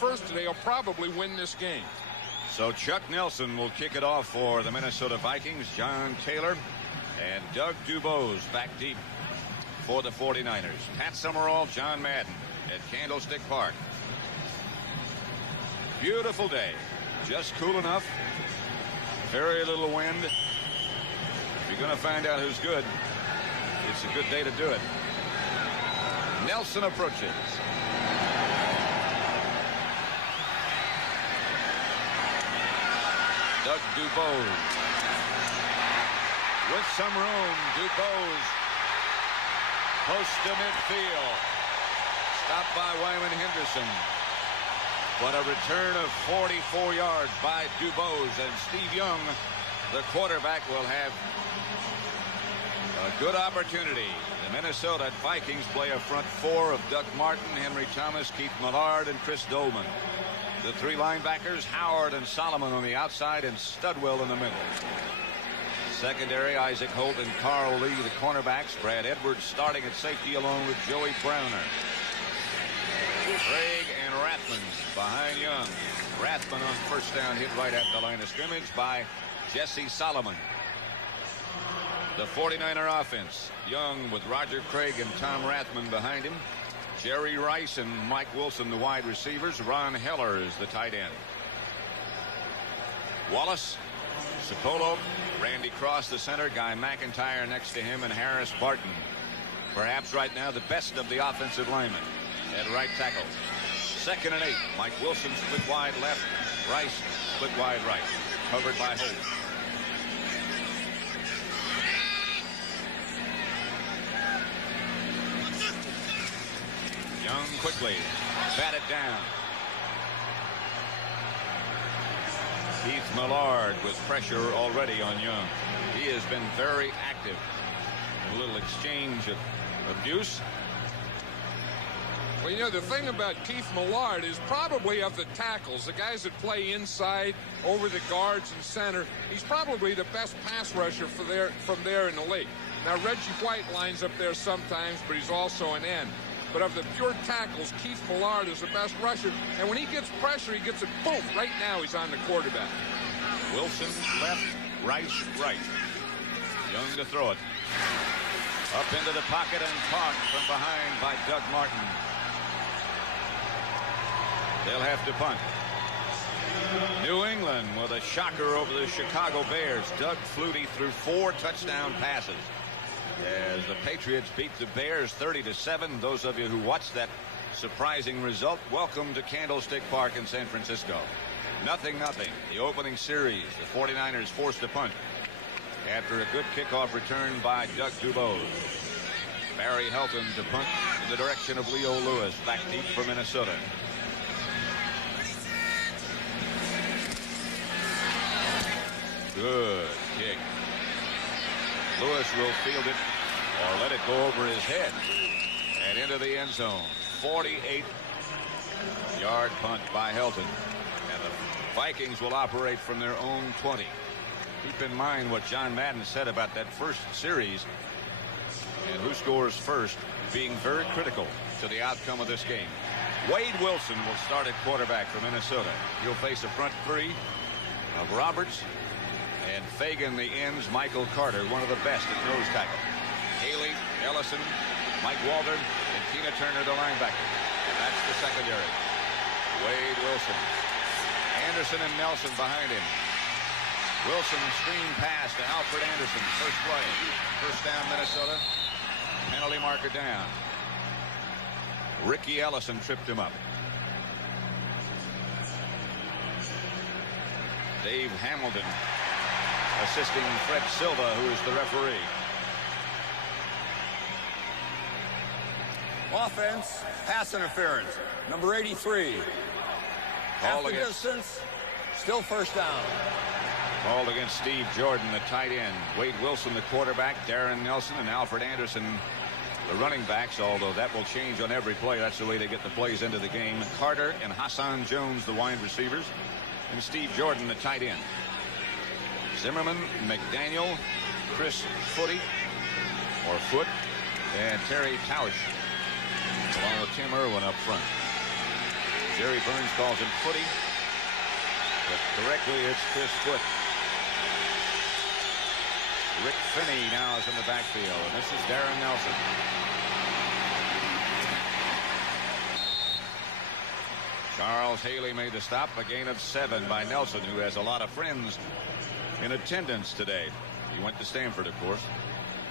first today will probably win this game. So Chuck Nelson will kick it off for the Minnesota Vikings. John Taylor and Doug Dubois back deep for the 49ers. Pat Summerall, John Madden at Candlestick Park. Beautiful day. Just cool enough. Very little wind. If you're going to find out who's good, it's a good day to do it. Nelson approaches. Doug Dubois. With some room, Dubois close to midfield. Stopped by Wyman Henderson. But a return of 44 yards by Dubois, and Steve Young, the quarterback, will have a good opportunity. The Minnesota Vikings play a front four of Doug Martin, Henry Thomas, Keith Millard, and Chris Dolman. The three linebackers, Howard and Solomon on the outside, and Studwell in the middle. Secondary, Isaac Holt and Carl Lee, the cornerbacks. Brad Edwards starting at safety along with Joey Browner. Craig and Rathman behind Young. Rathman on first down, hit right at the line of scrimmage by Jesse Solomon. The 49er offense, Young with Roger Craig and Tom Rathman behind him. Jerry Rice and Mike Wilson, the wide receivers. Ron Heller is the tight end. Wallace, Cipolo, Randy Cross, the center. Guy McIntyre next to him, and Harris Barton. Perhaps right now the best of the offensive linemen at right tackle. 2nd and 8. Mike Wilson split wide left. Rice split wide right. Covered by Holt. Young quickly batted down. Keith Millard with pressure already on Young. He has been very active. A little exchange of abuse. Well, you know, the thing about Keith Millard is probably of the tackles, the guys that play inside, over the guards and center, he's probably the best pass rusher from there in the league. Now, Reggie White lines up there sometimes, but he's also an end. But of the pure tackles, Keith Millard is the best rusher. And when he gets pressure, he gets it, boom, right now he's on the quarterback. Wilson left, Rice right. Young to throw it. Up into the pocket and caught from behind by Doug Martin. They'll have to punt. New England with a shocker over the Chicago Bears. Doug Flutie threw 4 touchdown passes as the Patriots beat the Bears 30-7. Those of you who watched that surprising result, welcome to Candlestick Park in San Francisco. 0-0. The opening series. The 49ers forced a punt after a good kickoff return by Doug Dubois. Barry Helton to punt in the direction of Leo Lewis, back deep for Minnesota. Good kick. Lewis will field it or let it go over his head and into the end zone. 48-yard punt by Helton. And the Vikings will operate from their own 20. Keep in mind what John Madden said about that first series and who scores first being very critical to the outcome of this game. Wade Wilson will start at quarterback for Minnesota. He'll face a front three of Roberts and Fagan, the ends, Michael Carter, one of the best at nose tackle. Haley, Ellison, Mike Walter, and Tina Turner, the linebacker. That's the secondary. Wade Wilson. Anderson and Nelson behind him. Wilson screen pass to Alfred Anderson. First play. First down, Minnesota. Penalty marker down. Ricky Ellison tripped him up. Dave Hamilton assisting Fred Silva, who is the referee. Offense, pass interference, number 83. Half the distance, still first down. Called against Steve Jordan, the tight end. Wade Wilson, the quarterback. Darren Nelson and Alfred Anderson, the running backs, although that will change on every play. That's the way they get the plays into the game. Carter and Hassan Jones, the wide receivers. And Steve Jordan, the tight end. Zimmerman, McDaniel, Chris Foote, and Terry Tausch, along with Tim Irwin up front. Jerry Burns calls him Footy, but correctly it's Chris Foot. Rick Finney now is in the backfield, and this is Darren Nelson. Charles Haley made the stop, a gain of 7 by Nelson, who has a lot of friends in attendance today. He went to Stanford, of course.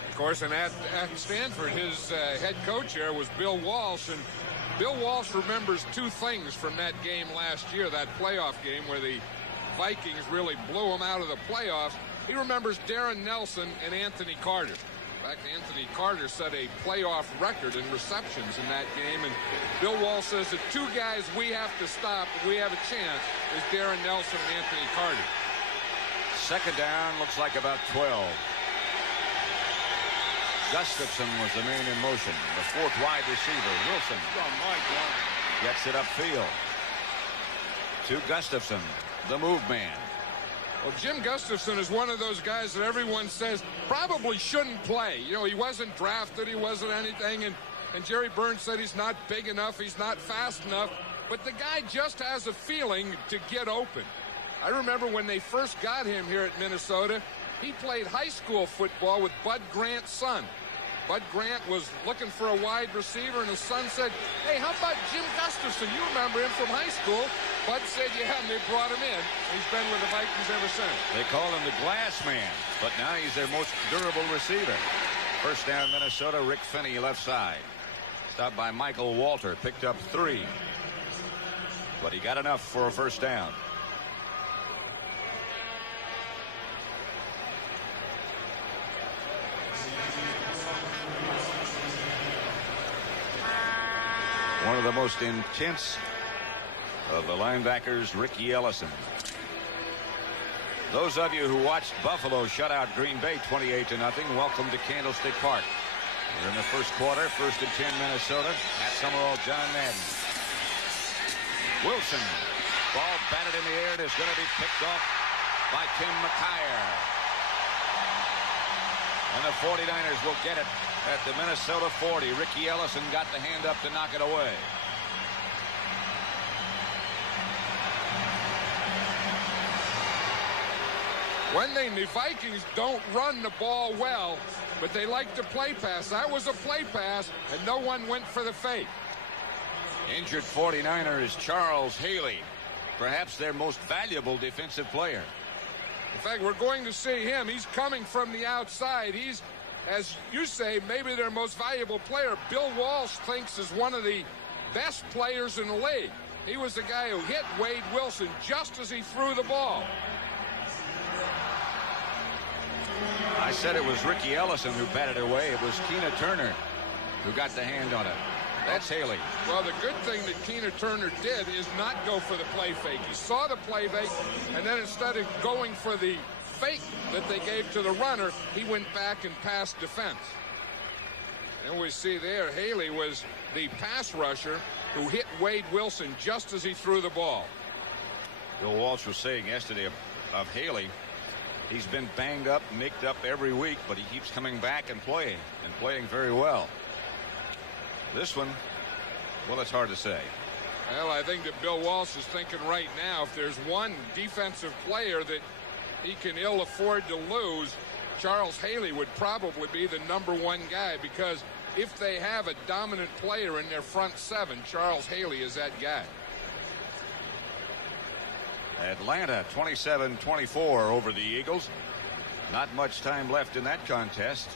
Of course, and at Stanford, his head coach there was Bill Walsh, and Bill Walsh remembers 2 things from that game last year, that playoff game where the Vikings really blew them out of the playoffs. He remembers Darren Nelson and Anthony Carter. In fact, Anthony Carter set a playoff record in receptions in that game, and Bill Walsh says the 2 guys we have to stop if we have a chance is Darren Nelson and Anthony Carter. Second down, looks like about 12. Gustafson was the man in motion. The 4th wide receiver, Wilson, gets it upfield to Gustafson, the move man. Well, Jim Gustafson is one of those guys that everyone says probably shouldn't play. You know, he wasn't drafted, he wasn't anything, and Jerry Burns said he's not big enough, he's not fast enough, but the guy just has a feeling to get open. I remember when they first got him here at Minnesota, he played high school football with Bud Grant's son. Bud Grant was looking for a wide receiver, and his son said, hey, how about Jim Gustafson? You remember him from high school. Bud said, yeah, and they brought him in. He's been with the Vikings ever since. They call him the glass man, but now he's their most durable receiver. First down, Minnesota. Rick Finney, left side. Stopped by Michael Walter, picked up 3. But he got enough for a first down. One of the most intense of the linebackers, Ricky Ellison. Those of you who watched Buffalo shut out Green Bay 28-0, welcome to Candlestick Park. We're in the first quarter, 1st and 10 Minnesota. At Summerall, John Madden. Wilson, ball batted in the air, and is going to be picked off by Tim McKyer. And the 49ers will get it at the Minnesota 40. Ricky Ellison got the hand up to knock it away. The Vikings don't run the ball well, but they like to play pass. That was a play pass, and no one went for the fake. Injured 49er is Charles Haley, perhaps their most valuable defensive player. In fact, we're going to see him. He's coming from the outside. He's, as you say, maybe their most valuable player. Bill Walsh thinks is one of the best players in the league. He was the guy who hit Wade Wilson just as he threw the ball. I said it was Ricky Ellison who batted it away. It was Keena Turner who got the hand on it. That's Haley. Well, the good thing that Keena Turner did is not go for the play fake. He saw the play fake, and then instead of going for the fake that they gave to the runner, he went back and passed defense. And we see there, Haley was the pass rusher who hit Wade Wilson just as he threw the ball. Bill Walsh was saying yesterday of Haley, he's been banged up, nicked up every week, but he keeps coming back and playing very well. This one, well, it's hard to say. Well, I think that Bill Walsh is thinking right now, if there's one defensive player that he can ill afford to lose, Charles Haley would probably be the #1 guy, because if they have a dominant player in their front 7, Charles Haley is that guy. Atlanta 27-24 over the Eagles. Not much time left in that contest.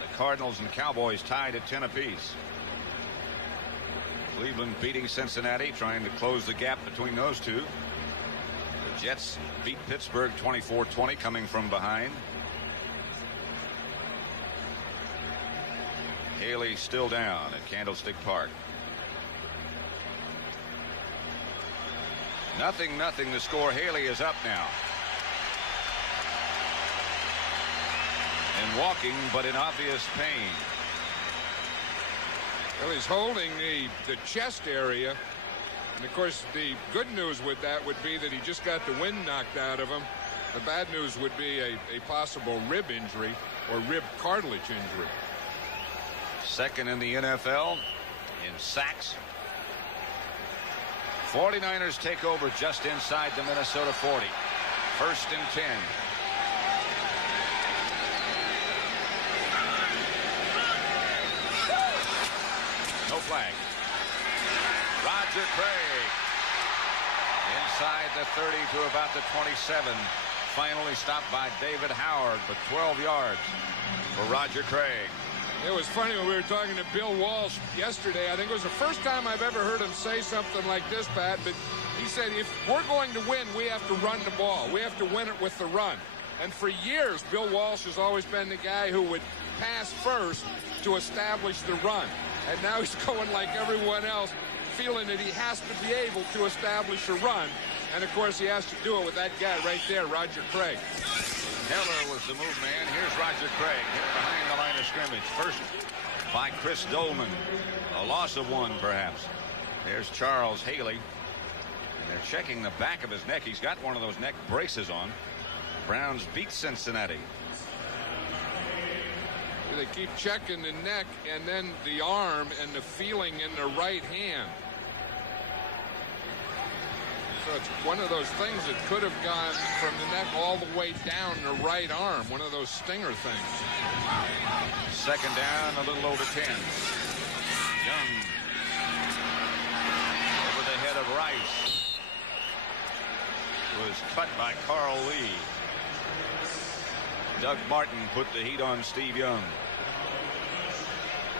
The Cardinals and Cowboys tied at 10 apiece. Cleveland beating Cincinnati, trying to close the gap between those two. The Jets beat Pittsburgh 24-20, coming from behind. Haley still down at Candlestick Park. 0-0 the score. Haley is up now. And walking, but in obvious pain. Well, he's holding the chest area. And, of course, the good news with that would be that he just got the wind knocked out of him. The bad news would be a possible rib injury or rib cartilage injury. Second in the NFL in sacks. 49ers take over just inside the Minnesota 40. 1st and 10. No flag. Roger Craig inside the 30 to about the 27. Finally stopped by David Howard, but 12 yards for Roger Craig. It was funny when we were talking to Bill Walsh yesterday. I think it was the first time I've ever heard him say something like this, Pat, but he said if we're going to win, we have to run the ball. We have to win it with the run. And for years, Bill Walsh has always been the guy who would pass first to establish the run. And now he's going like everyone else, feeling that he has to be able to establish a run. And, of course, he has to do it with that guy right there, Roger Craig. Heller was the move man. Here's Roger Craig hit behind the line of scrimmage. First by Chris Dolman. A loss of 1, perhaps. There's Charles Haley. And they're checking the back of his neck. He's got one of those neck braces on. Browns beat Cincinnati. They keep checking the neck and then the arm and the feeling in the right hand. So it's one of those things that could have gone from the neck all the way down the right arm. One of those stinger things. 2nd down, a little over 10. Young over the head of Rice. Was cut by Carl Lee. Doug Martin put the heat on Steve Young.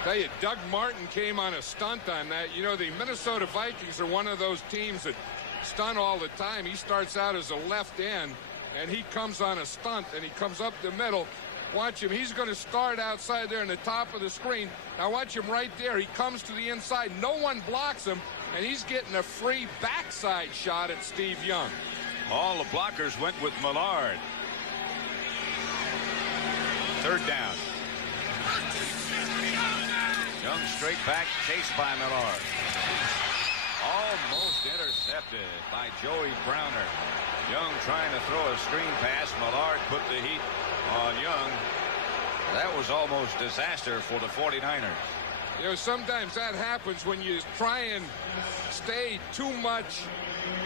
Tell you, Doug Martin came on a stunt on that. You know, the Minnesota Vikings are one of those teams that stunt all the time. He starts out as a left end, and he comes on a stunt, and he comes up the middle. Watch him. He's going to start outside there in the top of the screen. Now watch him right there. He comes to the inside. No one blocks him, and he's getting a free backside shot at Steve Young. All the blockers went with Millard. 3rd down. Young straight back, chased by Millard. Almost intercepted by Joey Browner. Young trying to throw a screen pass. Millard put the heat on Young. That was almost disaster for the 49ers. You know, sometimes that happens when you try and stay too much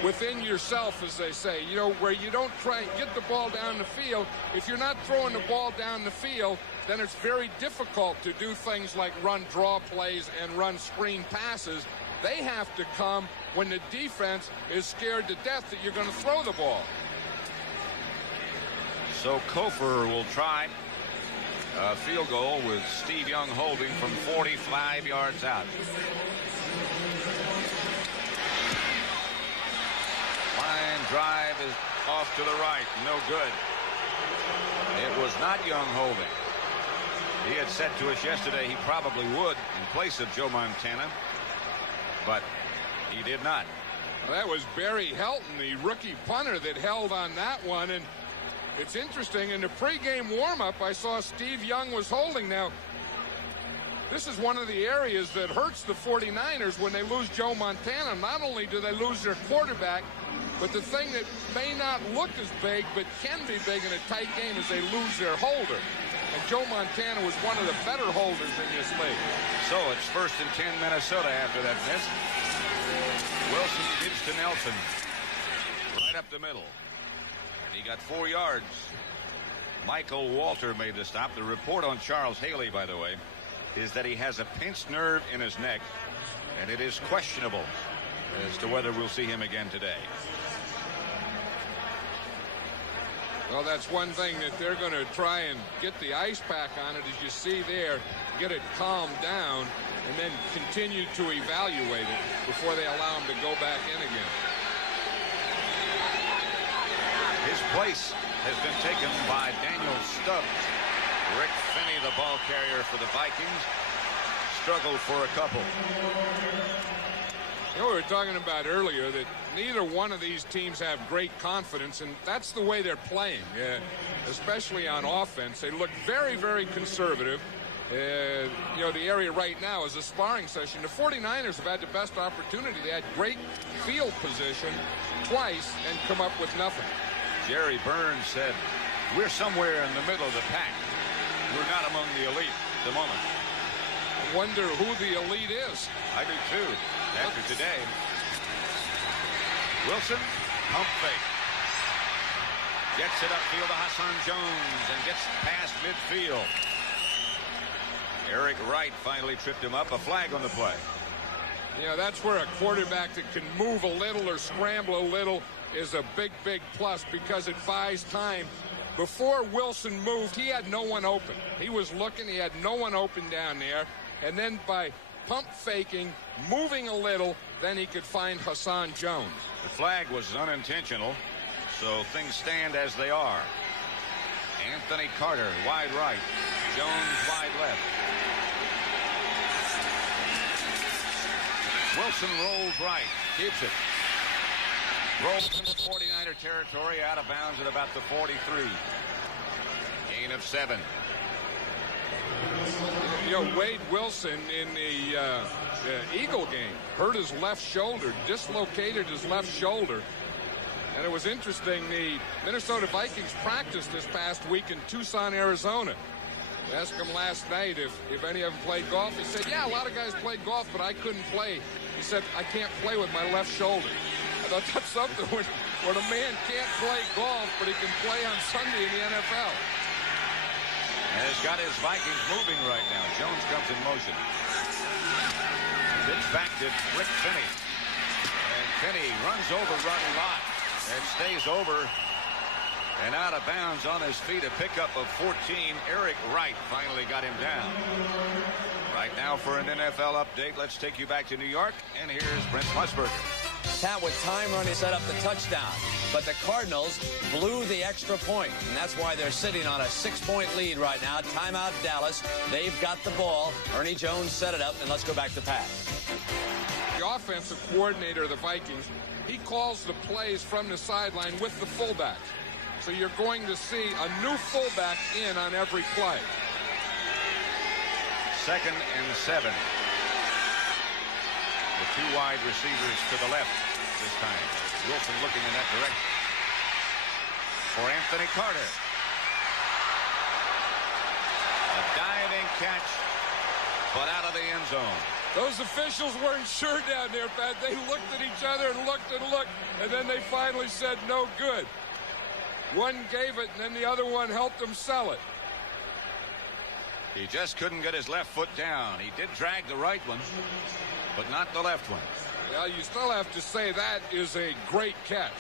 within yourself, as they say, you know, where you don't try and get the ball down the field. If you're not throwing the ball down the field, then it's very difficult to do things like run draw plays and run screen passes. They have to come when the defense is scared to death that you're going to throw the ball. So Kofor will try a field goal with Steve Young holding from 45 yards out. Line drive is off to the right. No good. It was not Young holding. He had said to us yesterday he probably would in place of Joe Montana, but he did not. Well, that was Barry Helton, the rookie punter, that held on that one. And it's interesting, in the pregame warm-up, I saw Steve Young was holding. Now, this is one of the areas that hurts the 49ers when they lose Joe Montana. Not only do they lose their quarterback, but the thing that may not look as big but can be big in a tight game is they lose their holder. And Joe Montana was one of the better holders in this league. So it's 1st and 10 Minnesota after that miss. Wilson gives to Nelson. Right up the middle. He got 4 yards. Michael Walter made the stop. The report on Charles Haley, by the way, is that he has a pinched nerve in his neck, and it is questionable as to whether we'll see him again today. Well, that's one thing that they're going to try and get the ice pack on it, as you see there, get it calmed down, and then continue to evaluate it before they allow him to go back in again. His place has been taken by Daniel Stubbs. Rick Finney, the ball carrier for the Vikings, struggled for a couple. You know, we were talking about earlier that neither one of these teams have great confidence, and that's the way they're playing, especially on offense. They look very, very conservative. You know, the area right now is a sparring session. The 49ers have had the best opportunity. They had great field position twice and come up with nothing. Jerry Burns said, we're somewhere in the middle of the pack. We're not among the elite at the moment. I wonder who the elite is. I do too, after today. Wilson, pump fake. Gets it upfield to Hassan Jones and gets past midfield. Eric Wright finally tripped him up. A flag on the play. Yeah, that's where a quarterback that can move a little or scramble a little is a big, big plus because it buys time. Before Wilson moved, he had no one open. He was looking, he had no one open down there. And then by pump faking, moving a little, then he could find Hassan Jones. The flag was unintentional, so things stand as they are. Anthony Carter, wide right. Jones, wide left. Wilson rolls right, keeps it. Rolls into 49er territory, out of bounds at about the 43. Gain of 7. You know, Wade Wilson in the Eagle game hurt his left shoulder, dislocated his left shoulder. And it was interesting, the Minnesota Vikings practiced this past week in Tucson, Arizona. I asked him last night if any of them played golf. He said, yeah, a lot of guys played golf, but I couldn't play. He said, I can't play with my left shoulder. I thought that's something when a man can't play golf, but he can play on Sunday in the NFL. And has got his Vikings moving right now. Jones comes in motion. Pitch back to Rick Finney. And Finney runs over Ronnie Lott. And stays over and out of bounds on his feet. A pickup of 14. Eric Wright finally got him down. Right now for an NFL update, let's take you back to New York. And here's Brent Musburger. Pat, with time running, set up the touchdown. But the Cardinals blew the extra point, and that's why they're sitting on a 6-point lead right now. Timeout Dallas. They've got the ball. Ernie Jones set it up, and let's go back to Pat. The offensive coordinator of the Vikings, he calls the plays from the sideline with the fullbacks. So you're going to see a new fullback in on every play. 2nd and 7. The 2 wide receivers to the left this time. Wilson looking in that direction. For Anthony Carter. A diving catch, but out of the end zone. Those officials weren't sure down there, Pat. They looked at each other and looked, and then they finally said no good. One gave it, and then the other one helped him sell it. He just couldn't get his left foot down. He did drag the right one, but not the left one. Well, you still have to say that is a great catch.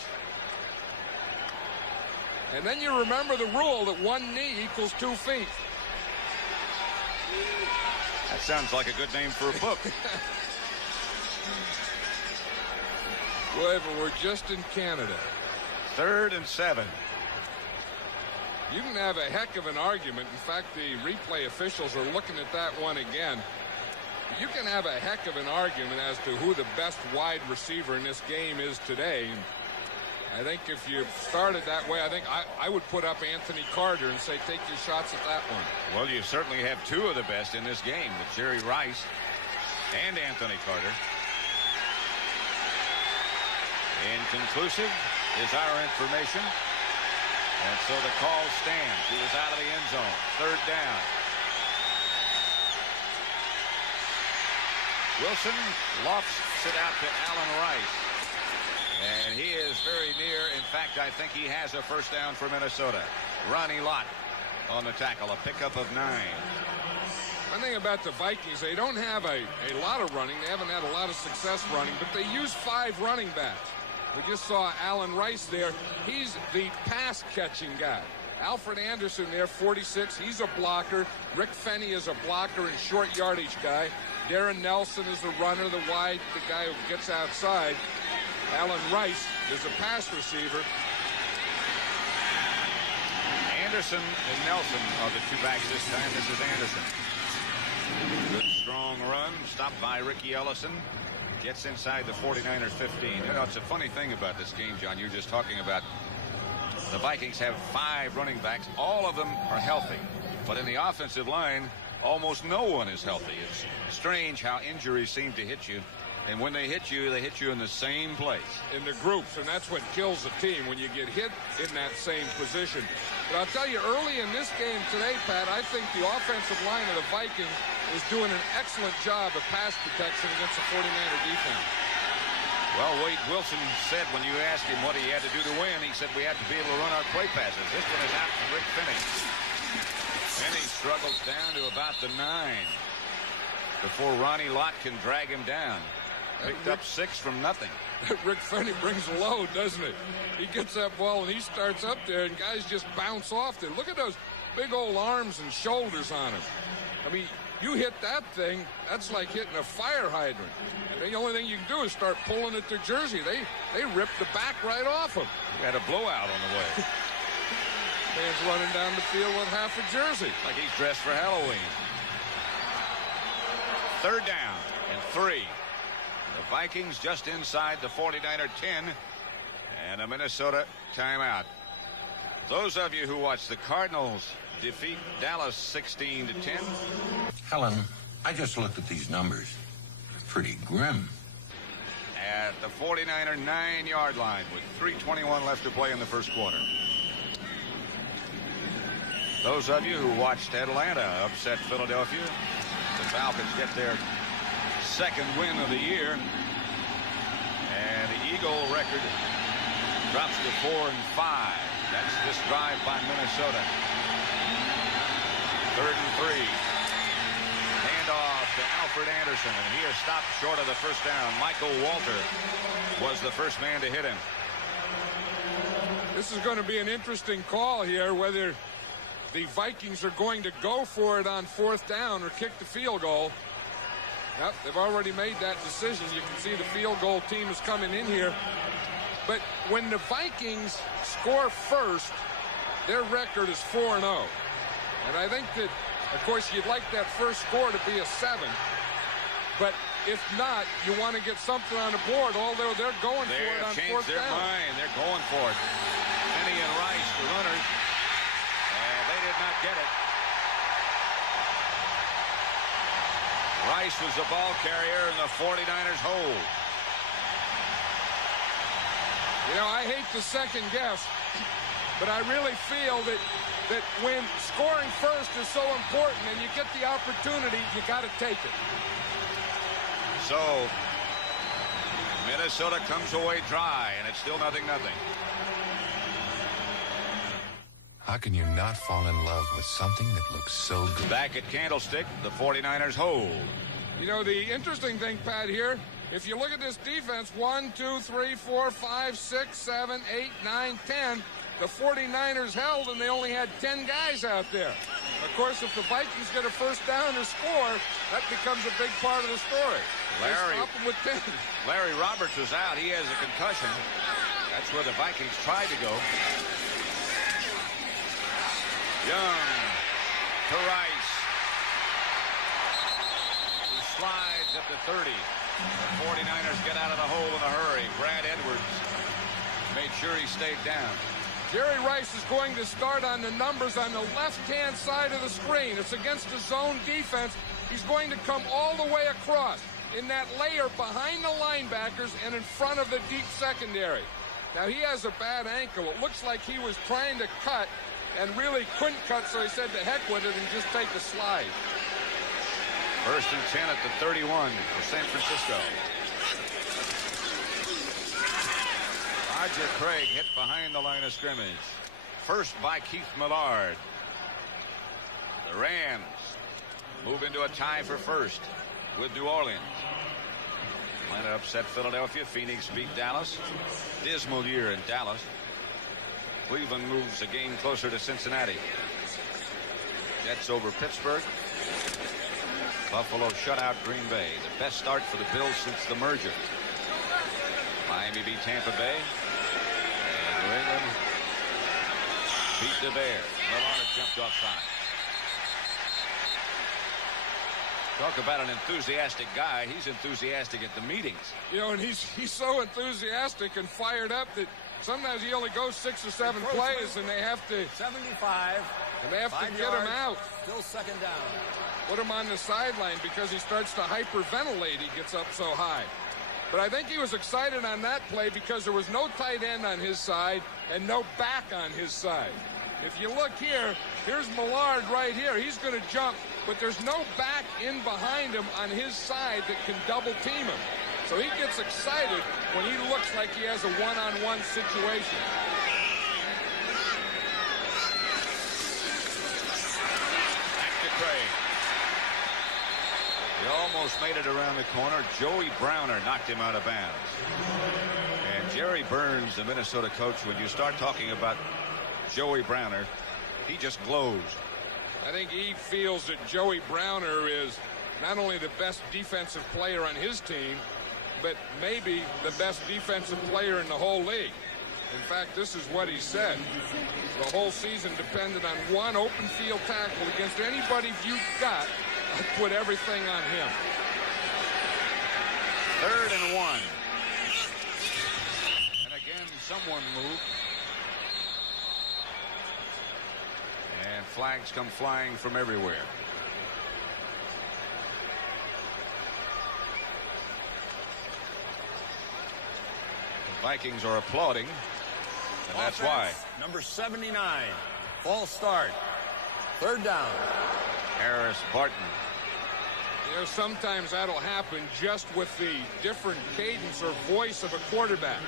And then you remember the rule that 1 knee equals 2 feet. That sounds like a good name for a book. Boy, but we're just in Canada. 3rd and 7. You can have a heck of an argument. In fact, the replay officials are looking at that one again. You can have a heck of an argument as to who the best wide receiver in this game is today. And I think if you started that way, I think I would put up Anthony Carter and say take your shots at that one. Well, you certainly have 2 of the best in this game with Jerry Rice and Anthony Carter. Inconclusive is our information. And so the call stands. He was out of the end zone. 3rd down. Wilson lofts it out to Alan Rice. And he is very near. In fact, I think he has a first down for Minnesota. Ronnie Lott on the tackle. A pickup of 9. One thing about the Vikings, they don't have a lot of running. They haven't had a lot of success running, but they use 5 running backs. We just saw Alan Rice there. He's the pass-catching guy. Alfred Anderson there, 46. He's a blocker. Rick Finney is a blocker and short yardage guy. Darren Nelson is the runner, the guy who gets outside. Alan Rice is a pass receiver. Anderson and Nelson are the 2 backs this time. This is Anderson. Good strong run, stopped by Ricky Ellison. Gets inside the 49ers 15. You know, it's a funny thing about this game, John. You're just talking about the Vikings have 5 running backs. All of them are healthy. But in the offensive line, almost no one is healthy. It's strange how injuries seem to hit you. And when they hit you in the same place. In the groups, and that's what kills the team, when you get hit in that same position. But I'll tell you, early in this game today, Pat, I think the offensive line of the Vikings is doing an excellent job of pass protection against the 49er defense. Well, Wade Wilson said when you asked him what he had to do to win, he said we have to be able to run our play passes. This one is out to Rick Finney. Finney struggles down to about the 9 before Ronnie Lott can drag him down. Picked up 6 from nothing. Rick Finney brings a load, doesn't it? He gets that ball and he starts up there and guys just bounce off there. Look at those big old arms and shoulders on him. I mean, you hit that thing, that's like hitting a fire hydrant. And the only thing you can do is start pulling at their jersey. They rip the back right off them. We had a blowout on the way. Man's running down the field with half a jersey. Like he's dressed for Halloween. 3rd down and 3. The Vikings just inside the 49er 10 and a Minnesota timeout. Those of you who watch the Cardinals defeat Dallas 16-10. Helen, I just looked at these numbers. Pretty grim. At the 49er 9-yard line with 3:21 left to play in the first quarter. Those of you who watched Atlanta upset Philadelphia. The Falcons get their 2nd win of the year. And the Eagle record drops to 4-5. That's this drive by Minnesota. 3rd and 3. Handoff to Alfred Anderson, and he is stopped short of the first down. Michael Walter was the first man to hit him. This is going to be an interesting call here, whether the Vikings are going to go for it on 4th down or kick the field goal. Yep, they've already made that decision. You can see the field goal team is coming in here. But when the Vikings score first, their record is 4-0. And I think that, of course, you'd like that first score to be a 7. But if not, you want to get something on the board, although they're going for it on 4th down. Their mind. They're going for it. Finney and Rice, the runners. And they did not get it. Rice was the ball carrier, and the 49ers hold. You know, I hate to second guess, but I really feel that when scoring first is so important and you get the opportunity, you got to take it. So Minnesota comes away dry, and it's still 0-0. How can you not fall in love with something that looks so good? Back at Candlestick, the 49ers hold. You know, the interesting thing, Pat, here, if you look at this defense, 1, 2, 3, 4, 5, 6, 7, 8, 9, 10, the 49ers held, and they only had 10 guys out there. Of course, if the Vikings get a first down or score, that becomes a big part of the story. Stop them with 10. Larry Roberts was out. He has a concussion. That's where the Vikings tried to go. Young to Rice. He slides at the 30. The 49ers get out of the hole in a hurry. Brad Edwards made sure he stayed down. Jerry Rice is going to start on the numbers on the left-hand side of the screen. It's against the zone defense. He's going to come all the way across in that layer behind the linebackers and in front of the deep secondary. Now, he has a bad ankle. It looks like he was trying to cut and really couldn't cut, so he said to heck with it and just take the slide. 1st and 10 at the 31 for San Francisco. Roger Craig hit behind the line of scrimmage. First by Keith Millard. The Rams move into a tie for first with New Orleans. Atlanta upset Philadelphia. Phoenix beat Dallas. Dismal year in Dallas. Cleveland moves a game closer to Cincinnati. Jets over Pittsburgh. Buffalo shut out Green Bay. The best start for the Bills since the merger. Miami beat Tampa Bay. And New England beat the Bears. Millard jumped offside. Talk about an enthusiastic guy. He's enthusiastic at the meetings. You know, and he's so enthusiastic and fired up that sometimes he only goes 6 or 7 plays, and they have to 75. And they have to get him out. Still 2nd down. Put him on the sideline because he starts to hyperventilate. He gets up so high. But I think he was excited on that play because there was no tight end on his side and no back on his side. If you look here, here's Millard right here. He's going to jump, but there's no back in behind him on his side that can double team him. So he gets excited when he looks like he has a one-on-one situation. Back to Craig. He almost made it around the corner. Joey Browner knocked him out of bounds. And Jerry Burns, the Minnesota coach, when you start talking about Joey Browner, he just glows. I think he feels that Joey Browner is not only the best defensive player on his team, but maybe the best defensive player in the whole league. In fact, this is what he said. The whole season depended on one open field tackle against anybody you've got. I'd put everything on him. 3rd and 1. And again, someone moved. And flags come flying from everywhere. The Vikings are applauding, and that's why. Number 79. False start. 3rd down. Harris Barton. You know, sometimes that'll happen just with the different cadence or voice of a quarterback.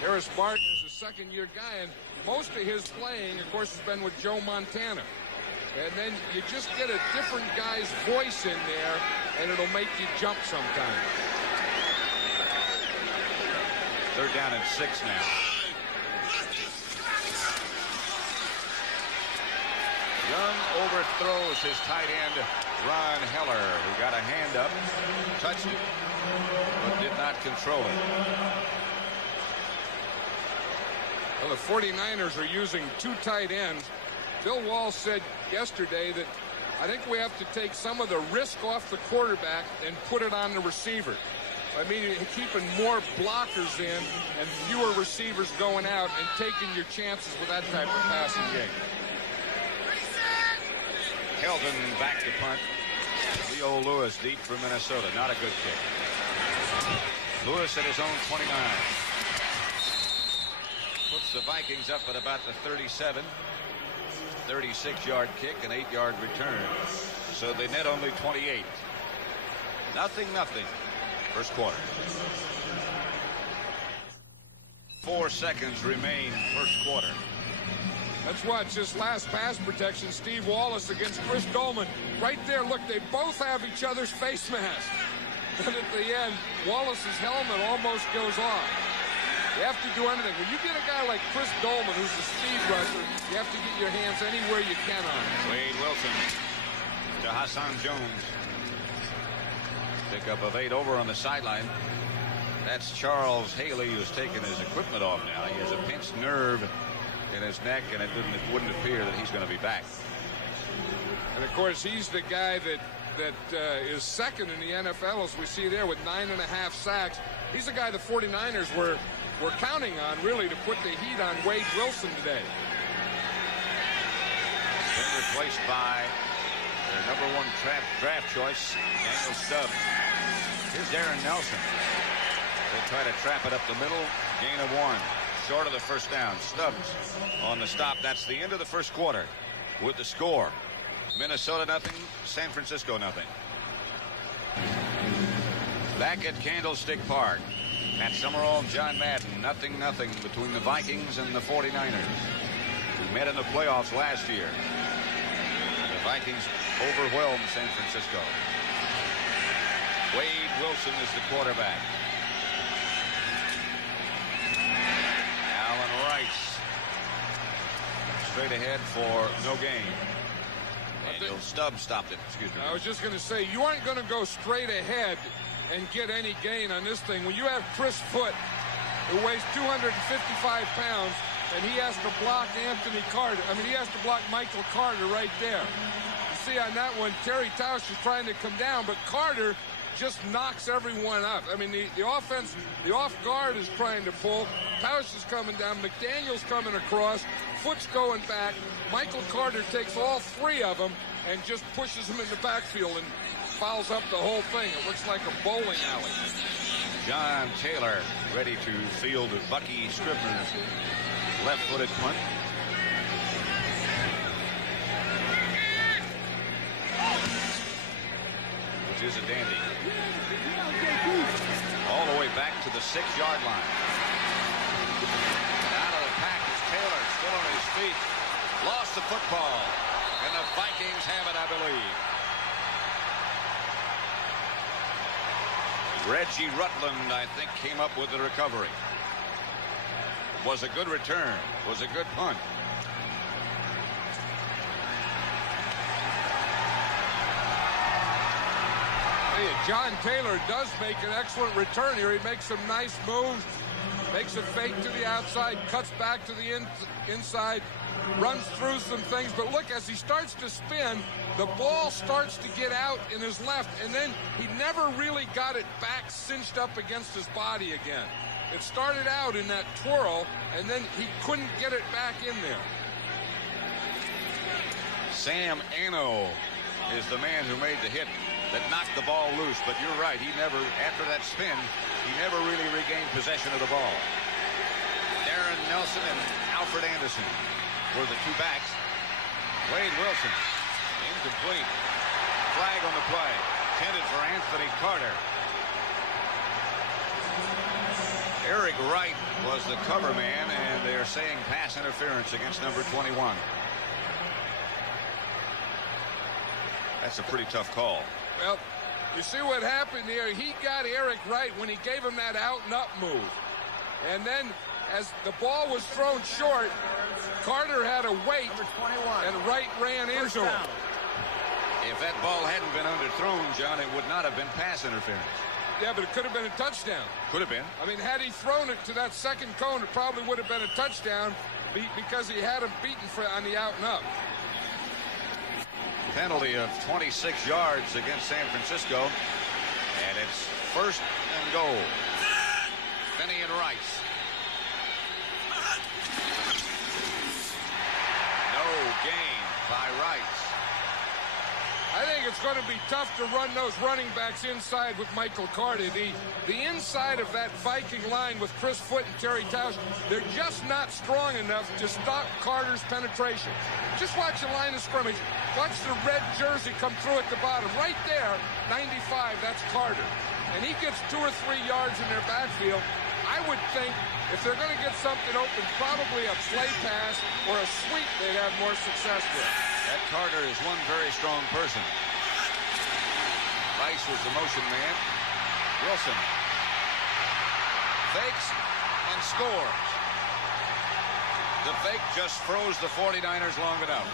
Harris Barton is a second-year guy, and most of his playing, of course, has been with Joe Montana. And then you just get a different guy's voice in there, and it'll make you jump sometimes. 3rd down and 6 now. Young overthrows his tight end, Ron Heller, who got a hand up, touched it, but did not control it. Well, the 49ers are using 2 tight ends. Bill Walsh said yesterday that I think we have to take some of the risk off the quarterback and put it on the receiver. I mean, keeping more blockers in and fewer receivers going out and taking your chances with that type of passing game. Helton back to punt. Leo Lewis deep for Minnesota. Not a good kick. Lewis at his own 29. Puts the Vikings up at about the 37. 36-yard kick, an 8-yard return. So they net only 28. 0-0. First quarter. 4 seconds remain first quarter. Let's watch this last pass protection. Steve Wallace against Chris Dolman. Right there, look, they both have each other's face masks. But at the end, Wallace's helmet almost goes off. You have to do anything. When you get a guy like Chris Dolman, who's a speed rusher, you have to get your hands anywhere you can on him. Wade Wilson to Hassan Jones. Pickup of 8 over on the sideline. That's Charles Haley, who's taken his equipment off now. He has a pinched nerve in his neck, and it wouldn't appear that he's going to be back. And of course, he's the guy that is second in the NFL, as we see there, with 9.5 sacks. He's the guy the 49ers were counting on, really, to put the heat on Wade Wilson today. Been replaced by their #1 draft choice, Daniel Stubbs. Here's Darren Nelson. They try to trap it up the middle. Gain of 1. Short of the first down. Stubbs on the stop. That's the end of the first quarter with the score. Minnesota 0, San Francisco 0. Back at Candlestick Park. At Summerall, John Madden, 0-0 between the Vikings and the 49ers, who met in the playoffs last year. The Vikings overwhelmed San Francisco. Wade Wilson is the quarterback. Allen Rice straight ahead for no gain. Daniel Stubbs stopped it. Excuse me. I was just going to say, you aren't going to go straight ahead and get any gain on this thing. When you have Chris Foote, who weighs 255 pounds, and he has to block Anthony Carter. I mean, he has to block Michael Carter right there. You see on that one, Terry Tausch is trying to come down, but Carter just knocks everyone up. I mean, the offense, the off guard is trying to pull. Tausch is coming down. McDaniel's coming across. Foote's going back. Michael Carter takes all 3 of them and just pushes them in the backfield and fouls up the whole thing. It looks like a bowling alley. John Taylor ready to field Bucky Scribner's left-footed punt. yards is a dandy. All the way back to the 6-yard line. Out of the pack is Taylor, still on his feet. Lost the football, and the Vikings have it, I believe. Reggie Rutland, I think, came up with the recovery. Was a good return. Was a good punt. John Taylor does make an excellent return here. He makes some nice moves, makes a fake to the outside, cuts back to the inside, runs through some things. But look, as he starts to spin, the ball starts to get out in his left, and then he never really got it back cinched up against his body again. It started out in that twirl, and then he couldn't get it back in there. Sam Ano is the man who made the hit that knocked the ball loose, but you're right, he never, after that spin, he never really regained possession of the ball. Darren Nelson and Alfred Anderson were the two backs. Wade Wilson, incomplete. Flag on the play, intended for Anthony Carter. Eric Wright was the cover man, and they are saying pass interference against number 21. That's a pretty tough call. Well, you see what happened here. He got Eric Wright when he gave him that out and up move. And then as the ball was thrown short, Carter had to wait, and Wright ran into him. If that ball hadn't been underthrown, John, it would not have been pass interference. Yeah, but it could have been a touchdown. Could have been. I mean, had he thrown it to that second cone, it probably would have been a touchdown because he had him beaten on the out and up. Penalty of 26 yards against San Francisco, and it's 1st and goal. Finney and Rice. No gain by Rice. I think it's going to be tough to run those running backs inside with Michael Carter. The inside of that Viking line with Chris Foote and Terry Tausch, they're just not strong enough to stop Carter's penetration. Just watch the line of scrimmage. Watch the red jersey come through at the bottom. Right there, 95, that's Carter. And he gets 2 or 3 yards in their backfield. I would think if they're going to get something open, probably a play pass or a sweep they'd have more success with. That Carter is one very strong person. Rice was the motion man. Wilson fakes and scores. The fake just froze the 49ers long enough.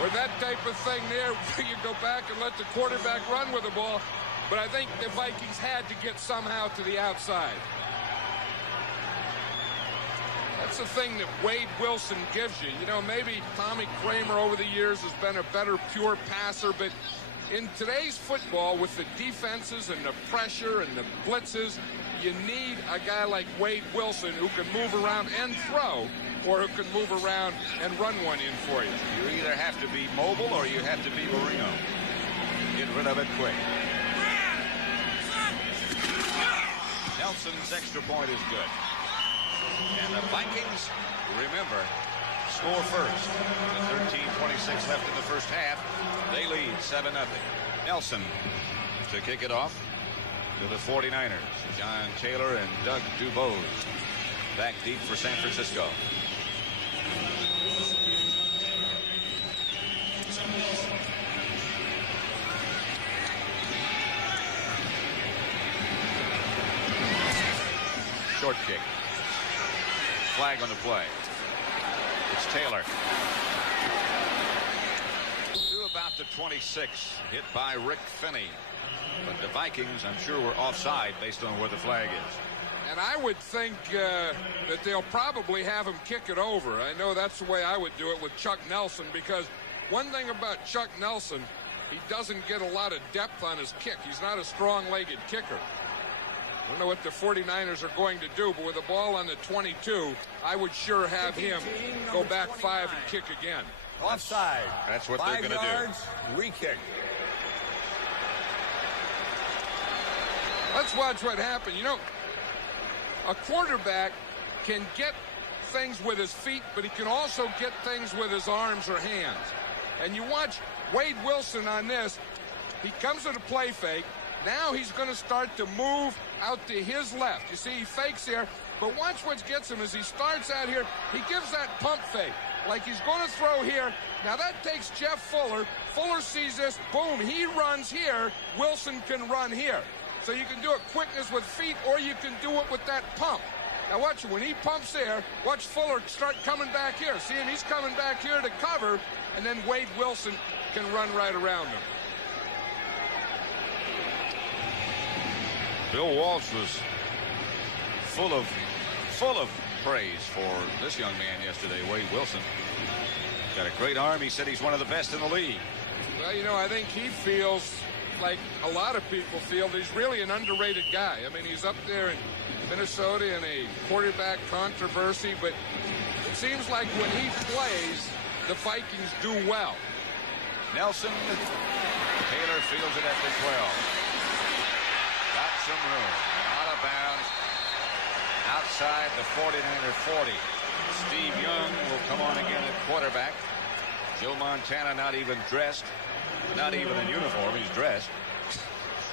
With that type of thing there, you go back and let the quarterback run with the ball. But I think the Vikings had to get somehow to the outside. That's the thing that Wade Wilson gives you. You know, maybe Tommy Kramer over the years has been a better pure passer, but in today's football, with the defenses and the pressure and the blitzes, you need a guy like Wade Wilson who can move around and throw, or who can move around and run one in for you. You either have to be mobile or you have to be Marino. Get rid of it quick. Nelson's extra point is good. And the Vikings, remember, score first. With 13:26 left in the first half, they lead 7-0. Nelson to kick it off to the 49ers. John Taylor and Doug Dubose back deep for San Francisco. Short kick. Flag on the play. It's Taylor. To about the 26, hit by Rick Finney. But the Vikings, I'm sure, were offside based on where the flag is. And I would think that they'll probably have him kick it over. I know that's the way I would do it with Chuck Nelson, because one thing about Chuck Nelson, he doesn't get a lot of depth on his kick. He's not a strong-legged kicker. I don't know what the 49ers are going to do, but with the ball on the 22, I would sure have him go back 5 and kick again. Offside. That's what they're going to do. 5 yards, re-kick. Let's watch what happened. You know, a quarterback can get things with his feet, but he can also get things with his arms or hands. And you watch Wade Wilson on this. He comes to the play fake. Now he's going to start to move out to his left. You see, he fakes here, but watch what gets him as he starts out here. He gives that pump fake like he's going to throw here. Now that takes Jeff Fuller. Fuller sees this. Boom, he runs here. Wilson can run here. So you can do it quickness with feet, or you can do it with that pump. Now watch, when he pumps there, watch Fuller start coming back here. See him? He's coming back here to cover, and then Wade Wilson can run right around him. Bill Walsh was full of praise for this young man yesterday, Wade Wilson. Got a great arm. He said he's one of the best in the league. Well, you know, I think he feels like a lot of people feel that he's really an underrated guy. I mean, he's up there in Minnesota in a quarterback controversy, but it seems like when he plays, the Vikings do well. Nelson, Taylor fields it at the 12. Got some room. Out of bounds. Outside the 49er 40. Steve Young will come on again at quarterback. Joe Montana not even dressed. Not even in uniform. He's dressed.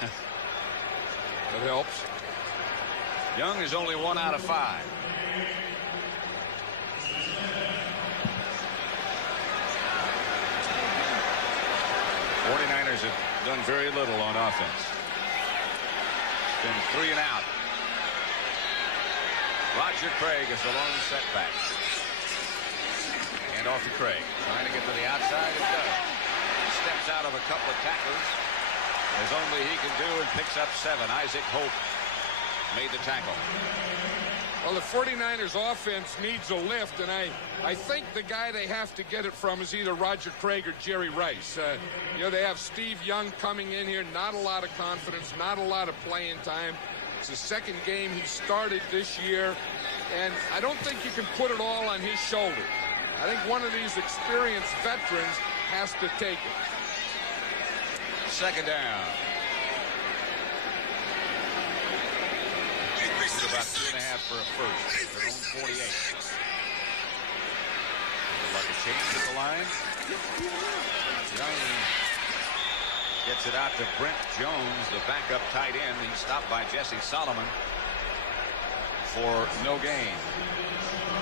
That helps. Young is only 1 out of 5. '49ers have done very little on offense. It's been 3 and out. Roger Craig is the lone setback. And off to Craig. Trying to get to the outside. It does. Steps out of a couple of tacklers, as only he can do, and picks up 7. Isaac Hope made the tackle. Well, the 49ers offense needs a lift, and I think the guy they have to get it from is either Roger Craig or Jerry Rice. You know, they have Steve Young coming in here, not a lot of confidence, not a lot of playing time. It's the second game he started this year, and I don't think you can put it all on his shoulders. I think one of these experienced veterans has to take it. Second down. About 2.5 for a first. Their own 48. Like a change at the line. Young gets it out to Brent Jones, the backup tight end. He's stopped by Jesse Solomon for no gain.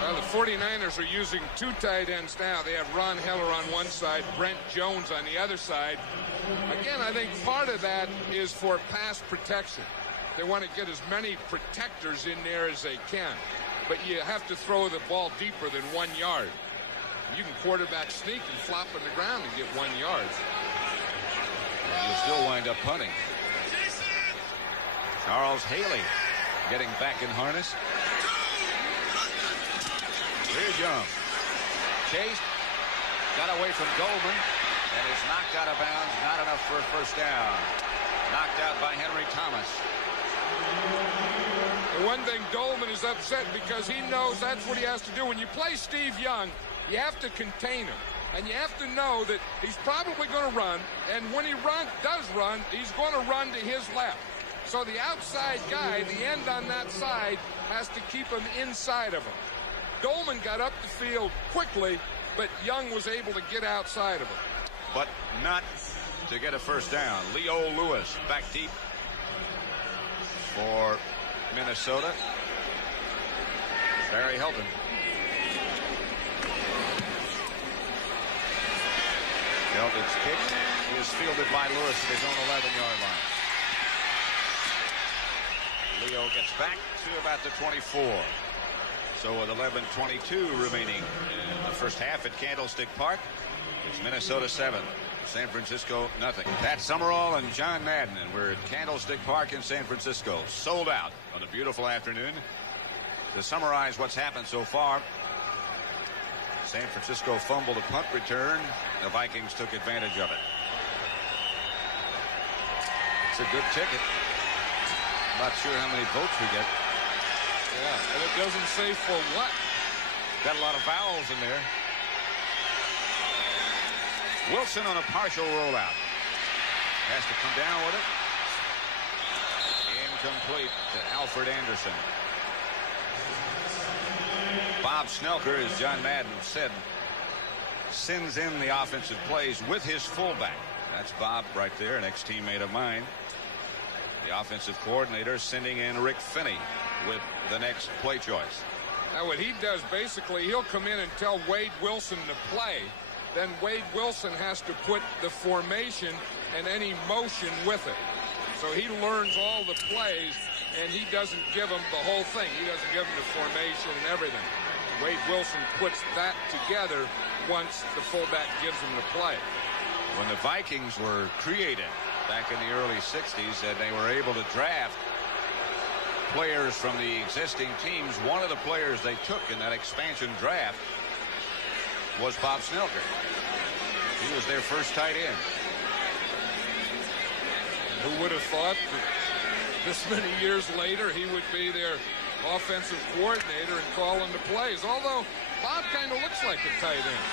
Well, the 49ers are using 2 tight ends now. They have Ron Heller on one side, Brent Jones on the other side. Again, I think part of that is for pass protection. They want to get as many protectors in there as they can. But you have to throw the ball deeper than 1 yard. You can quarterback sneak and flop on the ground and get 1 yard. You'll still wind up punting. Charles Haley getting back in harness. Here's Young. Chased. Got away from Goldman. And is knocked out of bounds. Not enough for a first down. Knocked out by Henry Thomas. The one thing, Dolman is upset because he knows that's what he has to do. When you play Steve Young, you have to contain him. And you have to know that he's probably going to run. And when he does run, he's going to run to his left. So the outside guy, the end on that side, has to keep him inside of him. Dolman got up the field quickly, but Young was able to get outside of him. But not to get a first down. Leo Lewis back deep for Minnesota. Barry Helton. Helton's kick is fielded by Lewis at his own 11-yard line. Leo gets back to about the 24. So with 11:22 remaining in the first half at Candlestick Park, it's Minnesota 7. San Francisco, nothing. Pat Summerall and John Madden, and we're at Candlestick Park in San Francisco. Sold out on a beautiful afternoon. To summarize what's happened so far, San Francisco fumbled a punt return. The Vikings took advantage of it. It's a good ticket. Not sure how many votes we get. Yeah, and it doesn't say for what. Got a lot of vowels in there. Wilson on a partial rollout. Has to come down with it. Incomplete to Alfred Anderson. Bob Snelker, as John Madden said, sends in the offensive plays with his fullback. That's Bob right there, an ex-teammate of mine. The offensive coordinator sending in Rick Finney with the next play choice. Now what he does, basically, he'll come in and tell Wade Wilson to play. Then Wade Wilson has to put the formation and any motion with it. So he learns all the plays, and he doesn't give them the whole thing. He doesn't give them the formation and everything. Wade Wilson puts that together once the fullback gives him the play. When the Vikings were created back in the early 60s and they were able to draft players from the existing teams, one of the players they took in that expansion draft was Bob Snelker. He was their first tight end. Who would have thought that this many years later he would be their offensive coordinator and calling the plays? Although Bob kind of looks like a tight end.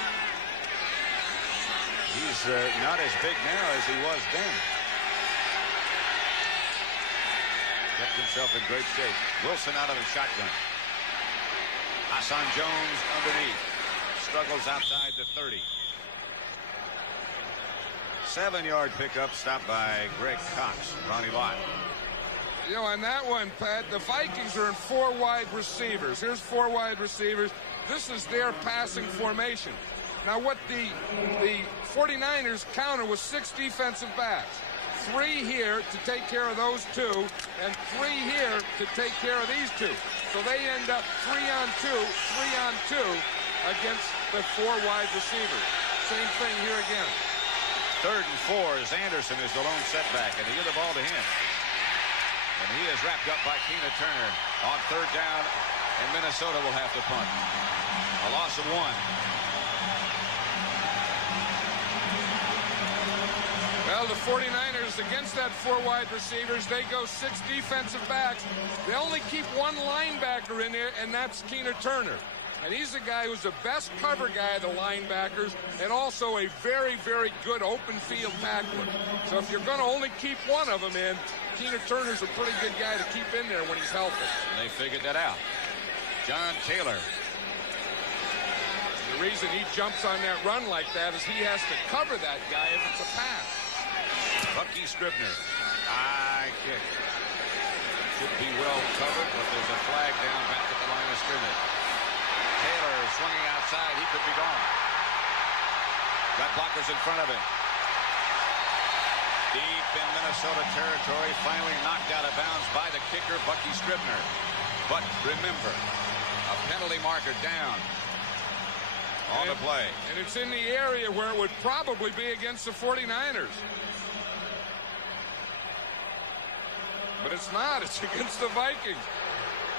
He's not as big now as he was then. Kept himself in great shape. Wilson out of the shotgun. Hassan Jones underneath. Struggles outside the 30. 7-yard pickup, stopped by Greg Cox. Ronnie Lott. You know, on that one, Pat, the Vikings are in 4 wide receivers. Here's 4 wide receivers. This is their passing formation. Now, what the 49ers counter was 6 defensive backs. 3 here to take care of those 2, and 3 here to take care of these 2. So they end up 3 on 2, 3 on 2 against the 4 wide receivers. Same thing here again. 3rd and 4 as Anderson is the lone setback, and they give the ball to him. And he is wrapped up by Keena Turner on 3rd down, and Minnesota will have to punt. A loss of 1. Well, the 49ers, against that 4 wide receivers, they go 6 defensive backs. They only keep 1 linebacker in there, and that's Keena Turner. And he's the guy who's the best cover guy of the linebackers, and also a very, very good open field tackler. So if you're going to only keep one of them in, Keena Turner's a pretty good guy to keep in there when he's healthy. And they figured that out. John Taylor. The reason he jumps on that run like that is he has to cover that guy if it's a pass. Bucky Scribner. High kick. Should be well covered, but there's a flag down back at the line of scrimmage. Taylor swinging outside. He could be gone. Got blockers in front of him. Deep in Minnesota territory. Finally knocked out of bounds by the kicker, Bucky Scribner. But remember, a penalty marker down on the play. And it's in the area where it would probably be against the 49ers. But it's not. It's against the Vikings.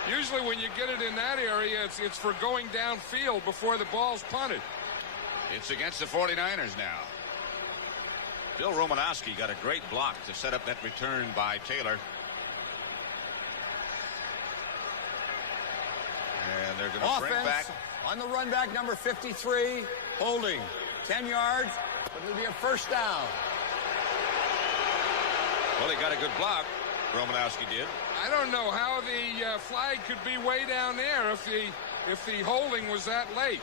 Usually when you get it in that area, it's for going downfield before the ball's punted. It's against the 49ers now. Bill Romanowski got a great block to set up that return by Taylor. And they're going to bring back. On the run back, number 53, holding 10 yards, but it'll be a 1st down. Well, he got a good block. Romanowski did. I don't know how the flag could be way down there if the holding was that late.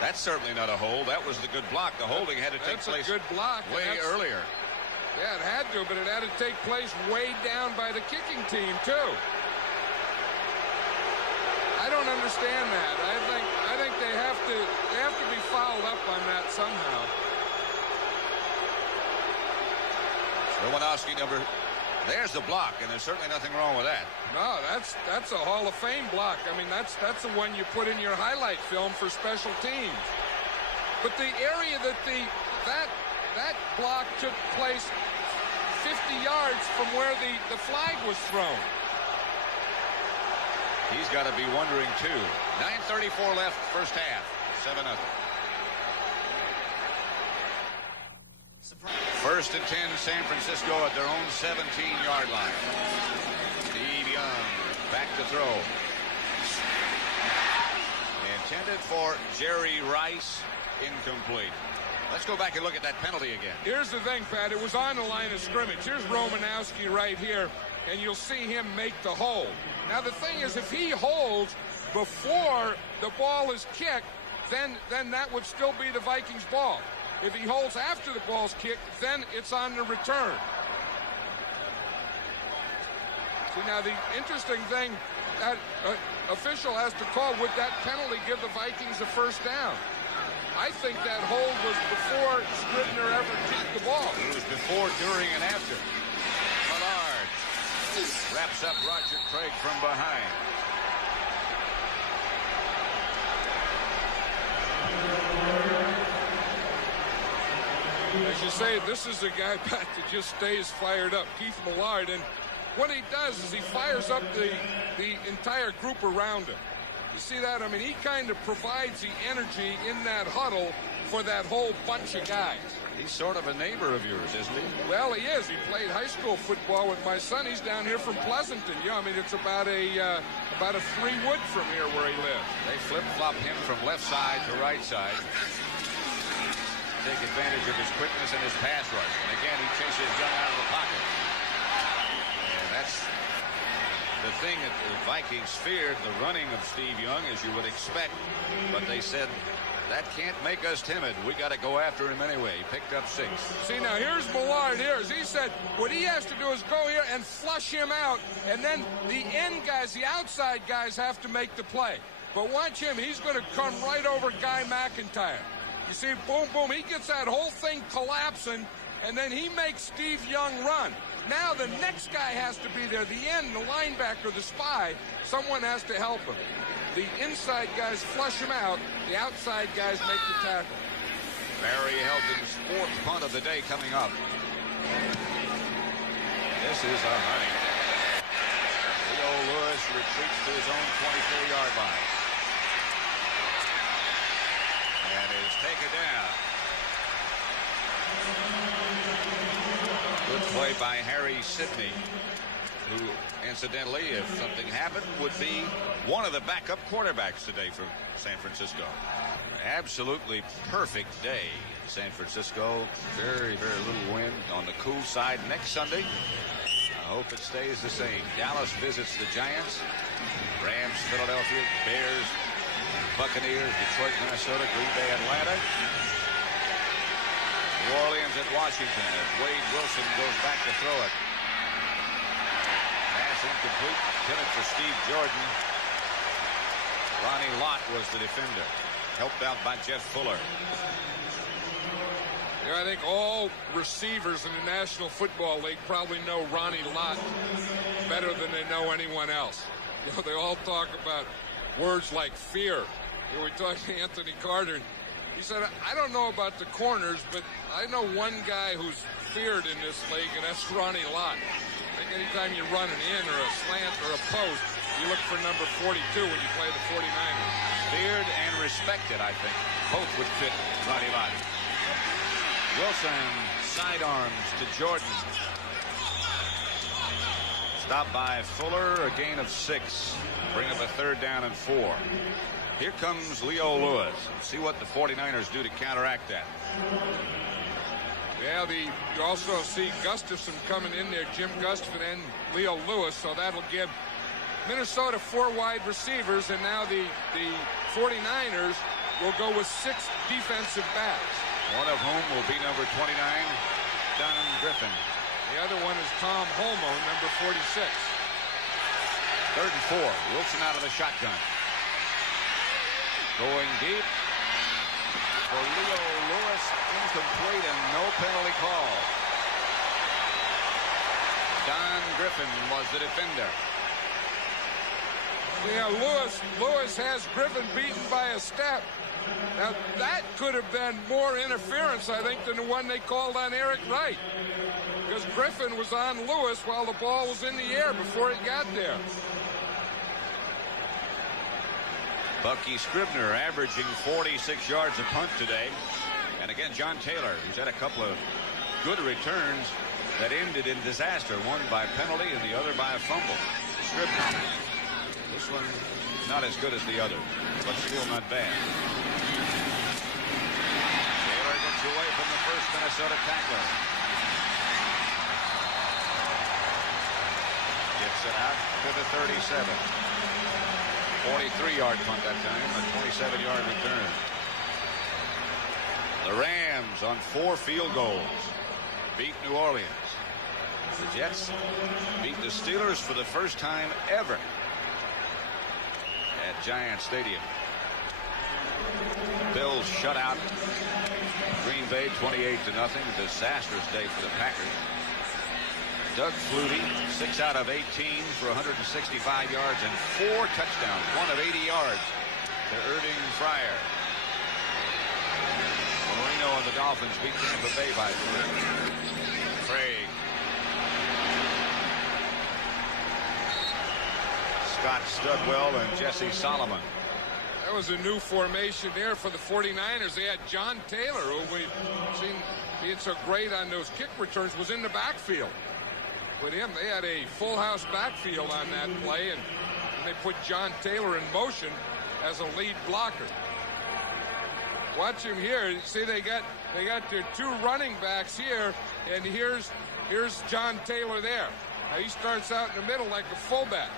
That's certainly not a hold. That was the good block. The holding had to take place. That's a good block. Way earlier. Yeah, it had to, but it had to take place way down by the kicking team too. I don't understand that. I think they have to be fouled up on that somehow. Romanowski there's the block, and there's certainly nothing wrong with that. No, that's a Hall of Fame block. I mean, that's the one you put in your highlight film for special teams. But the area that that block took place 50 yards from where the flag was thrown. He's got to be wondering too. 9:34 left, first half. 7-0. 1st and 10, San Francisco at their own 17-yard line. Steve Young back to throw. Intended for Jerry Rice, incomplete. Let's go back and look at that penalty again. Here's the thing, Pat. It was on the line of scrimmage. Here's Romanowski right here, and you'll see him make the hold. Now, the thing is, if he holds before the ball is kicked, then that would still be the Vikings ball. If he holds after the ball's kicked, then it's on the return. See, now the interesting thing, that official has to call, would that penalty give the Vikings a first down? I think that hold was before Scribner ever kicked the ball. It was before, during, and after. Millard wraps up Roger Craig from behind. As you say, this is a guy back that just stays fired up, Keith Millard, and what he does is he fires up the entire group around him. You see that? I mean, he kind of provides the energy in that huddle for that whole bunch of guys. He's sort of a neighbor of yours, isn't he? Well, he is. He played high school football with my son. He's down here from Pleasanton. Yeah, I mean, it's about a 3 wood from here where he lives. They flip-flop him from left side to right side. Take advantage of his quickness and his pass rush. And again, he chases Young out of the pocket. And that's the thing that the Vikings feared, the running of Steve Young, as you would expect. But they said, that can't make us timid. We got to go after him anyway. He picked up 6. See, now here's Millard here. As he said, what he has to do is go here and flush him out. And then the end guys, the outside guys, have to make the play. But watch him. He's going to come right over Guy McIntyre. You see, boom, boom. He gets that whole thing collapsing, and then he makes Steve Young run. Now the next guy has to be there. The end, the linebacker, the spy, someone has to help him. The inside guys flush him out. The outside guys make the tackle. Barry Helton's 4th punt of the day coming up. This is a honey. Leo Lewis retreats to his own 24-yard line. And is taken down. Good play by Harry Sidney, who, incidentally, if something happened, would be one of the backup quarterbacks today for San Francisco. Absolutely perfect day in San Francisco. Very, very little wind on the cool side next Sunday. I hope it stays the same. Dallas visits the Giants. Rams, Philadelphia, Bears, Buccaneers, Detroit, Minnesota, Green Bay, Atlanta. New Orleans at Washington as Wade Wilson goes back to throw it. Pass incomplete, intended for Steve Jordan. Ronnie Lott was the defender, helped out by Jeff Fuller. Yeah, I think all receivers in the National Football League probably know Ronnie Lott better than they know anyone else. You know, they all talk about words like fear. You know, we talked to Anthony Carter. He said, I don't know about the corners, but I know one guy who's feared in this league, and that's Ronnie Lott. I think anytime you run an in or a slant or a post, you look for number 42 when you play the 49ers. Feared and respected, I think. Both would fit Ronnie Lott. Wilson sidearms to Jordan. Stopped by Fuller, a gain of 6. Bring up a 3rd down and 4. Here comes Leo Lewis. See what the 49ers do to counteract that. Yeah, you also see Gustafson coming in there, Jim Gustafson and Leo Lewis, so that'll give Minnesota 4 wide receivers, and now the 49ers will go with 6 defensive backs. One of whom will be number 29, Don Griffin. The other one is Tom Holmoe, number 46. 3rd and 4. Wilson out of the shotgun. Going deep for Leo Lewis, incomplete and no penalty call. Don Griffin was the defender. Yeah, Lewis has Griffin beaten by a step. Now, that could have been more interference, I think, than the one they called on Eric Wright. Because Griffin was on Lewis while the ball was in the air before he got there. Bucky Scribner averaging 46 yards a punt today. And again, John Taylor, who's had a couple of good returns that ended in disaster. One by penalty and the other by a fumble. Scribner. This one not as good as the other, but still not bad. Taylor gets away from the first Minnesota tackler. Gets it out to the 37. 43-yard punt that time, a 27-yard return. The Rams on 4 field goals beat New Orleans. The Jets beat the Steelers for the first time ever at Giant Stadium. The Bills shut out Green Bay 28-0. Disastrous day for the Packers. Doug Flutie, 6 out of 18 for 165 yards and 4 touchdowns, 1 of 80 yards to Irving Fryer. Marino and the Dolphins beat Tampa Bay by 3. Craig. Scott Studwell and Jesse Solomon. That was a new formation there for the 49ers. They had John Taylor, who we've seen being so great on those kick returns, was in the backfield. With him, they had a full house backfield on that play, and they put John Taylor in motion as a lead blocker. Watch him here. See, they got their 2 running backs here, and here's John Taylor there. Now he starts out in the middle like a fullback.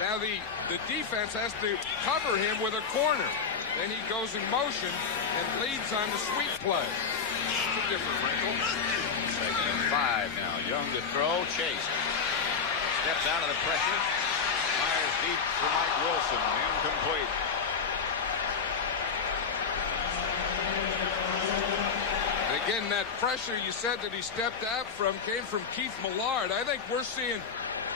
Now the defense has to cover him with a corner. Then he goes in motion and leads on the sweep play. It's a different wrinkle. 2nd and 5 now. Young to throw. Chase steps out of the pressure. Fires deep for Mike Wilson. Incomplete. Again, that pressure you said that he stepped out from came from Keith Millard. I think we're seeing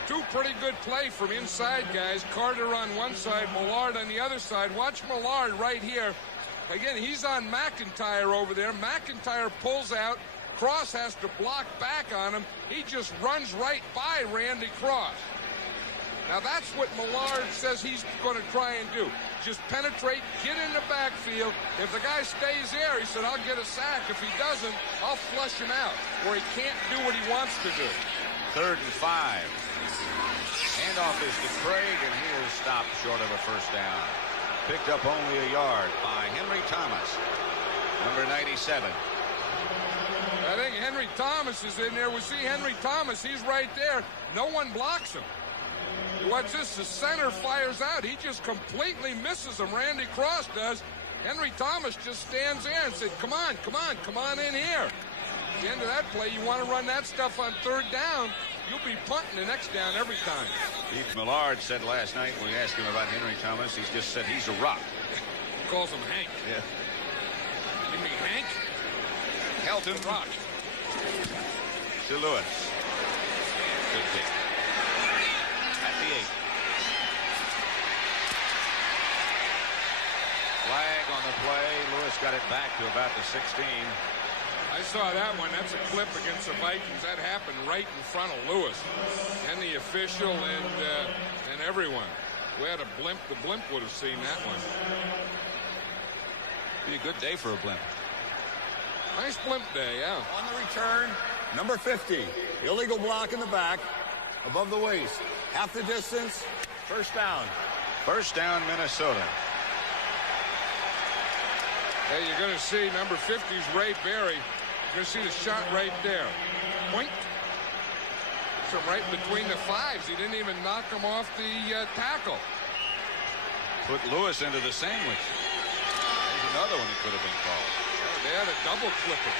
2 pretty good play from inside guys. Carter on one side, Millard on the other side. Watch Millard right here. Again, he's on McIntyre over there. McIntyre pulls out. Cross has to block back on him. He just runs right by Randy Cross. Now that's what Millard says he's going to try and do. Just penetrate, get in the backfield. If the guy stays there, he said, I'll get a sack. If he doesn't, I'll flush him out. Or he can't do what he wants to do. 3rd and 5. Handoff is to Craig, and he is stopped short of a first down. Picked up only a yard by Henry Thomas, number 97. I think Henry Thomas is in there. We see Henry Thomas. He's right there. No one blocks him. Watch this. The center fires out. He just completely misses him. Randy Cross does. Henry Thomas just stands there and said, come on, come on, come on in here. At the end of that play, you want to run that stuff on 3rd down. You'll be punting the next down every time. Keith Millard said last night when we asked him about Henry Thomas, he just said he's a rock. He calls him Hank. Yeah. You mean Hank? Helton Rock. To Lewis. Good kick. At the 8. Flag on the play. Lewis got it back to about the 16. I saw that one. That's a clip against the Vikings. That happened right in front of Lewis and the official and everyone. We had a blimp. The blimp would have seen that one. Be a good day for a blimp. Nice blimp day, yeah. On the return, number 50. Illegal block in the back, above the waist. Half the distance, first down. First down, Minnesota. Hey, you're going to see number 50's Ray Berry. You're going to see the shot right there. Point. It's right between the 5s. He didn't even knock him off the tackle. Put Lewis into the sandwich. There's another one that could have been called. Oh, they had a double clipper.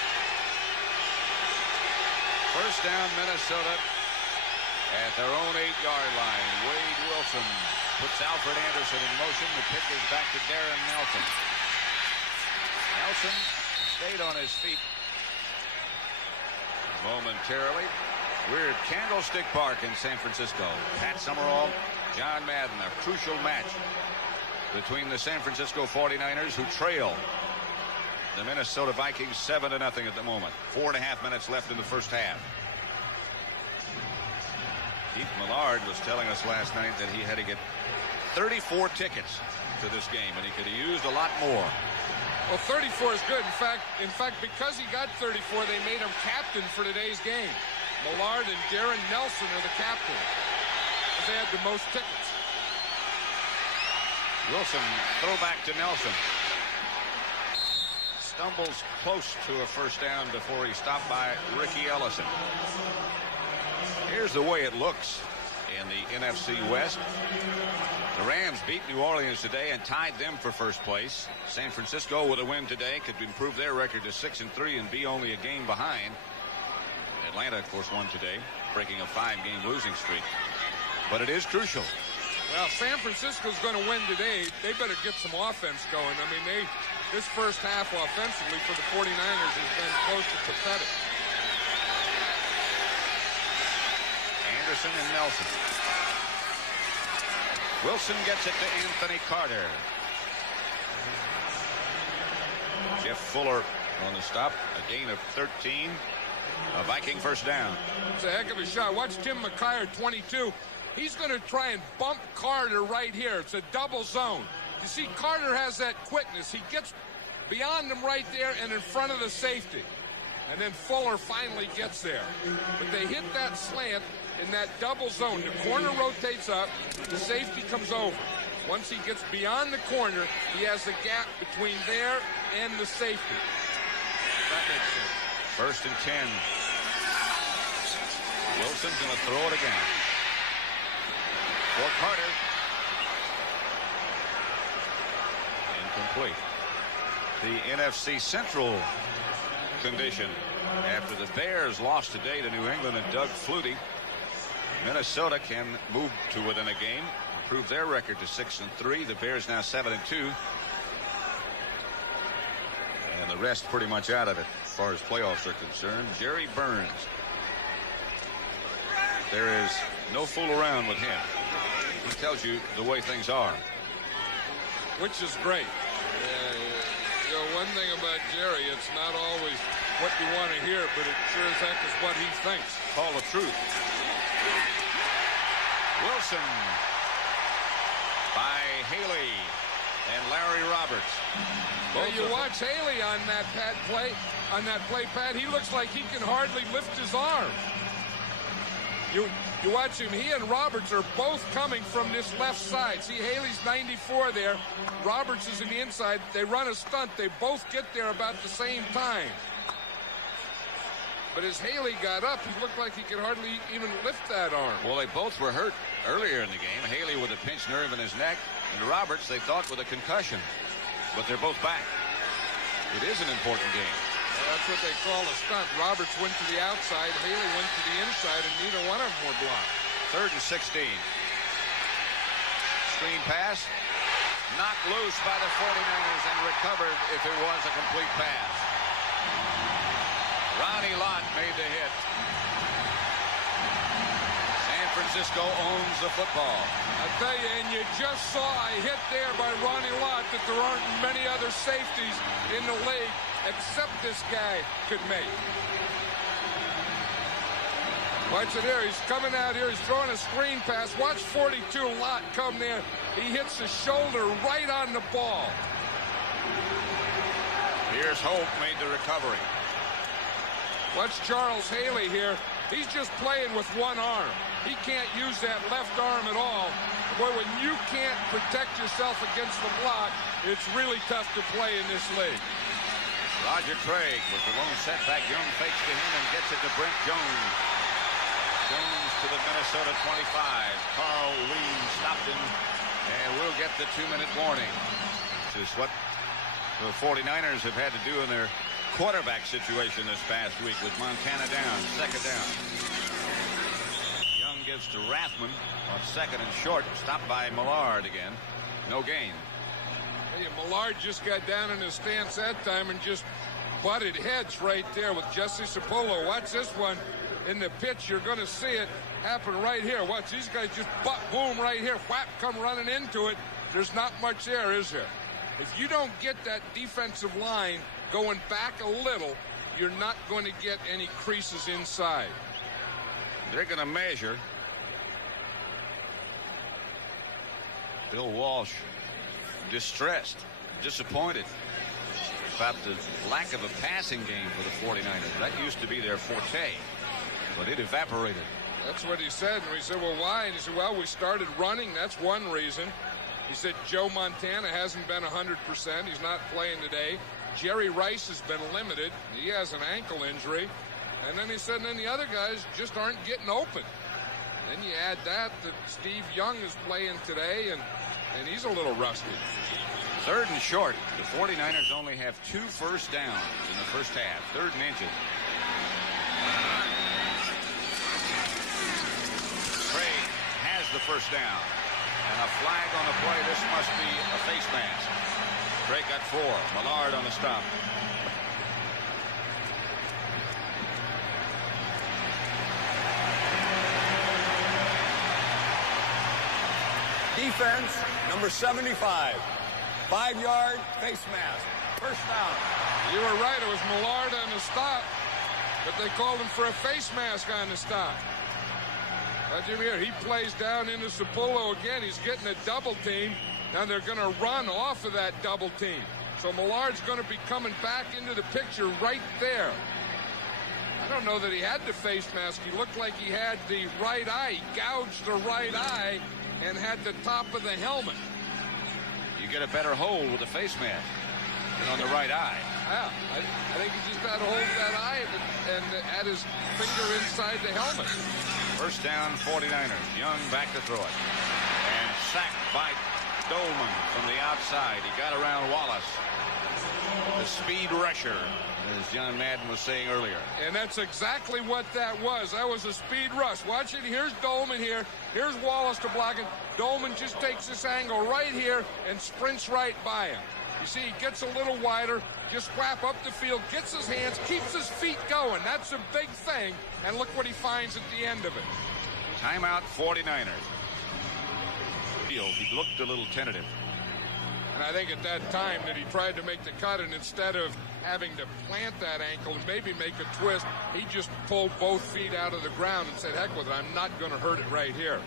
First down, Minnesota at their own 8-yard line. Wade Wilson puts Alfred Anderson in motion. The pick is back to Darren Nelson. Nelson stayed on his feet momentarily. We're at Candlestick Park in San Francisco. Pat Summerall, John Madden, a crucial match between the San Francisco 49ers, who trail the Minnesota Vikings 7-0 at the moment. 4.5 minutes left in the first half. Keith Millard was telling us last night that he had to get 34 tickets to this game, and he could have used a lot more. Well, 34 is good. In fact, because he got 34, they made him captain for today's game. Millard and Darren Nelson are the captains, because they had the most tickets. Wilson, throw back to Nelson. Stumbles close to a first down before he's stopped by Ricky Ellison. Here's the way it looks in the NFC West. The Rams Rams beat New Orleans today and tied them for first place. San Francisco with a win today could improve their record to 6-3 and be only a game behind. Atlanta, of course, won today, breaking a 5-game losing streak. But it is crucial. Well, San Francisco's going to win today. They better get some offense going. I mean, this first half offensively for the 49ers has been close to pathetic. Anderson and Nelson. Wilson gets it to Anthony Carter. Jeff Fuller on the stop. A gain of 13. A Viking first down. It's a heck of a shot. Watch Tim McKyer, 22. He's going to try and bump Carter right here. It's a double zone. You see, Carter has that quickness. He gets beyond him right there and in front of the safety. And then Fuller finally gets there. But they hit that slant in that double zone. The corner rotates up. The safety comes over. Once he gets beyond the corner, he has a gap between there and the safety. That makes sense. First and 10. Wilson's going to throw it again. For Carter. Incomplete. The NFC Central condition after the Bears lost today to New England and Doug Flutie. Minnesota can move to within a game, improve their record to 6-3. The Bears now 7-2. And the rest pretty much out of it as far as playoffs are concerned. Jerry Burns. There is no fool around with him. He tells you the way things are. Which is great. You know, one thing about Jerry, it's not always what you want to hear, but it sure as heck is what he thinks. Call the truth. Wilson by Haley and Larry Roberts. You watch Haley on that play, Pat. He looks like he can hardly lift his arm. You watch him. He and Roberts are both coming from this left side. See, Haley's 94 there. Roberts is in the inside. They run a stunt. They both get there about the same time. But as Haley got up, he looked like he could hardly even lift that arm. Well, they both were hurt earlier in the game. Haley with a pinched nerve in his neck, and Roberts they thought with a concussion. But they're both back. It is an important game. Well, that's what they call a stunt. Roberts went to the outside, Haley went to the inside, and neither one of them were blocked. 3rd and 16. Screen pass. Knocked loose by the 49ers and recovered if it was a complete pass. Ronnie Lott made the hit. San Francisco owns the football. I tell you, and you just saw a hit there by Ronnie Lott that there aren't many other safeties in the league except this guy could make. Watch it here. He's coming out here. He's throwing a screen pass. Watch 42 Lott come there. He hits his shoulder right on the ball. Here's Hope made the recovery. Watch Charles Haley here. He's just playing with one arm. He can't use that left arm at all. Boy, when you can't protect yourself against the block, it's really tough to play in this league. Roger Craig with the lone setback. Young fakes to him and gets it to Brent Jones. Jones to the Minnesota 25. Carl Lee stopped him, and we'll get the 2-minute warning. This is what the 49ers have had to do in their quarterback situation this past week with Montana down. 2nd down. Young gives to Rathman on 2nd and short. Stopped by Millard again. No gain. Hey, Millard just got down in his stance that time and just butted heads right there with Jesse Sapolo. Watch this one in the pitch. You're going to see it happen right here. Watch these guys just butt boom right here. Whap, come running into it. There's not much there, is there? If you don't get that defensive line going back a little, you're not going to get any creases inside. They're going to measure. Bill Walsh distressed, disappointed about the lack of a passing game for the 49ers. That used to be their forte, but it evaporated. That's what he said. And we said, well, why? And he said, well, we started running. That's one reason. He said Joe Montana hasn't been 100%. He's not playing today. Jerry Rice has been limited. He has an ankle injury. And then he said, and then the other guys just aren't getting open. Then you add that Steve Young is playing today, and he's a little rusty. 3rd and short. The 49ers only have 2 first downs in the first half. 3rd and inches. Craig has the first down. And a flag on the play. This must be a face mask. Craig got 4. Millard on the stop. Defense, number 75. 5-yard face mask. First down. You were right. It was Millard on the stop, but they called him for a face mask on the stop. But you hear, he plays down into Sapullo again. He's getting a double team. Now they're going to run off of that double team. So Millard's going to be coming back into the picture right there. I don't know that he had the face mask. He looked like he had the right eye. He gouged the right eye and had the top of the helmet. You get a better hold with the face mask than on the right eye. Yeah, I think he just had a hold of that eye and had his finger inside the helmet. First down, 49ers. Young back to throw it. And sacked by Dolman from the outside. He got around Wallace. The speed rusher, as John Madden was saying earlier. And that's exactly what that was. That was a speed rush. Watch it. Here's Dolman here. Here's Wallace to block it. Dolman just takes this angle right here and sprints right by him. You see, he gets a little wider, just whap up the field, gets his hands, keeps his feet going. That's a big thing. And look what he finds at the end of it. Timeout, 49ers. He looked a little tentative. And I think at that time that he tried to make the cut, and instead of having to plant that ankle and maybe make a twist, he just pulled both feet out of the ground and said, heck with it, I'm not going to hurt it right here.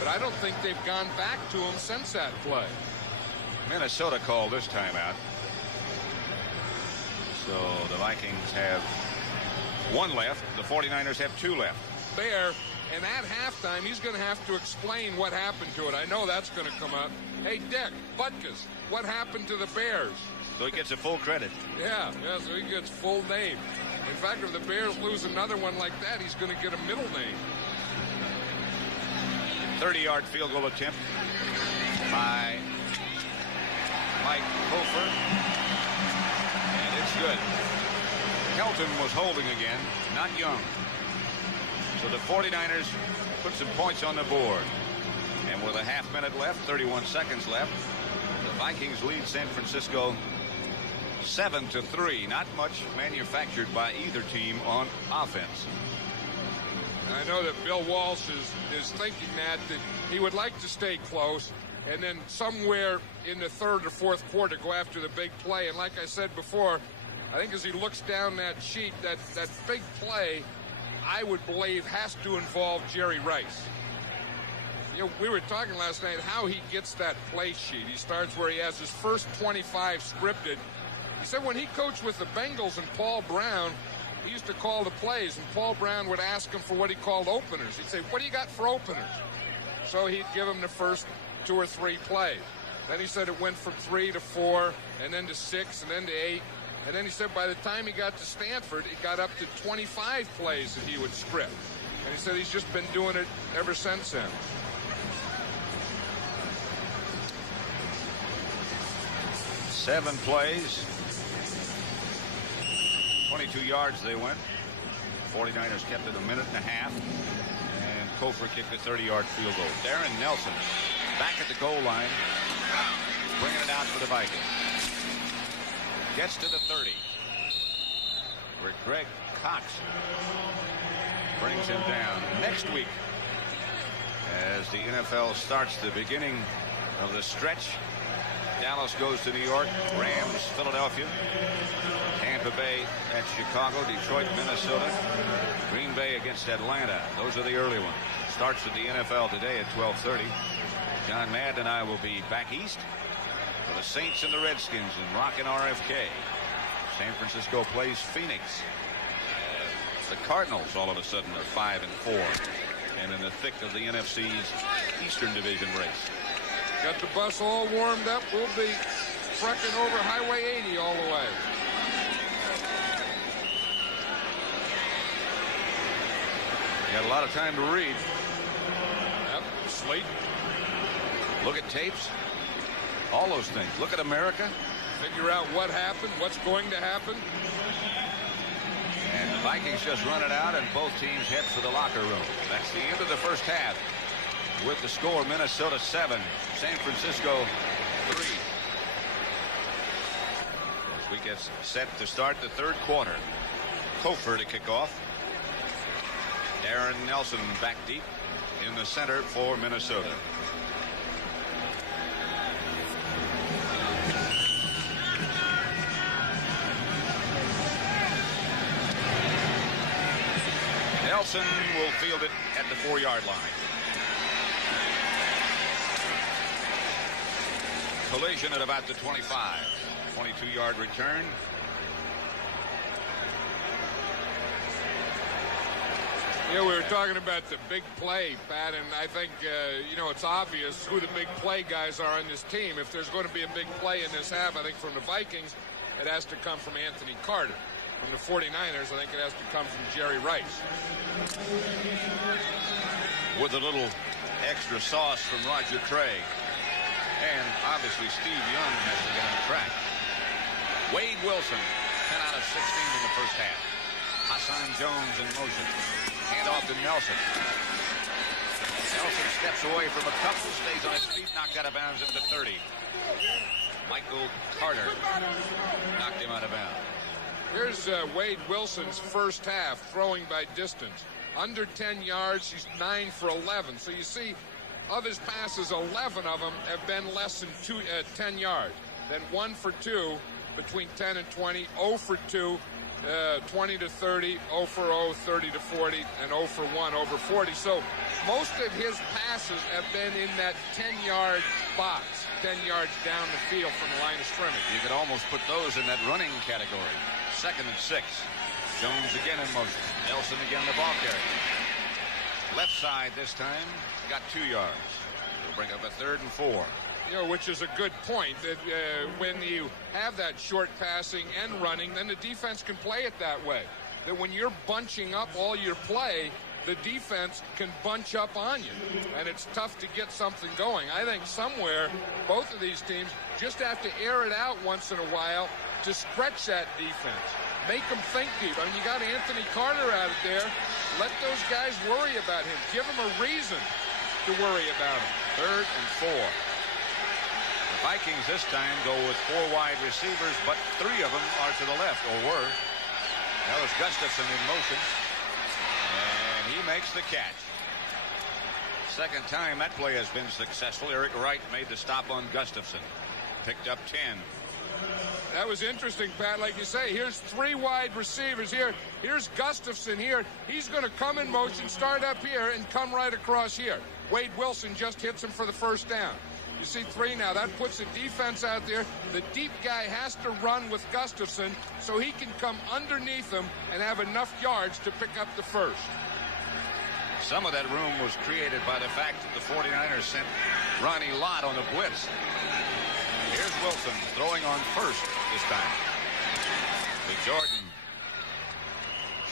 But I don't think they've gone back to him since that play. Minnesota called this timeout. So the Vikings have 1 left. The 49ers have 2 left. Bear, and at halftime, he's going to have to explain what happened to it. I know that's going to come up. Hey, Dick, Butkus, what happened to the Bears? So he gets a full credit. Yeah, so he gets full name. In fact, if the Bears lose another one like that, he's going to get a middle name. 30-yard field goal attempt by Mike Hofer. And it's good. Kelton was holding again, not Young. So the 49ers put some points on the board. And with a half-minute left, 31 seconds left, the Vikings lead San Francisco 7-3. Not much manufactured by either team on offense. I know that Bill Walsh is thinking that he would like to stay close and then somewhere in the 3rd or 4th quarter go after the big play. And like I said before, I think as he looks down that sheet, that big play, I would believe, has to involve Jerry Rice. You know, we were talking last night how he gets that play sheet. He starts where he has his first 25 scripted. He said when he coached with the Bengals and Paul Brown, he used to call the plays, and Paul Brown would ask him for what he called openers. He'd say, what do you got for openers? So he'd give him the first 2 or 3 plays. Then he said it went from 3 to 4, and then to 6, and then to 8. And then he said by the time he got to Stanford, it got up to 25 plays that he would script. And he said he's just been doing it ever since then. Seven plays. 22 yards they went. 49ers kept it a minute and a half. And Kofor kicked a 30-yard field goal. Darren Nelson back at the goal line, bringing it out for the Vikings. Gets to the 30, where Greg Cox brings him down. Next week, as the NFL starts the beginning of the stretch, Dallas goes to New York, Rams, Philadelphia, Tampa Bay at Chicago, Detroit, Minnesota, Green Bay against Atlanta. Those are the early ones. Starts with the NFL today at 12:30. John Madden and I will be back east for the Saints and the Redskins in Rockin' RFK. San Francisco plays Phoenix. The Cardinals all of a sudden are 5-4 and in the thick of the NFC's Eastern Division race. Got the bus all warmed up. We'll be trucking over Highway 80 all the way. Got a lot of time to read. Yep, sleep. Look at tapes. All those things. Look at America. Figure out what happened, what's going to happen. And the Vikings just run it out, and both teams head for the locker room. That's the end of the first half. With the score, Minnesota 7, San Francisco 3. As we get set to start the third quarter. Kofer to kick off. Darren Nelson back deep in the center for Minnesota. Nelson will field it at the 4-yard line. Collision at about the 25. 22-yard return. Yeah, we were talking about the big play, Pat, and I think, you know, it's obvious who the big play guys are on this team. If there's going to be a big play in this half, I think from the Vikings, it has to come from Anthony Carter. From the 49ers, I think it has to come from Jerry Rice. With a little extra sauce from Roger Craig. And obviously Steve Young has to get on track. Wade Wilson, 10 out of 16 in the first half. Hassan Jones in motion. Hand off to Nelson. Nelson steps away from a couple, stays on his feet, knocked out of bounds at the 30. Michael Carter knocked him out of bounds. Here's Wade Wilson's first half, throwing by distance. Under 10 yards, he's 9 for 11. So you see, of his passes, 11 of them have been less than 10 yards. Then 1 for 2 between 10 and 20, 0 for 2, 20 to 30, 0 for 0, 30 to 40, and 0 for 1 over 40. So most of his passes have been in that 10-yard box, 10 yards down the field from the line of scrimmage. You could almost put those in that running category. 2nd and 6. Jones again in motion. Nelson again the ball carrier. Left side this time. Got 2 yards. It'll bring up a 3rd and 4. You know, which is a good point. That when you have that short passing and running, then the defense can play it that way. That when you're bunching up all your play, the defense can bunch up on you. And it's tough to get something going. I think somewhere, both of these teams just have to air it out once in a while to stretch that defense. Make them think deep. I mean, you got Anthony Carter out there. Let those guys worry about him. Give them a reason to worry about him. 3rd and 4. The Vikings this time go with 4 wide receivers, but 3 of them are to the left, or were. That was Gustafson in motion. And he makes the catch. Second time that play has been successful. Eric Wright made the stop on Gustafson. Picked up 10. That was interesting, Pat. Like you say, here's 3 wide receivers here. Here's Gustafson here. He's going to come in motion, start up here, and come right across here. Wade Wilson just hits him for the first down. You see 3 now. That puts the defense out there. The deep guy has to run with Gustafson so he can come underneath him and have enough yards to pick up the first. Some of that room was created by the fact that the 49ers sent Ronnie Lott on the blitz. Here's Wilson throwing on first this time. To Jordan.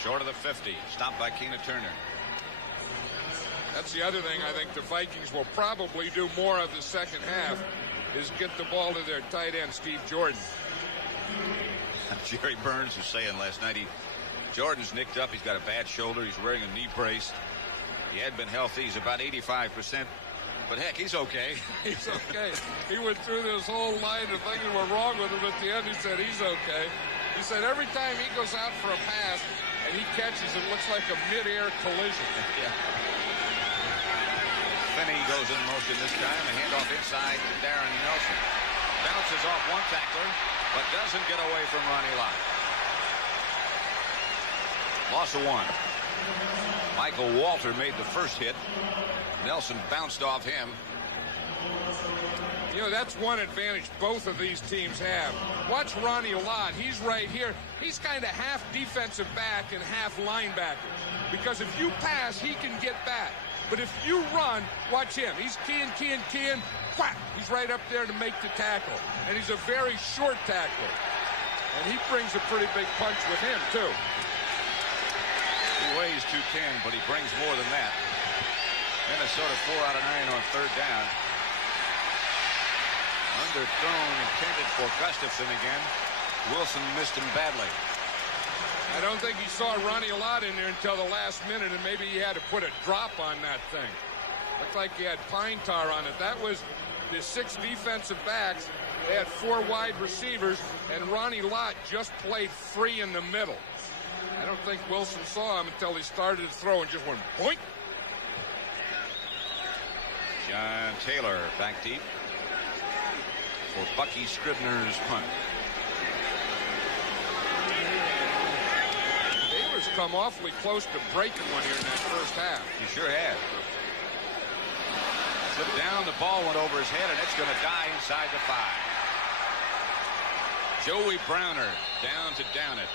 Short of the 50. Stopped by Keena Turner. That's the other thing I think the Vikings will probably do more of the second half is get the ball to their tight end, Steve Jordan. Jerry Burns was saying last night, Jordan's nicked up. He's got a bad shoulder. He's wearing a knee brace. He had been healthy. He's about 85%. But heck, he's okay. He's okay. He went through this whole line of things that were wrong with him. At the end, he said he's okay. He said every time he goes out for a pass and he catches, it looks like a mid-air collision. Yeah. Finney goes in motion this time. A handoff inside to Darren Nelson. Bounces off one tackler, but doesn't get away from Ronnie Lott. Loss of 1. Michael Walter made the first hit. Nelson bounced off him. You know, that's one advantage both of these teams have. Watch Ronnie Lott. He's right here. He's kind of half defensive back and half linebacker. Because if you pass, he can get back. But if you run, watch him. He's keying. Whack! He's right up there to make the tackle. And he's a very short tackler. And he brings a pretty big punch with him, too. He weighs 210, but he brings more than that. Minnesota 4 out of 9 on third down. Underthrown, intended for Gustafson again. Wilson missed him badly. I don't think he saw Ronnie Lott in there until the last minute, and maybe he had to put a drop on that thing. Looked like he had pine tar on it. That was the 6 defensive backs. They had 4 wide receivers, and Ronnie Lott just played free in the middle. I don't think Wilson saw him until he started to throw and just went boink. John Taylor back deep for Bucky Scribner's punt. Taylor's come awfully close to breaking one here in that first half. He sure had. Slipped down, the ball went over his head, and it's going to die inside the 5. Joey Browner down to down it.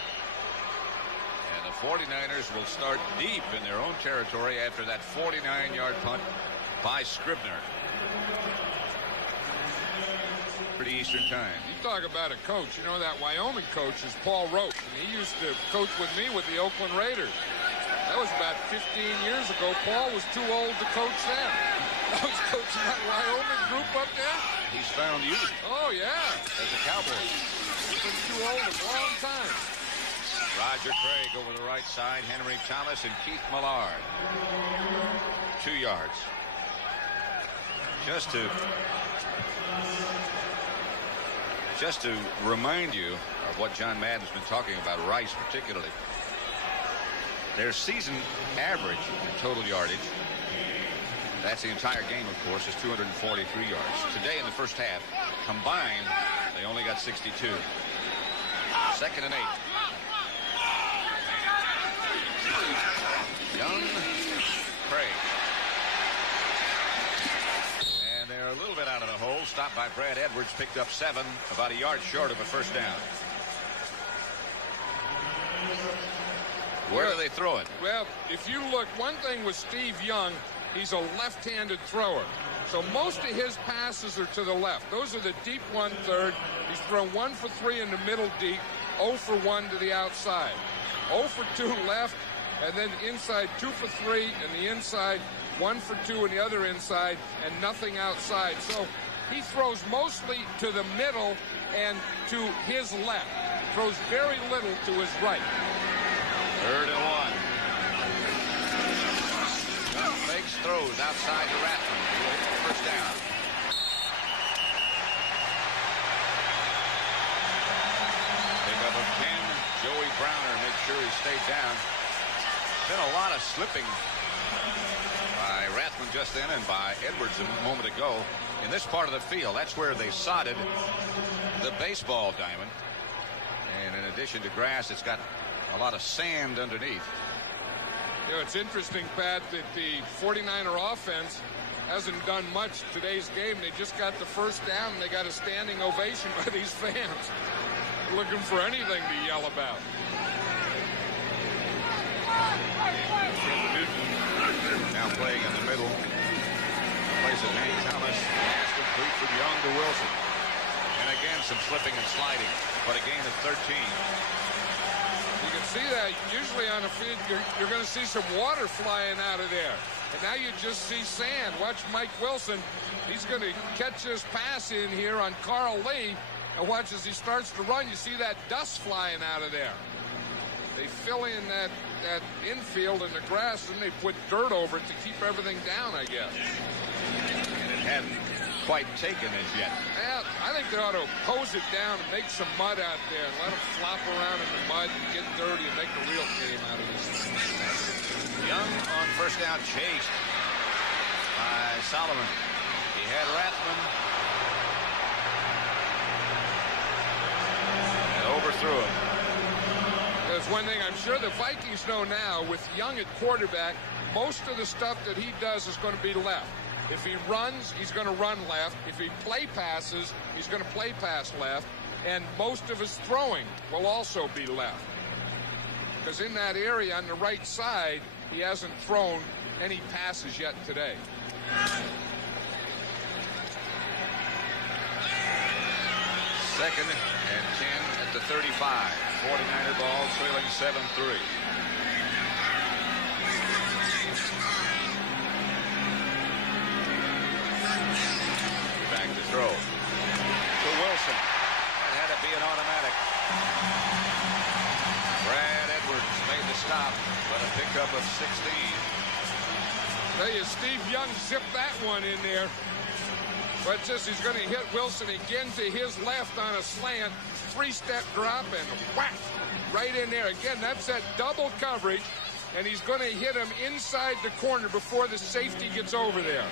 And the 49ers will start deep in their own territory after that 49-yard punt by Scribner. Pretty Eastern time. You talk about a coach. You know, that Wyoming coach is Paul Roach, and he used to coach with me with the Oakland Raiders. That was about 15 years ago. Paul was too old to coach then. I was coaching that Wyoming group up there. He's found youth. Oh, yeah. As a Cowboy. He's been too old a long time. Roger Craig over the right side. Henry Thomas and Keith Millard. 2 yards. Just to remind you of what John Madden's been talking about, Rice particularly. Their season average in total yardage, that's the entire game, of course, is 243 yards. Today in the first half, combined, they only got 62. 2nd and 8. Young, Craig. And they're a little bit out of the hole. Stopped by Brad Edwards, picked up 7, about a yard short of a first down. Where do they throw it? Well, if you look, one thing with Steve Young, he's a left-handed thrower. So most of his passes are to the left. Those are the deep 1/3. He's thrown 1 for 3 in the middle deep, 0 for 1 to the outside. 0 for 2 left, and then inside 2 for 3 in the inside, 1 for 2 in the other inside, and nothing outside. So he throws mostly to the middle and to his left. Throws very little to his right. 3rd and 1. Makes throws outside to Rathman. First down. Pick up of 10. Joey Browner makes sure he stayed down. Been a lot of slipping by Rathman just then and by Edwards a moment ago in this part of the field. That's where they sodded the baseball diamond. And in addition to grass, it's got a lot of sand underneath. You know, it's interesting, Pat, that the 49er offense hasn't done much today's game. They just got the first down, and they got a standing ovation by these fans. Looking for anything to yell about. Now playing in the middle. Plays of Hank Thomas. Pass complete from Young to Wilson. And again, some slipping and sliding. But a gain of 13. You can see that usually on a field, you're going to see some water flying out of there. And now you just see sand. Watch Mike Wilson. He's going to catch this pass in here on Carl Lee. And watch as he starts to run, you see that dust flying out of there. They fill in that infield and the grass, and they put dirt over it to keep everything down, I guess. And it hadn't quite taken as yet. Well, I think they ought to hose it down and make some mud out there and let them flop around in the mud and get dirty and make a real game out of this thing. Young on first down, chased by Solomon. He had Rathman and overthrew him. There's one thing I'm sure the Vikings know now, with Young at quarterback, most of the stuff that he does is going to be left. If he runs, he's going to run left. If he play passes, he's going to play pass left. And most of his throwing will also be left. Because in that area on the right side, he hasn't thrown any passes yet today. Second and 10 at the 35. 49er ball trailing 7-3. throw to Wilson. That had to be an automatic. Brad Edwards made the stop, but a pickup of 16. Tell you, Steve Young zipped that one in there. But just he's going to hit Wilson again to his left on a slant. 3-step drop and whack right in there. Again, that's that double coverage. And he's going to hit him inside the corner before the safety gets over there.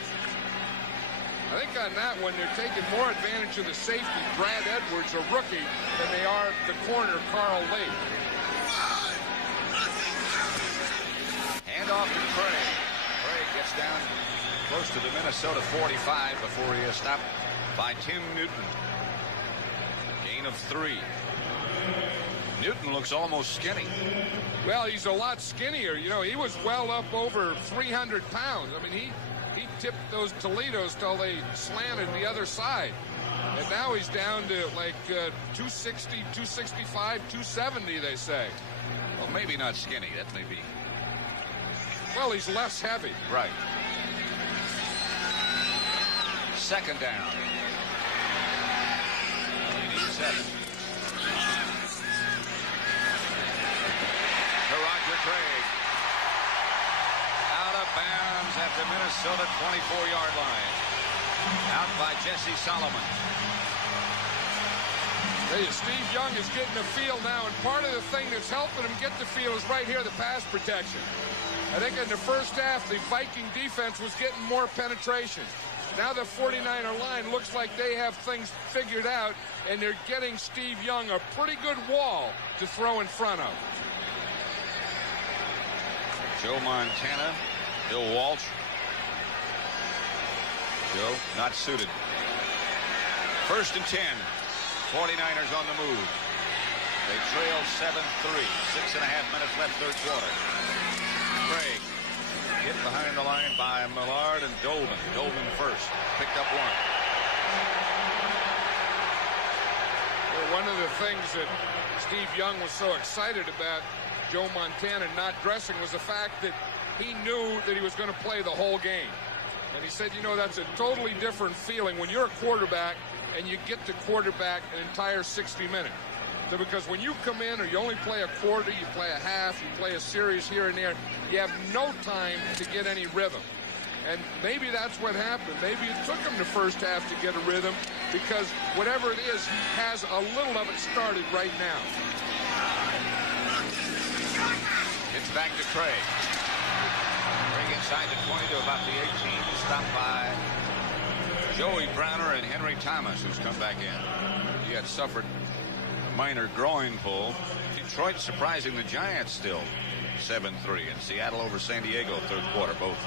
I think on that one, they're taking more advantage of the safety, Brad Edwards, a rookie, than they are the corner, Carl Lake. Hand off to Craig. Craig gets down close to the Minnesota 45 before he is stopped by Tim Newton. Gain of 3. Newton looks almost skinny. Well, he's a lot skinnier. You know, he was well up over 300 pounds. I mean, he tipped those Toledos till they slanted the other side. And now he's down to like 260, 265, 270, they say. Well, maybe not skinny. That may be. Well, he's less heavy. Right. Second down. He needs 7. To Roger Craig. Out of bounds at the Minnesota 24-yard line. Out by Jesse Solomon. Hey, Steve Young is getting the feel now, and part of the thing that's helping him get the feel is right here, the pass protection. I think in the first half, the Viking defense was getting more penetration. Now the 49er line looks like they have things figured out, and they're getting Steve Young a pretty good wall to throw in front of. Joe Montana, Bill Walsh. Joe not suited. 1st and 10. 49ers on the move. They trail 7-3. 6.5 minutes left, third quarter. Craig hit behind the line by Millard and Dolman. Dolman first. Picked up 1. Well, one of the things that Steve Young was so excited about Joe Montana not dressing was the fact that he knew that he was going to play the whole game. And he said, you know, that's a totally different feeling when you're a quarterback and you get to quarterback an entire 60 minutes. So because when you come in or you only play a quarter, you play a half, you play a series here and there, you have no time to get any rhythm. And maybe that's what happened. Maybe it took him the first half to get a rhythm because whatever it is, he has a little of it started right now. It's back to Craig. Craig inside the 20 to about the 18. Stopped by Joey Browner and Henry Thomas, who's come back in. He had suffered a minor groin pull. Detroit surprising the Giants still. 7-3. And Seattle over San Diego, third quarter, both.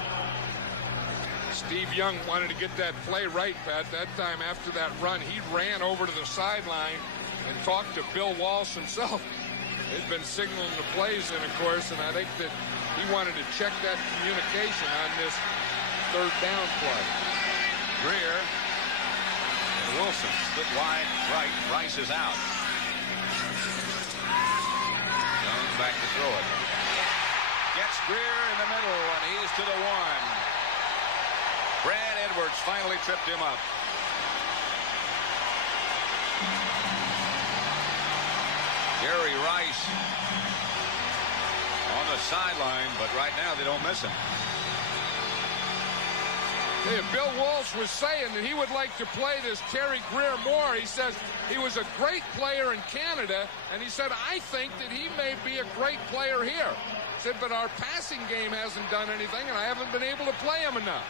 Steve Young wanted to get that play right, Pat. That time after that run, he ran over to the sideline and talked to Bill Walsh himself. They'd been signaling the plays in, of course, and I think that he wanted to check that communication on this third down play. Greer and Wilson split wide right. Rice is out. Young back to throw it. Gets Greer in the middle, and he's to the 1. Brad Edwards finally tripped him up. Gary Rice on the sideline, but right now they don't miss him. Hey, Bill Walsh was saying that he would like to play this Terry Greer more. He says he was a great player in Canada, and he said, I think that he may be a great player here. He said, but our passing game hasn't done anything, and I haven't been able to play him enough.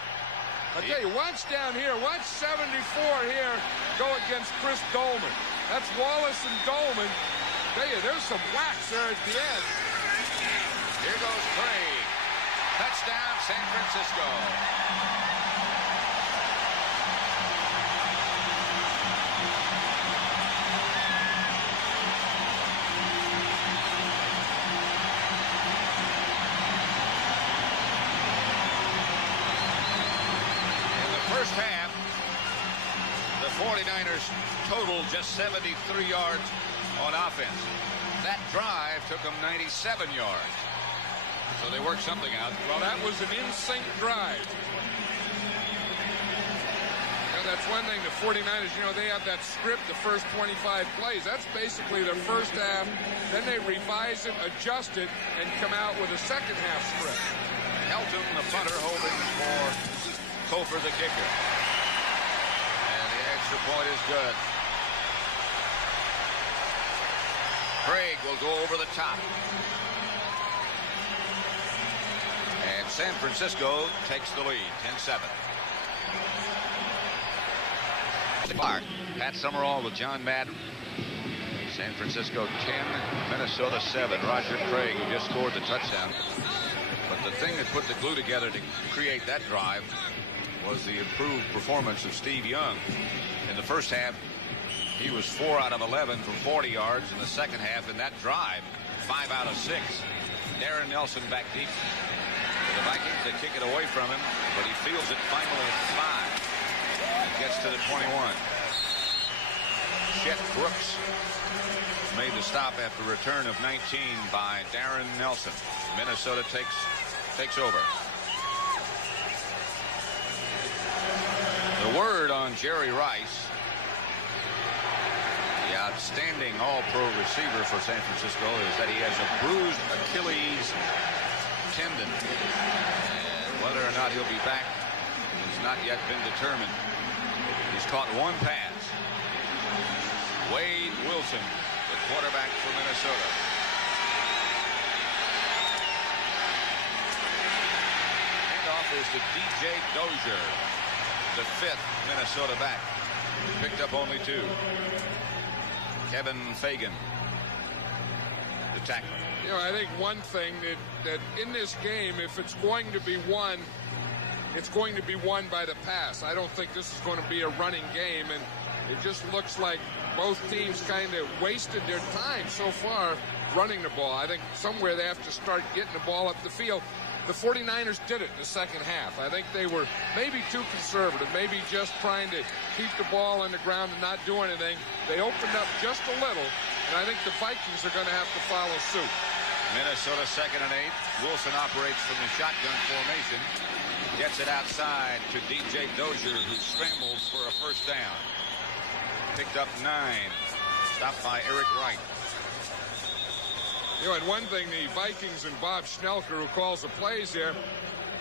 I'll tell you, watch down here. Watch 74 here go against Chris Dolman. That's Wallace and Dolman. I'll tell you, there's some whacks there at the end. Here goes Craig. Touchdown, San Francisco. First half, the 49ers totaled just 73 yards on offense. That drive took them 97 yards. So they worked something out. Well, that was an in-sync drive. And that's one thing. The 49ers, you know, they have that script, the first 25 plays. That's basically their first half. Then they revise it, adjust it, and come out with a second half script. Helton, the punter, holding for Kofer, the kicker. And the extra point is good. Craig will go over the top. And San Francisco takes the lead, 10-7. Clark, Pat Summerall with John Madden. San Francisco 10, Minnesota 7. Roger Craig, who just scored the touchdown. But the thing that put the glue together to create that drive was the improved performance of Steve Young. In the first half, he was 4 out of 11 from 40 yards. In the second half, in that drive, 5 out of 6. Darren Nelson back deep. For the Vikings, they kick it away from him, but he feels it finally at 5. Gets to the 21. Chet Brooks made the stop after return of 19 by Darren Nelson. Minnesota takes over. The word on Jerry Rice, the outstanding all-pro receiver for San Francisco, is that he has a bruised Achilles tendon. And whether or not he'll be back has not yet been determined. He's caught one pass. Wade Wilson, the quarterback for Minnesota. Handoff is to DJ Dozier, the 5th Minnesota back. Picked up only 2. Kevin Fagan, the tackler. You know, I think one thing that in this game, if it's going to be won, it's going to be won by the pass. I don't think this is going to be a running game, and it just looks like both teams kind of wasted their time so far running the ball. I think somewhere they have to start getting the ball up the field. The 49ers did it in the second half. I think they were maybe too conservative, maybe just trying to keep the ball on the ground and not do anything. They opened up just a little, and I think the Vikings are going to have to follow suit. Minnesota 2nd and 8. Wilson operates from the shotgun formation. Gets it outside to DJ Dozier, who scrambles for a first down. Picked up 9. Stopped by Eric Wright. You know, and one thing, the Vikings and Bob Schnelker, who calls the plays here,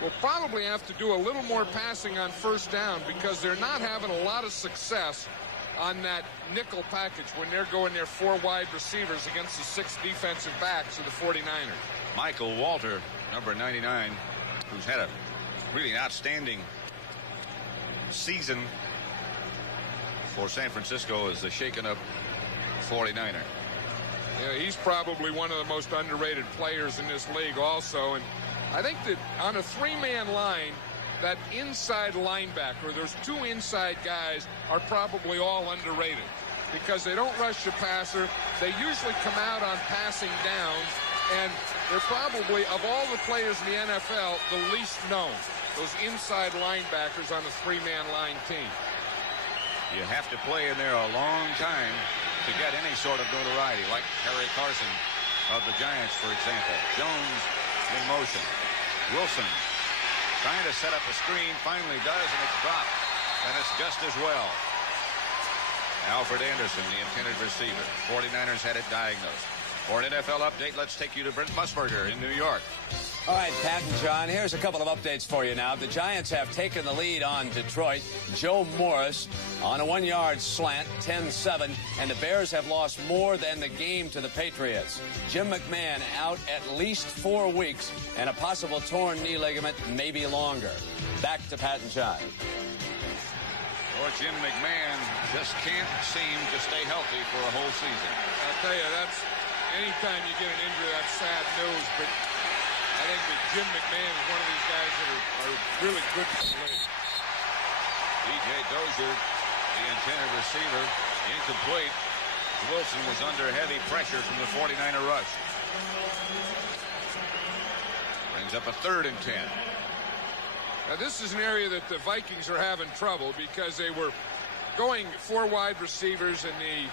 will probably have to do a little more passing on first down because they're not having a lot of success on that nickel package when they're going their 4 wide receivers against the 6 defensive backs of the 49ers. Michael Walter, number 99, who's had a really outstanding season for San Francisco as the shaken up 49er. Yeah, he's probably one of the most underrated players in this league also. And I think that on a 3-man line, that inside linebacker, those 2 inside guys are probably all underrated because they don't rush the passer. They usually come out on passing downs, and they're probably, of all the players in the NFL, the least known. Those inside linebackers on a 3-man line team. You have to play in there a long time to get any sort of notoriety, like Harry Carson of the Giants, for example. Jones in motion. Wilson trying to set up a screen, finally does, and it's dropped. And it's just as well. Alfred Anderson, the intended receiver. 49ers had it diagnosed. For an NFL update, let's take you to Brent Musburger in New York. All right, Pat and John, here's a couple of updates for you now. The Giants have taken the lead on Detroit. Joe Morris on a 1-yard slant, 10-7, and the Bears have lost more than the game to the Patriots. Jim McMahon out at least 4 weeks, and a possible torn knee ligament, maybe longer. Back to Pat and John. Or Jim McMahon just can't seem to stay healthy for a whole season. I'll tell you, that's anytime you get an injury, that's sad news, but I think that Jim McMahon is one of these guys that are really good for the league. DJ Dozier, the intended receiver, incomplete. Wilson was under heavy pressure from the 49er rush. Brings up a 3rd and 10. Now, this is an area that the Vikings are having trouble because they were going 4 wide receivers, and the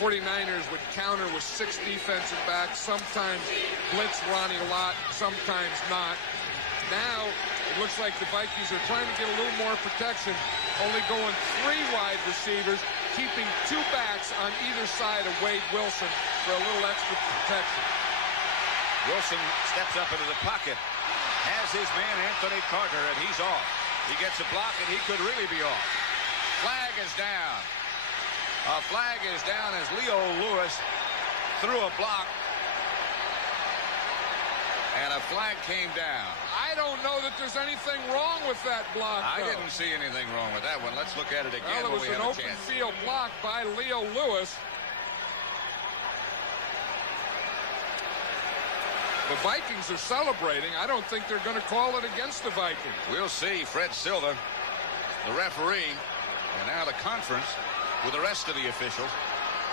49ers would counter with 6 defensive backs, sometimes blitz Ronnie Lott, sometimes not. Now It looks like the Vikings are trying to get a little more protection, only going 3 wide receivers, keeping 2 backs on either side of Wade Wilson for a little extra protection. Wilson steps up into the pocket, has his man Anthony Carter, and he's off. He gets a block, and he could really be off. Flag is down. A flag is down as Leo Lewis threw a block, and a flag came down. I don't know that there's anything wrong with that block, I though. didn't see anything wrong with that one. Let's look at it again Well, it when was we an have a open chance. field block by Leo Lewis. The Vikings are celebrating. I don't think they're going to call it against the Vikings. We'll see. Fred Silva, the referee, and now the conference with the rest of the officials.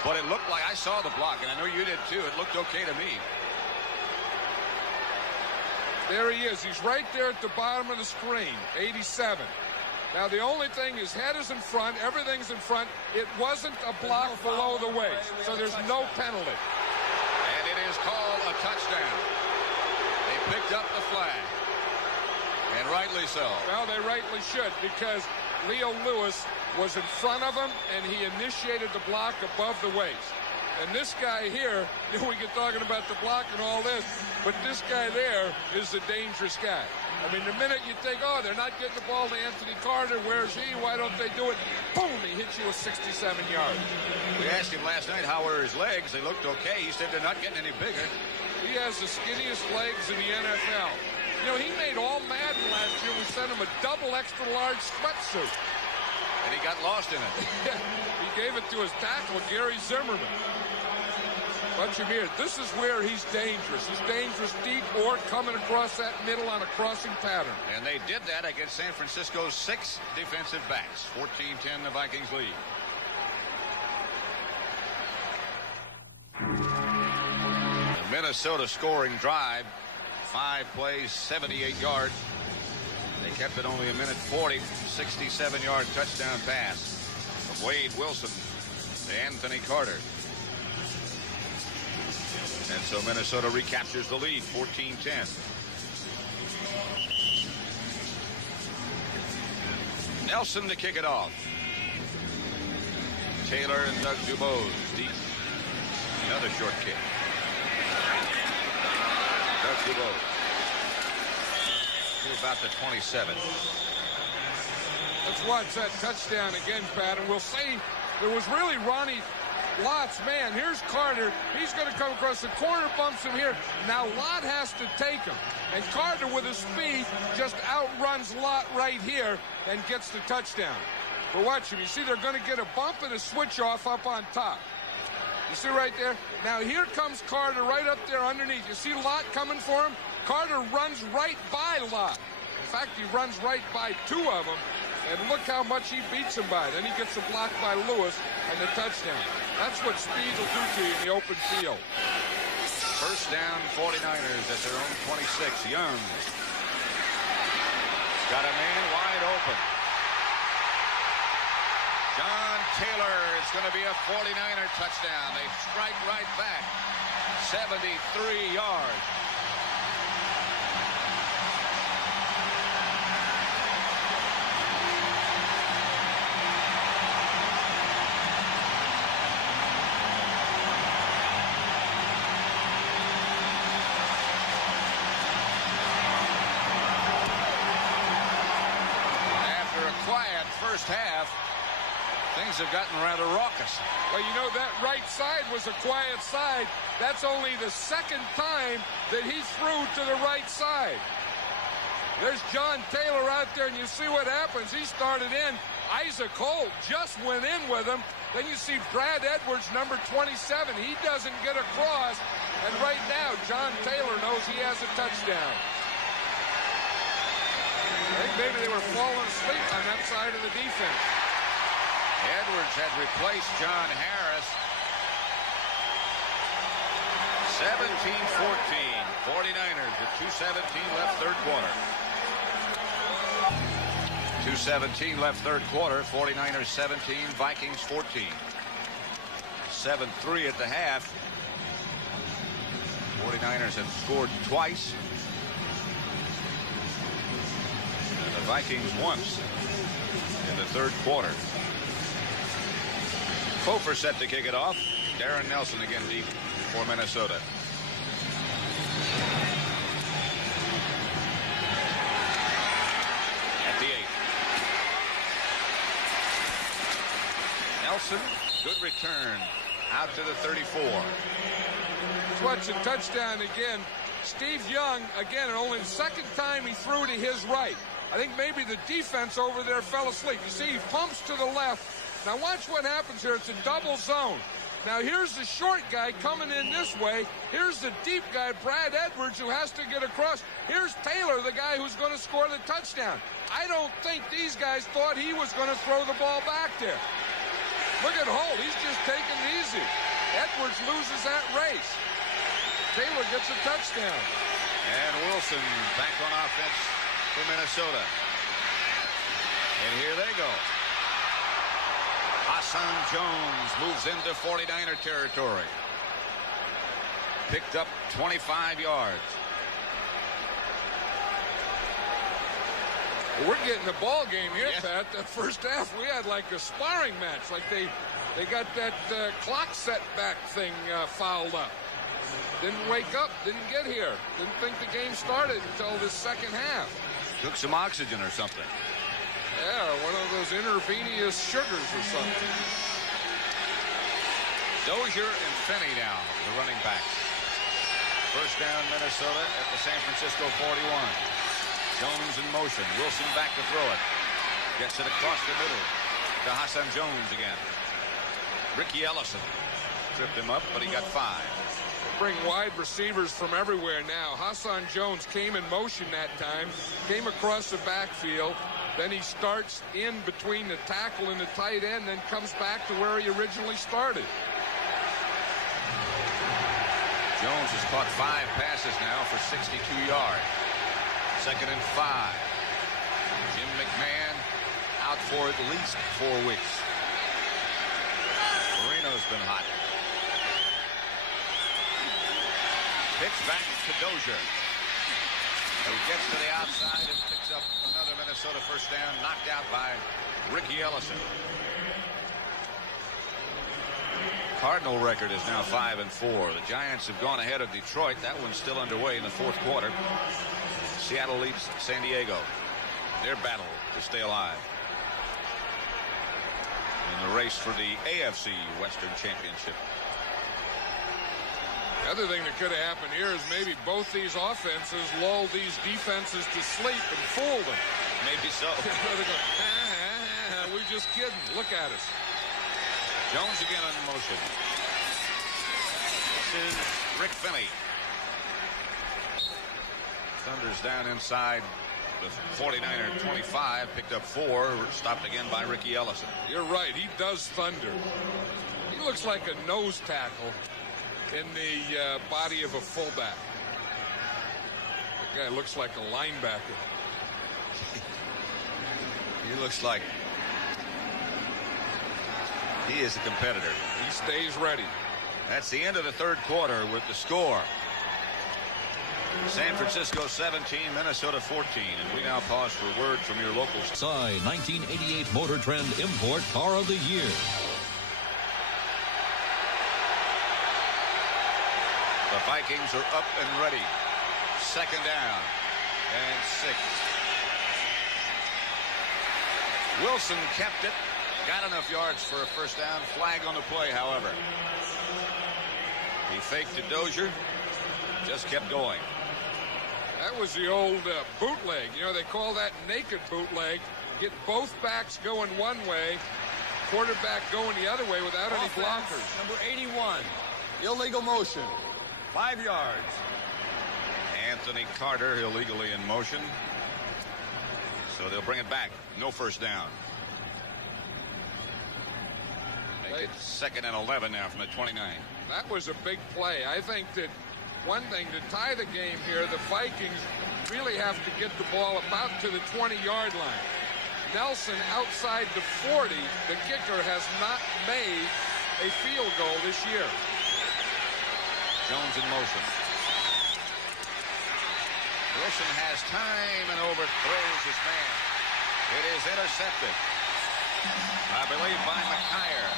But it looked like, I saw the block, and I know you did too. It looked okay to me. There he is. He's right there at the bottom of the screen, 87. Now, the only thing, his head is in front. Everything's in front. It wasn't a block below the waist, so there's no penalty. And it is called a touchdown. They picked up the flag, and rightly so. Well, they rightly should, because Leo Lewis was in front of him, and he initiated the block above the waist. And this guy here, we get talking about the block and all this, but this guy there is a dangerous guy. I mean, the minute you think, oh, they're not getting the ball to Anthony Carter, where's he? Why don't they do it? Boom, he hits you with 67 yards. We asked him last night how were his legs. They looked okay. He said they're not getting any bigger. He has the skinniest legs in the NFL. You know, he made all Madden last year. We sent him a double extra large sweatsuit. And he got lost in it. He gave it to his tackle, Gary Zimmerman. Watch him here. This is where he's dangerous. He's dangerous deep or coming across that middle on a crossing pattern. And they did that against San Francisco's 6 defensive backs. 14-10, the Vikings lead. The Minnesota scoring drive. 5 plays, 78 yards. They kept it only a minute 40. 67-yard touchdown pass from Wade Wilson to Anthony Carter. And so Minnesota recaptures the lead, 14-10. Nelson to kick it off. Taylor and Doug Dubose deep. Another short kick. Doug Dubose to about the 27. Let's watch that touchdown again, Pat, and we'll see. There was really Ronnie Lott's man. Here's Carter. He's going to come across the corner, bumps him here. Now Lott has to take him. And Carter, with his speed, just outruns Lott right here and gets the touchdown. But watch him. You see they're going to get a bump and a switch off up on top. You see right there? Now here comes Carter right up there underneath. You see Lott coming for him? Carter runs right by Lott. In fact, he runs right by 2 of them. And look how much he beats him by. Then he gets a block by Lewis and the touchdown. That's what speed will do to you in the open field. First down, 49ers at their own 26. Young got a man wide open. John Taylor. It's going to be a 49er touchdown. They strike right back. 73 yards. First half, things have gotten rather raucous. Well, you know, that right side was a quiet side. That's only the 2nd time that he threw to the right side. There's John Taylor out there, and you see what happens. He started in. Isaac Holt just went in with him. Then you see Brad Edwards, number 27. He doesn't get across. And right now, John Taylor knows he has a touchdown. I think maybe they were falling asleep on that side of the defense. Edwards had replaced John Harris. 17-14. 49ers with 2:17 left third quarter. 2:17 left third quarter. 49ers 17, Vikings 14. 7-3 at the half. 49ers have scored twice. Vikings once in the third quarter. Fofer set to kick it off. Darren Nelson again deep for Minnesota. At the 8. Nelson, good return out to the 34. Watch a touchdown again. Steve Young, again, only the second time he threw to his right. I think maybe the defense over there fell asleep. You see, he pumps to the left. Now watch what happens here. It's a double zone. Now here's the short guy coming in this way. Here's the deep guy, Brad Edwards, who has to get across. Here's Taylor, the guy who's going to score the touchdown. I don't think these guys thought he was going to throw the ball back there. Look at Holt. He's just taking it easy. Edwards loses that race. Taylor gets a touchdown. And Wilson back on offense for Minnesota. And here they go. Hassan Jones moves into 49er territory. Picked up 25 yards. Well, we're getting a ball game here, Pat. That first half, we had like a sparring match. Like they got that clock setback thing fouled up. Didn't wake up, didn't get here. Didn't think the game started until the second half. Took some oxygen or something. Yeah, one of those intravenous sugars or something. Dozier and Finney now, the running backs. First down, Minnesota at the San Francisco 41. Jones in motion. Wilson back to throw it. Gets it across the middle to Hassan Jones again. Ricky Ellison tripped him up, but he got 5. Bring wide receivers from everywhere now. Hassan Jones came in motion that time, came across the backfield, then he starts in between the tackle and the tight end, then comes back to where he originally started. Jones has caught 5 passes now for 62 yards. Second and 5. Jim McMahon out for at least 4 weeks. Marino's been hot. Pitch back to Dozier. He gets to the outside and picks up another Minnesota first down, knocked out by Ricky Ellison. Cardinal record is now 5-4. The Giants have gone ahead of Detroit. That one's still underway in the fourth quarter. Seattle leads San Diego. Their battle to stay alive in the race for the AFC Western Championship. The other thing that could have happened here is maybe both these offenses lull these defenses to sleep and fool them. Maybe so. They go, we're just kidding. Look at us. Jones again on motion. This is Rick Finney. Thunder's down inside the 49er 25. Picked up 4. Stopped again by Ricky Ellison. You're right. He does thunder. He looks like a nose tackle in the body of a fullback. The guy looks like a linebacker. He looks like he is a competitor. He stays ready. That's the end of the third quarter with the score. San Francisco 17, Minnesota 14. And we now pause for a word from your local. SI 1988 Motor Trend Import Car of the Year. The Vikings are up and ready. Second down and 6. Wilson kept it. Got enough yards for a first down. Flag on the play, however. He faked to Dozier. Just kept going. That was the old bootleg. You know, they call that naked bootleg. Get both backs going one way, quarterback going the other way without any blockers. Number 81. Illegal motion. 5 yards. Anthony Carter illegally in motion. So they'll bring it back. No first down. Make it second and 11 now from the 29. That was a big play. I think that one thing to tie the game here, the Vikings really have to get the ball about to the 20-yard line. Nelson outside the 40. The kicker has not made a field goal this year. Jones in motion. Wilson has time and overthrows his man. It is intercepted, I believe, by McKyer.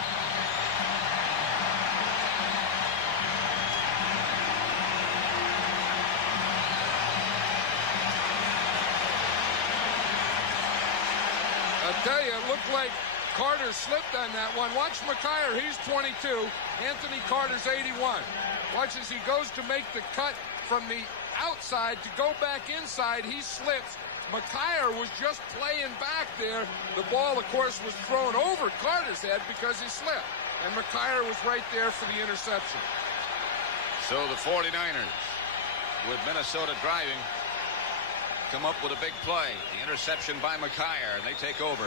I'll tell you, it looked like Carter slipped on that one. Watch McKyer, he's 22. Anthony Carter's 81. Watch as he goes to make the cut from the outside to go back inside. He slips. McKyer was just playing back there. The ball, of course, was thrown over Carter's head because he slipped. And McKyer was right there for the interception. So the 49ers, with Minnesota driving, come up with a big play. The interception by McKyer, and they take over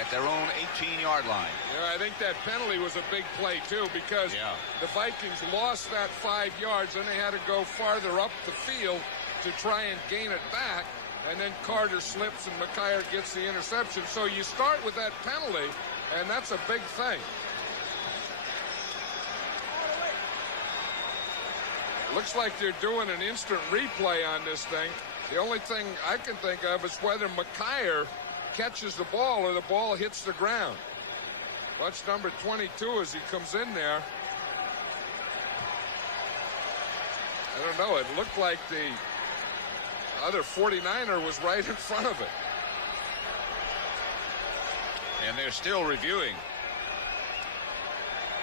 at their own 18-yard line. Yeah, I think that penalty was a big play, too, because the Vikings lost that 5 yards, and they had to go farther up the field to try and gain it back, and then Carter slips and McKyer gets the interception. So you start with that penalty, and that's a big thing. Looks like they're doing an instant replay on this thing. The only thing I can think of is whether McKyer catches the ball or the ball hits the ground. Watch number 22 as he comes in there. I don't know. It looked like the other 49er was right in front of it. And they're still reviewing.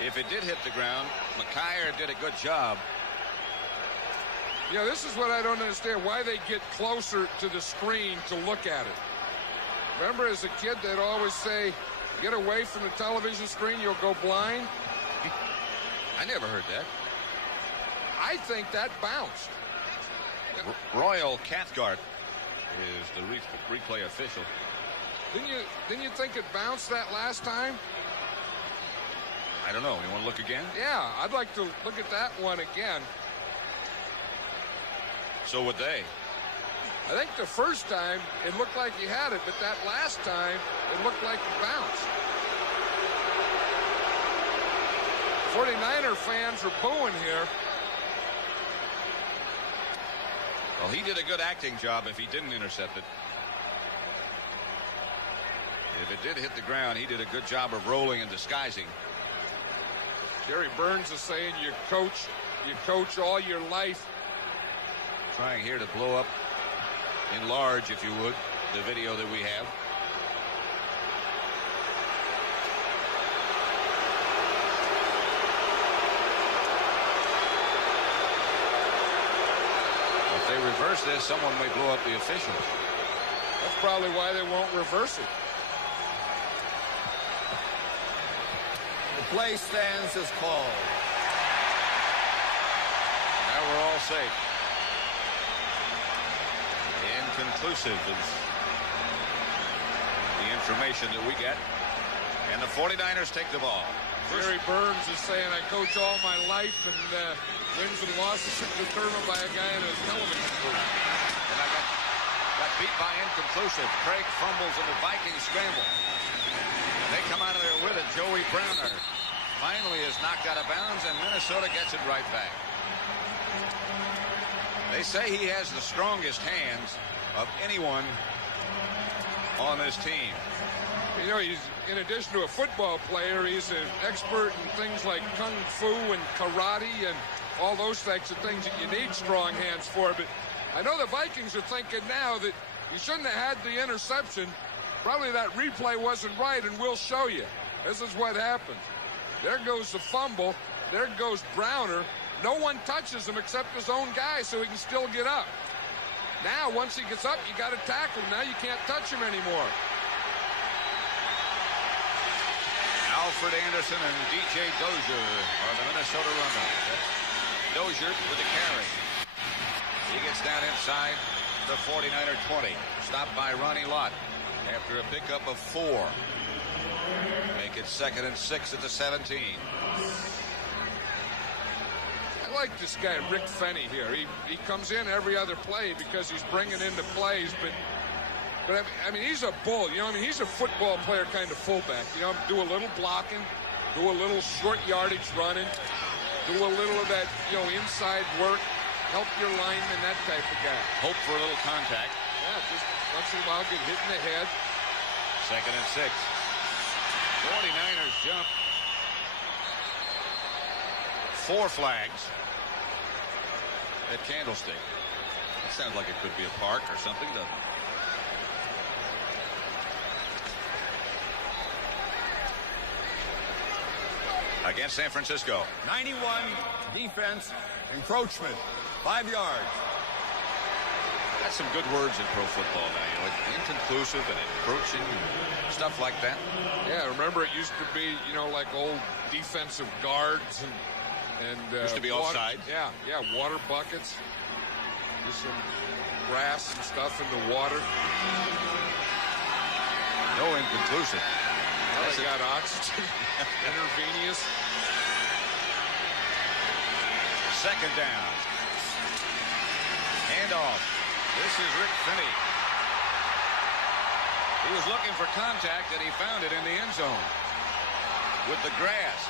If it did hit the ground, McKyer did a good job. Yeah, this is what I don't understand, why they get closer to the screen to look at it. Remember as a kid, they'd always say, get away from the television screen, you'll go blind. I never heard that. I think that bounced. Royal Cathcart is the replay official. Didn't you think it bounced that last time? I don't know. You want to look again? Yeah, I'd like to look at that one again. So would they. I think the first time it looked like you had it, but that last time it looked like you bounced. 49er fans are booing here. Well, he did a good acting job if he didn't intercept it. If it did hit the ground, he did a good job of rolling and disguising. Jerry Burns is saying you coach all your life. Trying here to blow up, enlarge, if you would, the video that we have. If they reverse this, someone may blow up the official. That's probably why they won't reverse it. The play stands as called. Now we're all safe. Inconclusive is the information that we get. And the 49ers take the ball. Jerry Burns is saying, I coach all my life, and wins and losses are determined by a guy in a television booth. And I got beat by inconclusive. Craig fumbles and the Vikings scramble. They come out of there with it. Joey Browner finally is knocked out of bounds, and Minnesota gets it right back. They say he has the strongest hands of anyone on this team. You know, he's, in addition to a football player, he's an expert in things like kung fu and karate and all those types of things that you need strong hands for. But I know the Vikings are thinking now that you shouldn't have had the interception. Probably that replay wasn't right, and we'll show you. This is what happens. There goes the fumble. There goes Browner. No one touches him except his own guy, so he can still get up. Now, once he gets up, you got to tackle him. Now you can't touch him anymore. Alfred Anderson and DJ Dozier are the Minnesota runners. That's Dozier with the carry. He gets down inside the 49er 20. Stopped by Ronnie Lott after a pickup of 4. Make it 2nd and 6 at the 17. I like this guy, Rick Fenny here. He comes in every other play because he's bringing into plays, but I mean, he's a bull. You know, I mean, he's a football player kind of fullback. You know, do a little blocking, do a little short yardage running, do a little of that, you know, inside work, help your lineman, that type of guy. Hope for a little contact. Yeah, just once in a while get hit in the head. Second and 6. 49ers jump. 4 flags at Candlestick. That sounds like it could be a park or something, doesn't it? Against San Francisco. 91 defense encroachment. 5 yards. That's some good words in pro football now, you know, like inconclusive and encroaching and stuff like that. Yeah, remember it used to be, you know, like old defensive guards and used to be water, offside. Yeah, water buckets. Just some grass and stuff in the water. No inconclusive. Now they got oxygen. Intravenous. Second down. Handoff. This is Rick Finney. He was looking for contact and he found it in the end zone with the grass.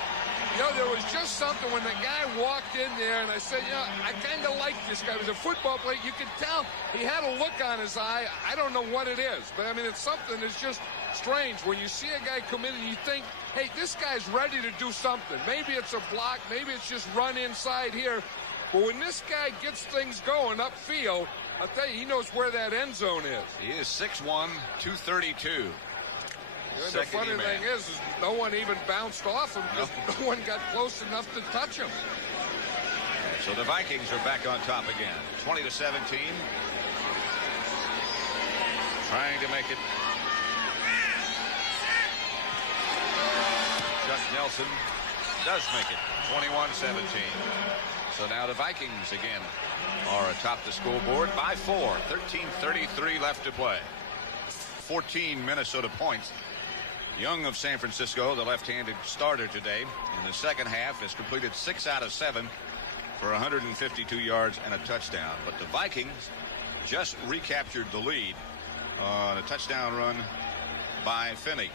You know, there was just something when the guy walked in there, and I said, you know, I kind of like this guy. He was a football player. You could tell he had a look on his eye. I don't know what it is, but, I mean, it's something that's just strange. When you see a guy come in and you think, hey, this guy's ready to do something. Maybe it's a block. Maybe it's just run inside here. But when this guy gets things going upfield, I'll tell you, he knows where that end zone is. He is 6'1", 232. And the funny thing is no one even bounced off him because no one got close enough to touch him. So the Vikings are back on top again. 20-17. Trying to make it. Chuck Nelson does make it. 21-17. So now the Vikings again are atop the scoreboard by 4. 13:33 left to play. 14 Minnesota points. Young of San Francisco, the left-handed starter today in the second half, has completed 6 out of 7 for 152 yards and a touchdown. But the Vikings just recaptured the lead on a touchdown run by Finney.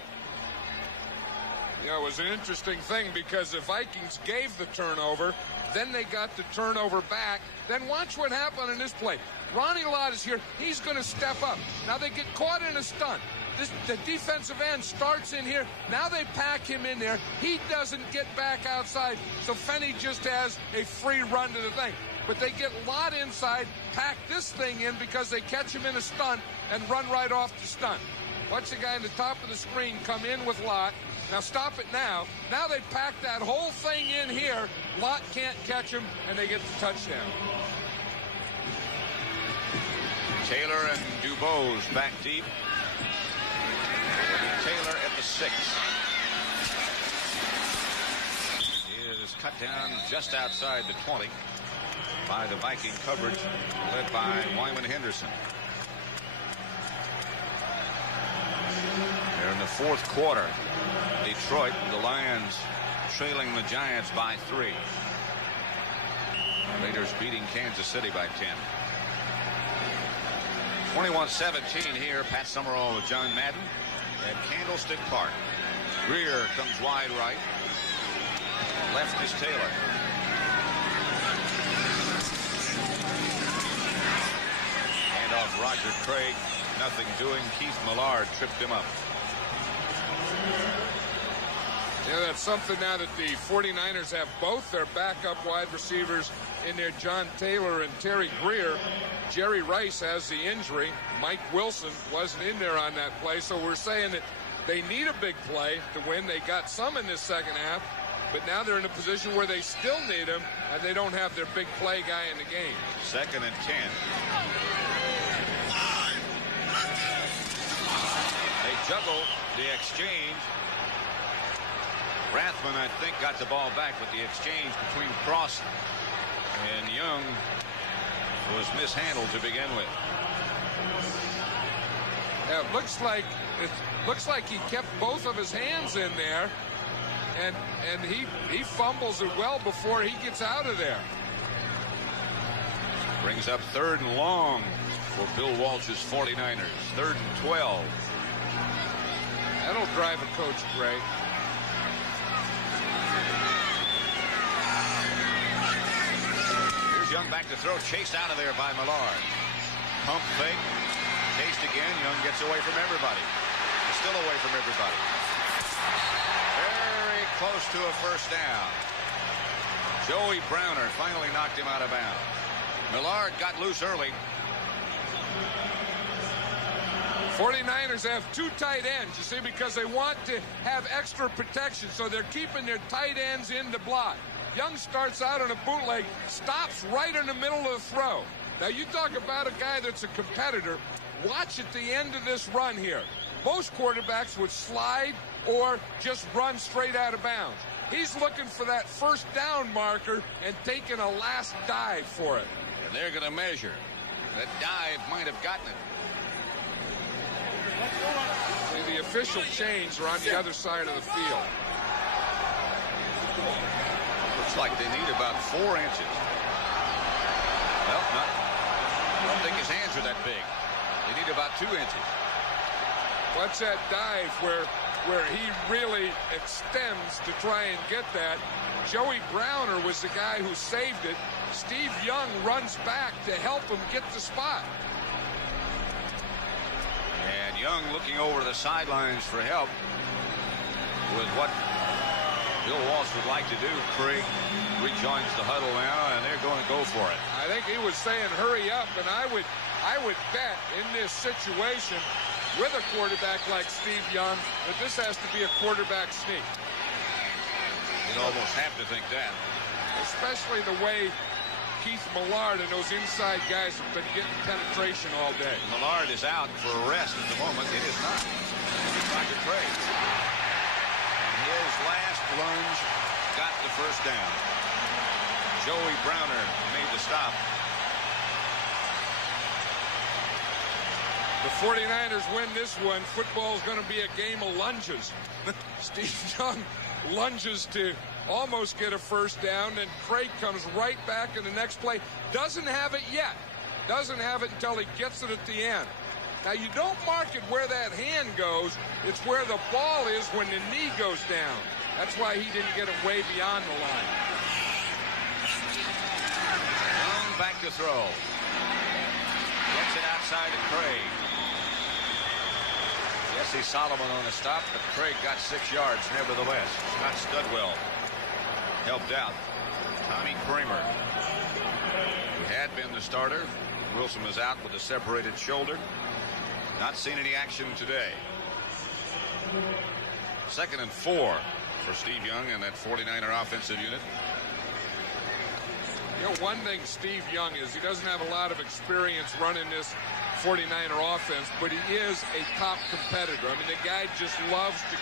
Yeah, it was an interesting thing because the Vikings gave the turnover, then they got the turnover back. Then watch what happened in this play. Ronnie Lott is here. He's going to step up. Now they get caught in a stunt. The defensive end starts in here. Now they pack him in there. He doesn't get back outside, so Finney just has a free run to the thing. But they get Lott inside, pack this thing in because they catch him in a stunt and run right off the stunt. Watch the guy in the top of the screen come in with Lott. Now stop it now. Now they pack that whole thing in here. Lott can't catch him, and they get the touchdown. Taylor and Dubose back deep. Taylor at the 6. He is cut down just outside the 20 by the Viking coverage led by Wyman Henderson. They're in the fourth quarter. Detroit, the Lions trailing the Giants by 3. Raiders beating Kansas City by 10. 21-17 here. Pat Summerall with John Madden at Candlestick Park. Greer comes wide right. Left is Taylor. Hand off Roger Craig. Nothing doing. Keith Millard tripped him up. Yeah, that's something now that the 49ers have both their backup wide receivers in there, John Taylor and Terry Greer. Jerry Rice has the injury. Mike Wilson wasn't in there on that play, so we're saying that they need a big play to win. They got some in this second half, but now they're in a position where they still need him, and they don't have their big play guy in the game. Second and 10. They juggle the exchange. Rathman, I think, got the ball back, but the exchange between Cross and Young was mishandled to begin with. Yeah, it looks like he kept both of his hands in there, and he fumbles it well before he gets out of there. Brings up 3rd and long for Bill Walsh's 49ers. 3rd and 12. That'll drive a coach great. Here's Young back to throw. Chased out of there by Millard. Pump fake. Chased again. Young gets away from everybody. The still away from everybody. Very close to a first down. Joey Browner finally knocked him out of bounds. Millard got loose early. 49ers have two tight ends, you see, because they want to have extra protection, so they're keeping their tight ends in the block. Young starts out on a bootleg, stops right in the middle of the throw. Now, you talk about a guy that's a competitor. Watch at the end of this run here. Most quarterbacks would slide or just run straight out of bounds. He's looking for that first down marker and taking a last dive for it. And they're going to measure. That dive might have gotten it. See, the official chains are on the other side of the field. Looks like they need about 4 inches. Well, I don't think his hands are that big. They need about 2 inches. Watch that dive where he really extends to try and get that. Joey Browner was the guy who saved it. Steve Young runs back to help him get the spot. And Young looking over the sidelines for help with what Bill Walsh would like to do. Craig rejoins the huddle now, and they're going to go for it. I think he was saying hurry up, and I would bet in this situation with a quarterback like Steve Young that this has to be a quarterback sneak. You'd almost have to think that. Especially the way Keith Millard and those inside guys have been getting penetration all day. Millard is out for a rest at the moment. It is not. He's trying to trade. And his last lunge got the first down. Joey Browner made the stop. The 49ers win this one. Football's going to be a game of lunges. Steve Young lunges to almost get a first down, and Craig comes right back in the next play. Doesn't have it yet. Doesn't have it until he gets it at the end. Now, you don't mark it where that hand goes. It's where the ball is when the knee goes down. That's why he didn't get it way beyond the line. Young back to throw. Gets it outside to Craig. Jesse Solomon on the stop, but Craig got 6 yards nevertheless. Scott Studwell helped out. Tommy Kramer, who had been the starter. Wilson was out with a separated shoulder. Not seen any action today. 2nd and 4 for Steve Young and that 49er offensive unit. You know, one thing Steve Young is, he doesn't have a lot of experience running this 49er offense, but he is a top competitor. I mean, the guy just loves to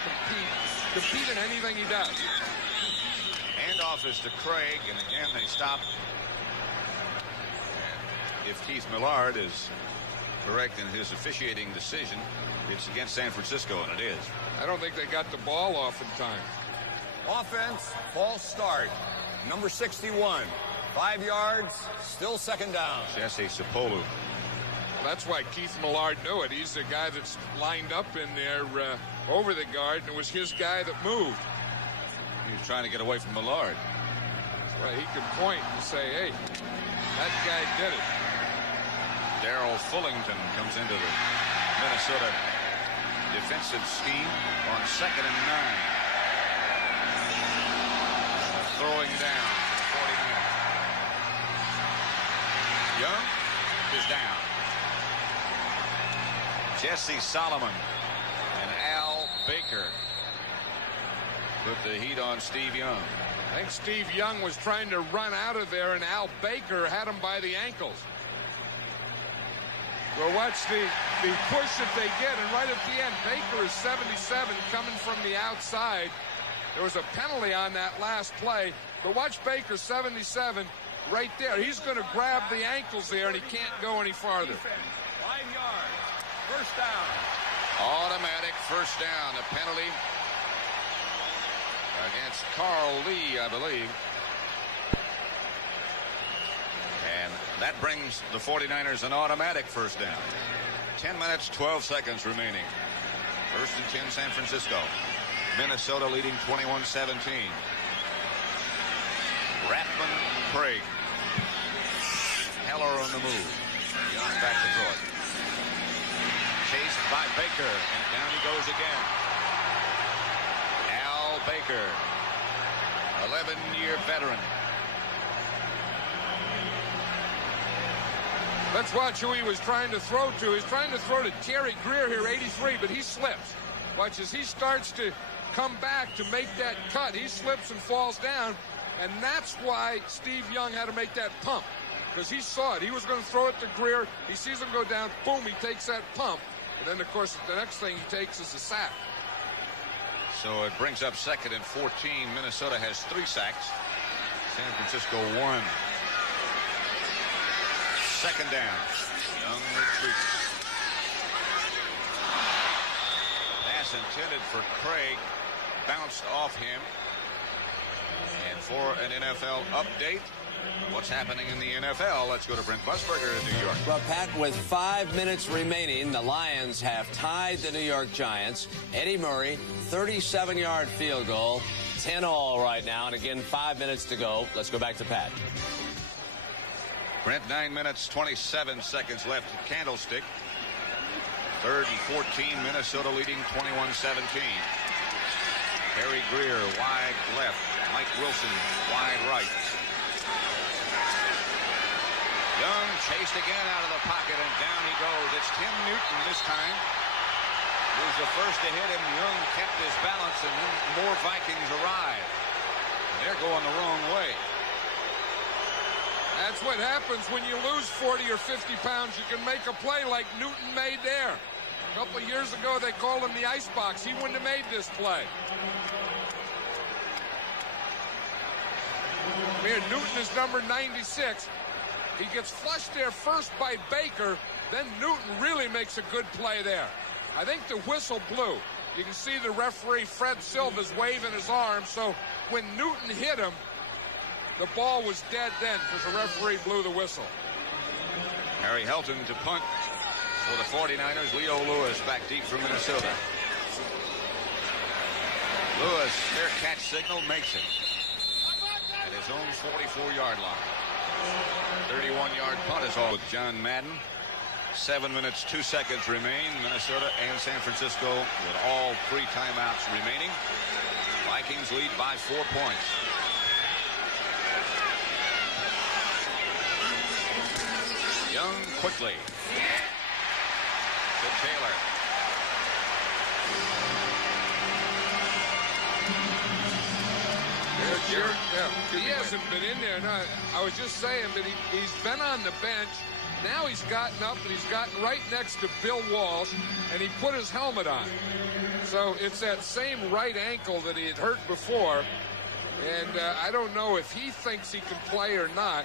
compete in anything he does. Handoff is to Craig, and again they stop. And if Keith Millard is correct in his officiating decision, it's against San Francisco, and it is. I don't think they got the ball off in time. Offense, false start. Number 61. 5 yards, still 2nd down. Jesse Sapolu. That's why Keith Millard knew it. He's the guy that's lined up in there over the guard, and it was his guy that moved. He was trying to get away from Millard. Well, he could point and say, hey, that guy did it. Darrell Fullington comes into the Minnesota defensive scheme on 2nd and 9. Throwing down for the 49ers. Young is down. Jesse Solomon and Al Baker put the heat on Steve Young. I think Steve Young was trying to run out of there, and Al Baker had him by the ankles. Well, watch the push that they get, and right at the end, Baker is 77 coming from the outside. There was a penalty on that last play, but watch Baker, 77, right there. He's going to grab the ankles there, and he can't go any farther. 5 yards, first down. Automatic first down. A penalty against Carl Lee, I believe. And that brings the 49ers an automatic first down. 10 minutes, 12 seconds remaining. 1st and 10, San Francisco. Minnesota leading 21-17. Rathman, Craig. Heller on the move. Young back to throw it. Chase by Baker, and down he goes again. Al Baker, 11-year veteran. Let's watch who he was trying to throw to. He's trying to throw to Terry Greer here, 83, but he slips. Watch as he starts to come back to make that cut. He slips and falls down, and that's why Steve Young had to make that pump, because he saw it. He was going to throw it to Greer. He sees him go down. Boom, he takes that pump. And then, of course, the next thing he takes is a sack. So it brings up 2nd and 14. Minnesota has 3 sacks. San Francisco 1. 2nd down. Young retreats. Pass intended for Craig. Bounced off him. And for an NFL update, what's happening in the NFL? Let's go to Brent Musburger in New York. Well, Pat, with 5 minutes remaining, the Lions have tied the New York Giants. Eddie Murray, 37-yard field goal, 10-all right now. And again, 5 minutes to go. Let's go back to Pat. Brent, 9 minutes, 27 seconds left at Candlestick. 3rd and 14, Minnesota leading 21-17. Harry Greer, wide left. Mike Wilson, wide right. Young chased again out of the pocket, and down he goes. It's Tim Newton this time. He was the first to hit him. Young kept his balance, and then more Vikings arrive. And they're going the wrong way. That's what happens when you lose 40 or 50 pounds. You can make a play like Newton made there. A couple of years ago, they called him the icebox. He wouldn't have made this play. Here, Newton is number 96. He gets flushed there first by Baker. Then Newton really makes a good play there. I think the whistle blew. You can see the referee, Fred Silva's, waving his arm. So when Newton hit him, the ball was dead then because the referee blew the whistle. Harry Helton to punt for the 49ers. Leo Lewis back deep from Minnesota. Lewis, their catch signal, makes it at his own 44-yard line. 31-yard punt is all with John Madden. 7 minutes, 2 seconds remain. Minnesota and San Francisco with all 3 timeouts remaining. Vikings lead by 4 points. Young quickly to Taylor. He hasn't been in there. No, I was just saying, but he's been on the bench. Now he's gotten up and he's gotten right next to Bill Walsh, and he put his helmet on. So it's that same right ankle that he had hurt before. And I don't know if he thinks he can play or not.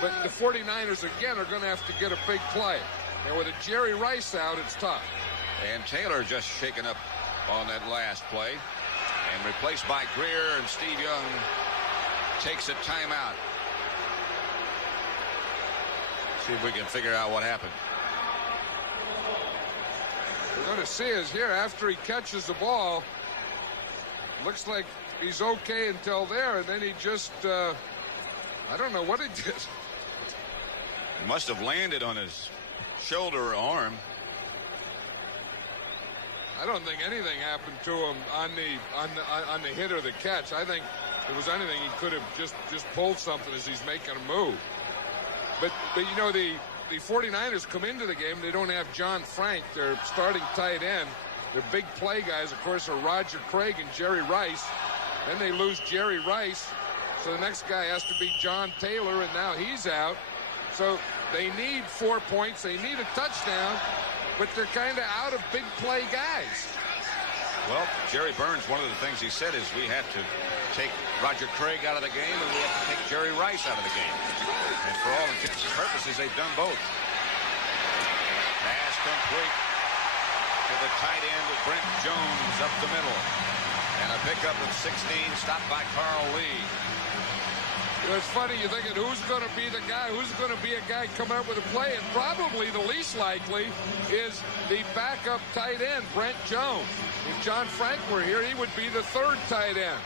But the 49ers, again, are going to have to get a big play. And with a Jerry Rice out, it's tough. And Taylor just shaken up on that last play. And replaced by Greer, and Steve Young takes a timeout. See if we can figure out what happened. We're going to see is here after he catches the ball. Looks like he's okay until there, and then he just, I don't know what he did. He must have landed on his shoulder or arm. I don't think anything happened to him on the hit or the catch. I think if it was anything, he could have just pulled something as he's making a move. But you know, the 49ers come into the game. They don't have John Frank, their starting tight end. Their big play guys, of course, are Roger Craig and Jerry Rice. Then they lose Jerry Rice. So the next guy has to be John Taylor, and now he's out. So they need 4 points. They need a touchdown, but they're kind of out of big play guys. Well, Jerry Burns, one of the things he said is we have to take Roger Craig out of the game, and we have to take Jerry Rice out of the game. And for all intents and purposes, they've done both. Pass complete to the tight end of Brent Jones up the middle. And a pickup of 16, stopped by Carl Lee. It's funny, you're thinking, who's going to be the guy? Who's going to be a guy coming up with a play? And probably the least likely is the backup tight end, Brent Jones. If John Frank were here, he would be the third tight end.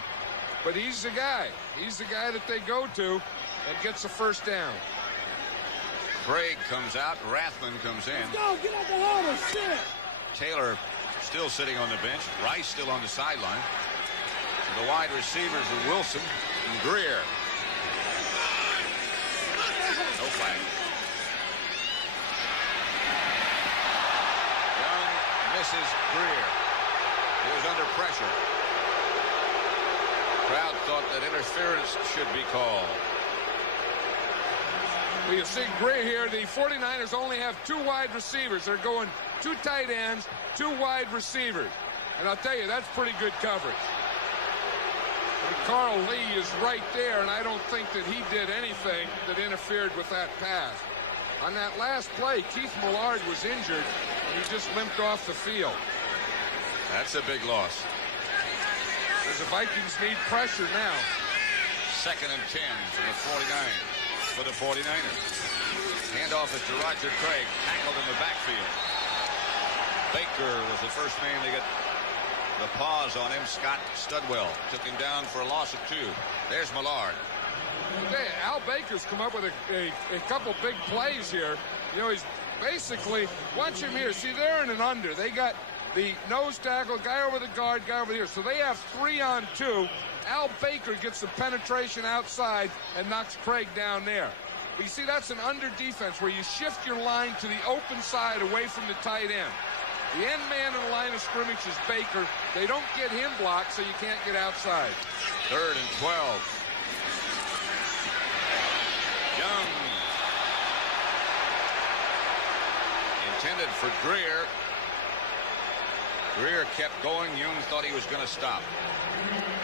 But he's the guy. He's the guy that they go to and gets the first down. Craig comes out. Rathman comes in. Let's go. Get out the huddle. Shit. Taylor still sitting on the bench. Rice still on the sideline. So the wide receivers are Wilson and Greer. No flag. Young misses Greer. He was under pressure. Crowd thought that interference should be called. Well, you see Greer here. The 49ers only have 2 wide receivers. They're going 2 tight ends, 2 wide receivers. And I'll tell you, that's pretty good coverage. And Carl Lee is right there, and I don't think that he did anything that interfered with that pass. On that last play, Keith Millard was injured, and he just limped off the field. That's a big loss. As the Vikings need pressure now. 2nd and 10 for the 49ers. Handoff is to Roger Craig, tackled in the backfield. Baker was the first man to get the pause on him. Scott Studwell took him down for a loss of 2. There's Millard. Okay, Al Baker's come up with a couple big plays here. You know, he's basically, watch him here. See, they're in an under. They got the nose tackle, guy over the guard, guy over here. So they have 3 on 2. Al Baker gets the penetration outside and knocks Craig down there. But you see, that's an under defense where you shift your line to the open side away from the tight end. The end man in the line of scrimmage is Baker. They don't get him blocked, so you can't get outside. 3rd and 12. Young. Intended for Greer. Greer kept going. Young thought he was going to stop.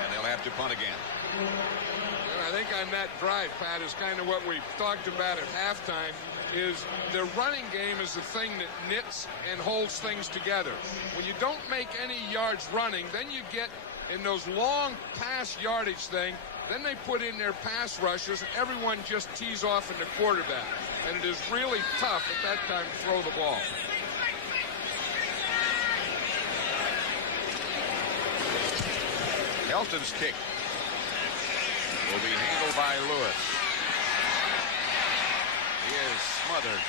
And they'll have to punt again. And I think on that drive, Pat, is kind of what we talked about at halftime, is the running game is the thing that knits and holds things together. When you don't make any yards running, then you get in those long pass yardage thing. Then they put in their pass rushers, and everyone just tees off in the quarterback. And it is really tough at that time to throw the ball. Helton's kick will be handled by Lewis. He is smothered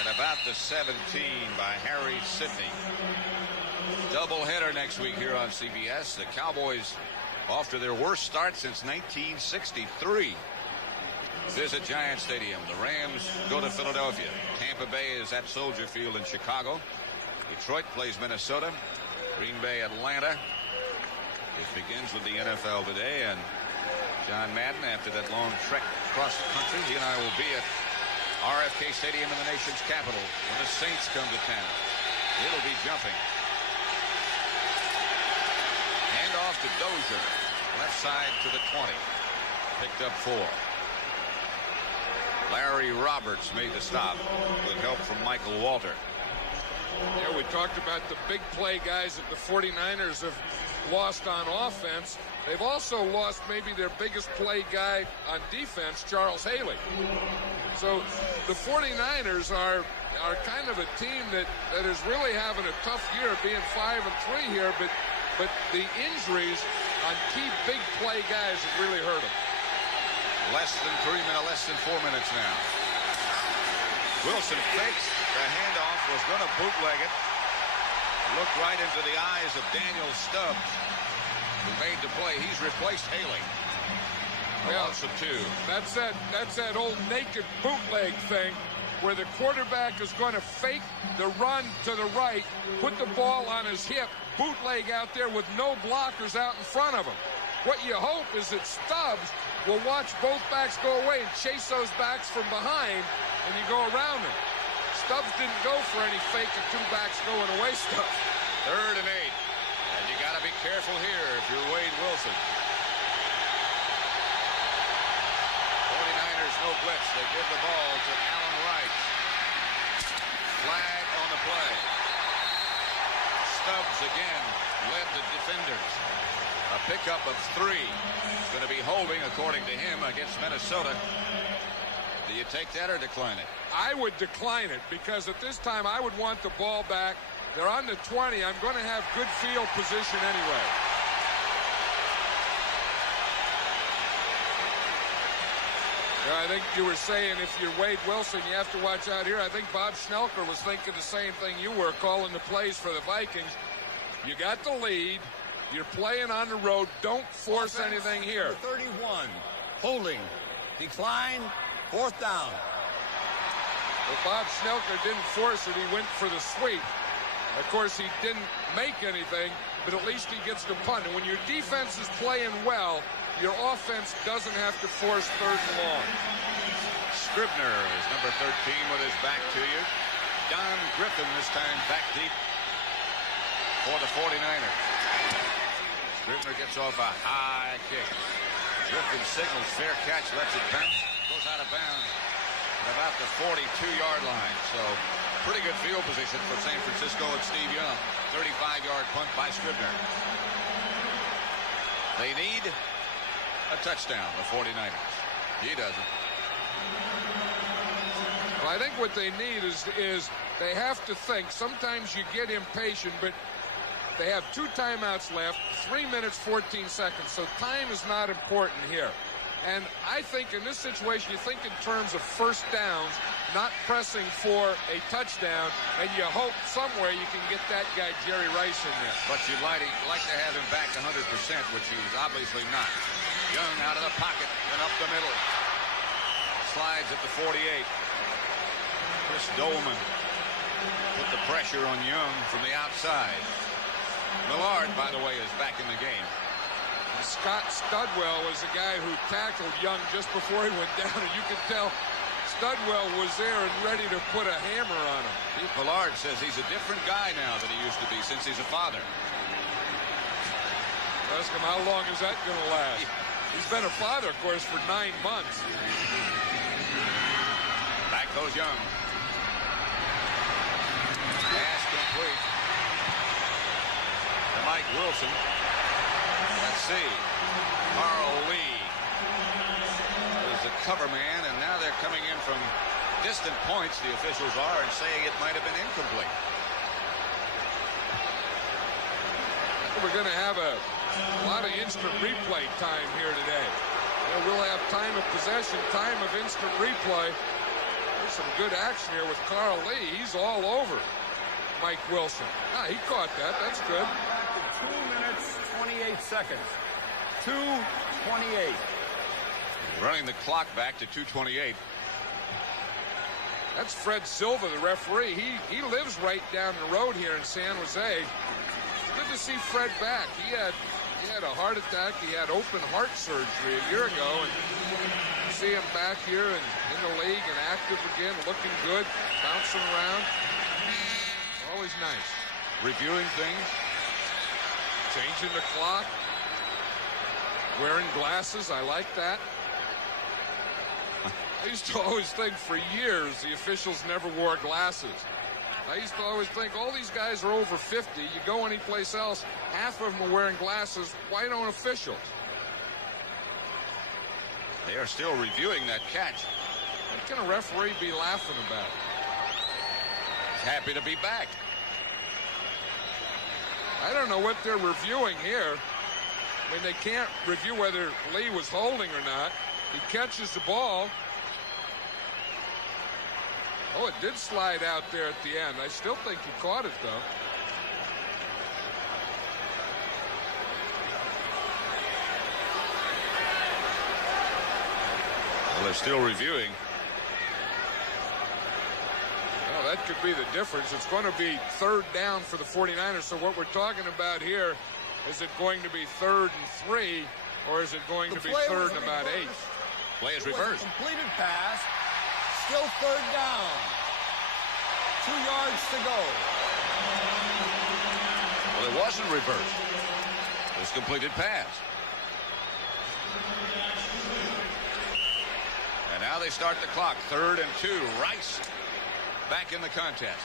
at about the 17 by Harry Sidney. Doubleheader next week here on CBS. The Cowboys off to their worst start since 1963. Visit Giant Stadium. The Rams go to Philadelphia. Tampa Bay is at Soldier Field in Chicago. Detroit plays Minnesota. Green Bay, Atlanta. It begins with the NFL today, and John Madden, after that long trek across the country, he and I will be at RFK Stadium in the nation's capital when the Saints come to town. It'll be jumping. Hand off to Dozier. Left side to the 20. Picked up 4. Larry Roberts made the stop with help from Michael Walter. Yeah, we talked about the big play guys that the 49ers have lost on offense. They've also lost maybe their biggest play guy on defense, Charles Haley. So the 49ers are kind of a team that is really having a tough year, being 5-3 here, but the injuries on key big play guys have really hurt them. Less than 4 minutes now. Wilson fakes the handoff, was going to bootleg it. Looked right into the eyes of Daniel Stubbs, who made the play. He's replaced Haley. Loss of 2. That's that old naked bootleg thing where the quarterback is going to fake the run to the right, put the ball on his hip, bootleg out there with no blockers out in front of him. What you hope is that Stubbs will watch both backs go away and chase those backs from behind, and you go around them. Stubbs didn't go for any fake of 2 backs going away stuff. 3rd and 8. And you got to be careful here if you're Wade Wilson. 49ers no blitz. They give the ball to Allen Wright. Flag on the play. Stubbs again led the defenders. A pickup of 3. Going to be holding, according to him, against Minnesota. Do you take that or decline it? I would decline it, because at this time I would want the ball back. They're on the 20. I'm going to have good field position anyway. I think you were saying if you're Wade Wilson, you have to watch out here. I think Bob Schnelker was thinking the same thing you were, calling the plays for the Vikings. You got the lead. You're playing on the road. Don't force anything here. 31. Holding. Decline. 4th down. Well, Bob Schnelker didn't force it. He went for the sweep. Of course, he didn't make anything, but at least he gets the punt. And when your defense is playing well, your offense doesn't have to force 3rd and long. Scribner is number 13 with his back to you. Don Griffin this time back deep for the 49ers. Scribner gets off a high kick. Griffin signals fair catch, lets it bounce, goes out of bounds at about the 42-yard line. So pretty good field position for San Francisco and Steve Young. 35-yard punt by Scribner. They need a touchdown, the 49ers. He doesn't. Well, I think what they need is they have to think. Sometimes you get impatient, but they have 2 timeouts left, 3 minutes, 14 seconds. So time is not important here. And I think in this situation, you think in terms of first downs, not pressing for a touchdown, and you hope somewhere you can get that guy Jerry Rice in there. But you'd like to have him back 100%, which he's obviously not. Young out of the pocket and up the middle. Slides at the 48. Chris Dolman put the pressure on Young from the outside. Millard, by the way, is back in the game. Scott Studwell was the guy who tackled Young just before he went down, and you could tell Studwell was there and ready to put a hammer on him. Steve Millard says he's a different guy now than he used to be since he's a father. Ask him, how long is that going to last? He's been a father, of course, for 9 months. Back goes Young. Pass complete to Mike Wilson. Let's see. Carl Lee is the cover man, and now they're coming in from distant points, the officials are, and saying it might have been incomplete. We're going to have a lot of instant replay time here today. We'll have time of possession, time of instant replay. There's some good action here with Carl Lee. He's all over Mike Wilson. He caught that. That's good. 2 minutes, 28 seconds. 2:28. Running the clock back to 2:28. That's Fred Silva, the referee. He lives right down the road here in San Jose. It's good to see Fred back. He had a heart attack. He had open heart surgery a year ago, and see him back here and in the league and active again, looking good, bouncing around. Always nice. Reviewing things. Changing the clock. Wearing glasses. I like that. I used to always think for years the officials never wore glasses. I used to always think all these guys are over 50. You go anyplace else, half of them are wearing glasses. Why don't officials? They are still reviewing that catch. What can a referee be laughing about? Happy to be back. I don't know what they're reviewing here. I mean, they can't review whether Lee was holding or not. He catches the ball. Oh, it did slide out there at the end. I still think he caught it, though. Well, they're still reviewing. Well, that could be the difference. It's going to be 3rd down for the 49ers. So what we're talking about here, is it going to be 3rd and 3, or is it going to be 3rd and about 8? Play is reversed. Completed pass. Still 3rd down. 2 yards to go. Well, it wasn't reversed. It was completed pass. And now they start the clock. 3rd and 2. Rice back in the contest.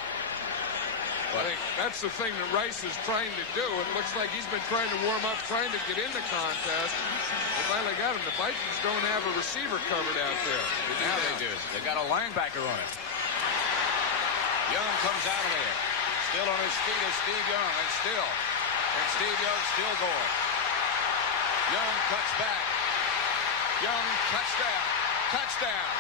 I think that's the thing that Rice is trying to do. It looks like he's been trying to warm up, trying to get in the contest. They finally got him. The Vikings don't have a receiver covered out there. Now they do. They got a linebacker on it. Young comes out of there. Still on his feet is Steve Young. And Steve Young still going. Young cuts back. Young touchdown. touchdown.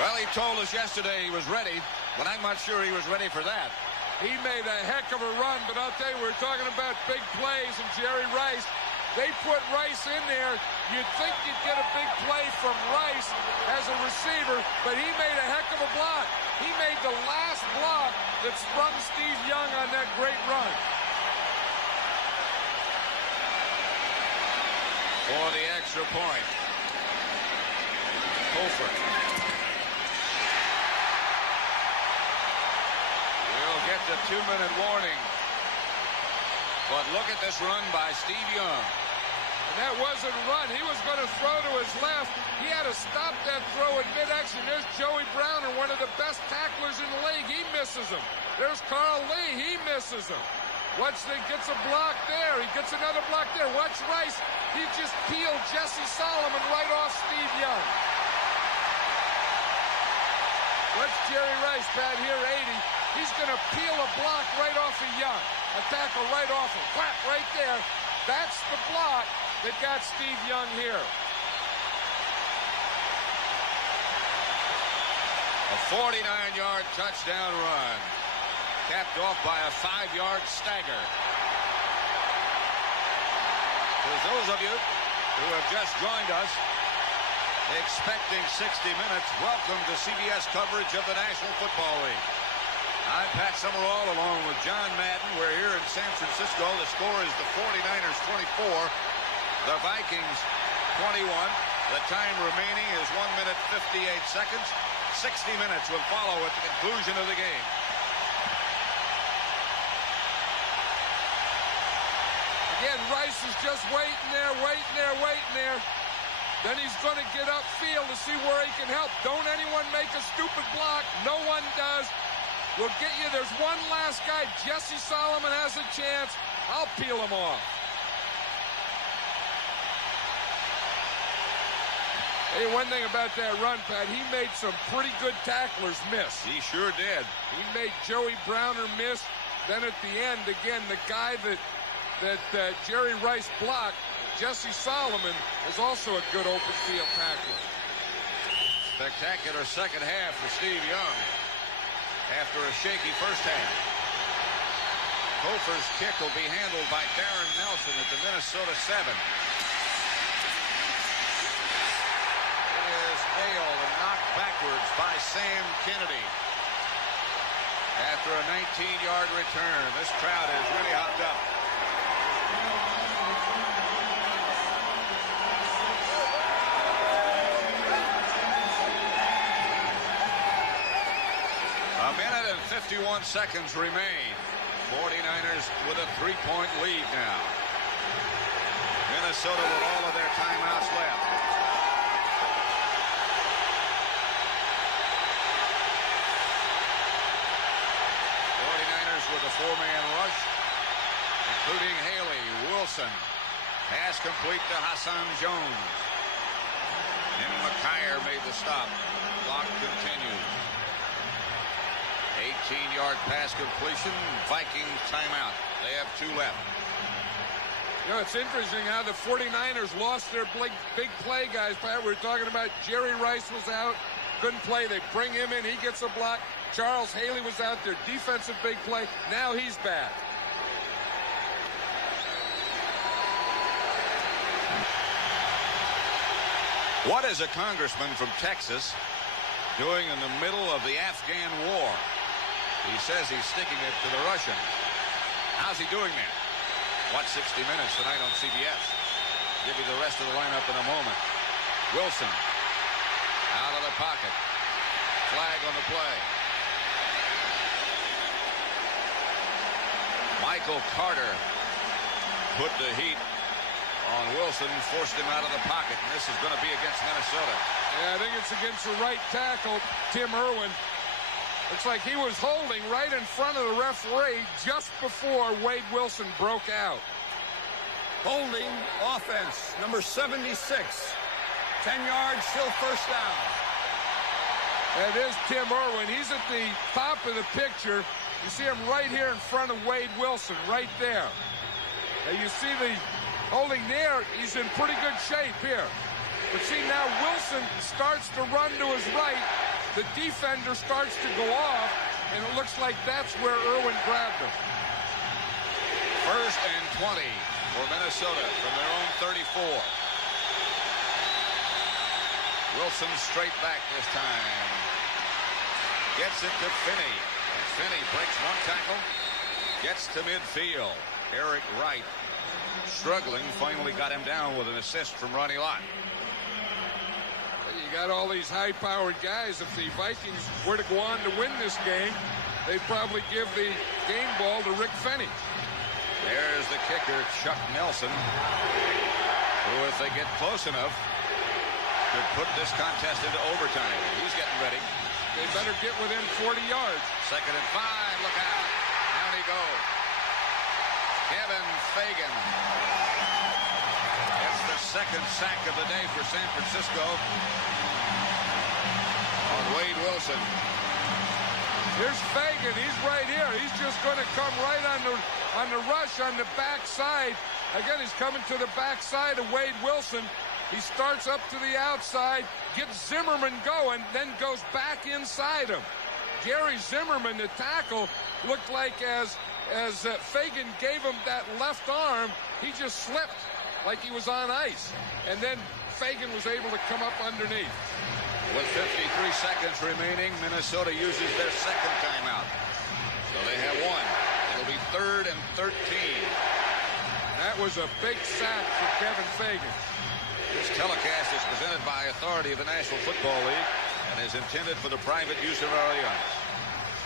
Well, he told us yesterday he was ready, but I'm not sure he was ready for that. He made a heck of a run, but I'll tell you, we're talking about big plays, and Jerry Rice, they put Rice in there. You'd think you'd get a big play from Rice as a receiver, but he made a heck of a block. He made the last block that sprung Steve Young on that great run. For the extra point. Holford. We'll get the 2-minute warning. But look at this run by Steve Young. And that wasn't a run. He was going to throw to his left. He had to stop that throw in mid-action. There's Joey Browner, one of the best tacklers in the league. He misses him. There's Carl Lee. He misses him. Gets a block there. He gets another block there. Watch Rice. He just peeled Jesse Solomon right off Steve Young. Watch Jerry Rice, Pat, here, 80. He's going to peel a block right off of Young. A tackle right off him. Whack, right there. That's the block that got Steve Young here. A 49-yard touchdown run. Capped off by a 5-yard stagger. For those of you who have just joined us, expecting 60 minutes, welcome to CBS coverage of the National Football League. I'm Pat Summerall along with John Madden. We're here in San Francisco. The score is the 49ers 24, the Vikings 21. The time remaining is 1 minute 58 seconds. 60 minutes will follow at the conclusion of the game. Again, Rice is just waiting there. Then he's going to get upfield to see where he can help. Don't anyone make a stupid block. No one does. We'll get you. There's one last guy. Jesse Solomon has a chance. I'll peel him off. Hey, one thing about that run, Pat, he made some pretty good tacklers miss. He sure did. He made Joey Browner miss. Then at the end, again, the guy that Jerry Rice blocked, Jesse Solomon, is also a good open field tackler. Spectacular second half for Steve Young after a shaky first half. Hofer's kick will be handled by Darren Nelson at the Minnesota 7. It is nailed and knocked backwards by Sam Kennedy. After a 19-yard return, this crowd is really hopped up. A minute and 51 seconds remain. 49ers with a 3-point lead now. Minnesota with all of their timeouts left. 49ers with a 4-man rush, including Haley, Wilson. Pass complete to Hassan Jones. And McKyer made the stop. Clock continues. 18-yard pass completion. Vikings timeout. They have 2 left. You know, it's interesting how the 49ers lost their big play guys. Pat, we were talking about Jerry Rice was out. Couldn't play. They bring him in. He gets a block. Charles Haley was out there. Defensive big play. Now he's back. What is a congressman from Texas doing in the middle of the Afghan war? He says he's sticking it to the Russians. How's he doing that? Watch 60 Minutes tonight on CBS. Give you the rest of the lineup in a moment. Wilson out of the pocket. Flag on the play. Michael Carter put the heat on Wilson, forced him out of the pocket, and this is going to be against Minnesota. Yeah, I think it's against the right tackle, Tim Irwin. Looks like he was holding right in front of the referee just before Wade Wilson broke out. Holding offense, number 76. 10 yards, still first down. That is Tim Irwin. He's at the top of the picture. You see him right here in front of Wade Wilson, right there. Now you see the holding there. He's in pretty good shape here. But see, now Wilson starts to run to his right. The defender starts to go off, and it looks like that's where Irwin grabbed him. 1st and 20 for Minnesota from their own 34. Wilson straight back this time. Gets it to Finney. And Finney breaks one tackle. Gets to midfield. Eric Wright, struggling, finally got him down with an assist from Ronnie Lott. You got all these high-powered guys. If the Vikings were to go on to win this game, they'd probably give the game ball to Rick Finney. There's the kicker, Chuck Nelson, who, if they get close enough, could put this contest into overtime. He's getting ready. They better get within 40 yards. 2nd and 5. Look out. Down he goes. Kevin Fagan. It's the 2nd sack of the day for San Francisco on Wade Wilson. Here's Fagan. He's right here. He's just going to come right on the rush on the backside. Again, he's coming to the backside of Wade Wilson. He starts up to the outside, gets Zimmerman going, then goes back inside him. Gary Zimmerman, the tackle, looked like as Fagan gave him that left arm, he just slipped like he was on ice. And then Fagan was able to come up underneath. With 53 seconds remaining, Minnesota uses their 2nd timeout. So they have one. It'll be 3rd and 13. That was a big sack for Kevin Fagan. This telecast is presented by authority of the National Football League and is intended for the private use of our audience.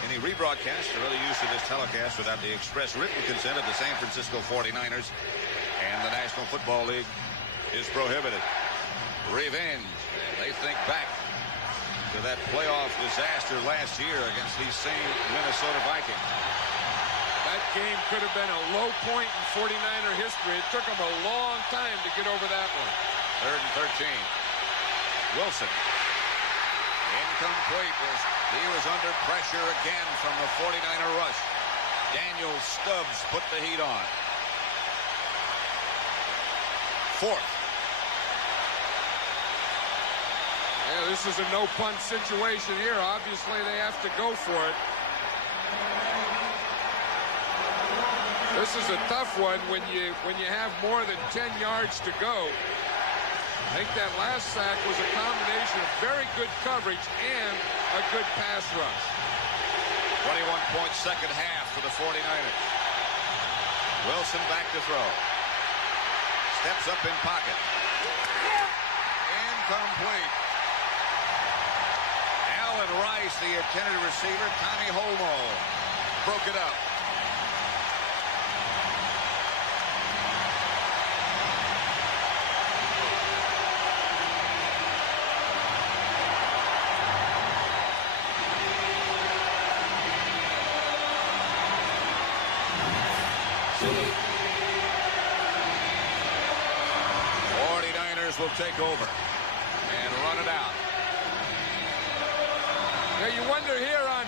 Any rebroadcast or other use of this telecast without the express written consent of the San Francisco 49ers and the National Football League is prohibited. Revenge. They think back to that playoff disaster last year against these same Minnesota Vikings. That game could have been a low point in 49er history. It took them a long time to get over that one. 3rd and 13. Wilson. Incomplete as he was under pressure again from the 49er rush. Daniel Stubbs put the heat on. 4th. Yeah, this is a no-punt situation here. Obviously, they have to go for it. This is a tough one when you have more than 10 yards to go. I think that last sack was a combination of very good coverage and a good pass rush. 21-point second half for the 49ers. Wilson back to throw. Steps up in pocket. Incomplete. Allen Rice, the intended receiver. Tommy Holmo broke it up. Will take over and run it out. Now you wonder here on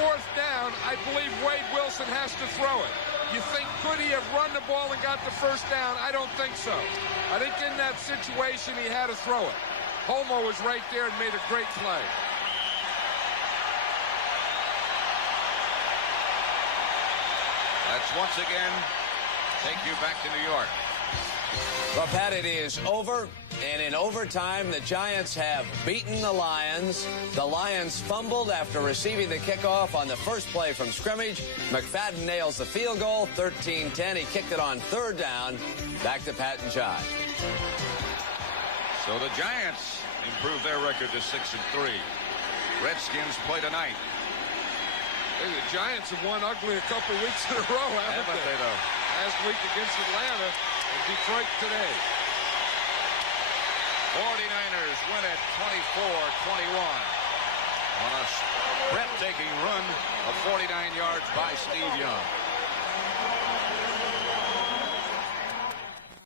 4th down, I believe Wade Wilson has to throw it. You think, could he have run the ball and got the first down? I don't think so. I think in that situation he had to throw it. Holmo was right there and made a great play. Let's once again take you back to New York. Well, Pat, it is over, and in overtime, the Giants have beaten the Lions. The Lions fumbled after receiving the kickoff on the first play from scrimmage. McFadden nails the field goal, 13-10. He kicked it on 3rd down. Back to Pat and John. So the Giants improve their record to 6-3. Redskins play tonight. Hey, the Giants have won ugly a couple weeks in a row, haven't they? Last week against Atlanta and Detroit today. 49ers win at 24-21 on a breathtaking run of 49 yards by Steve Young.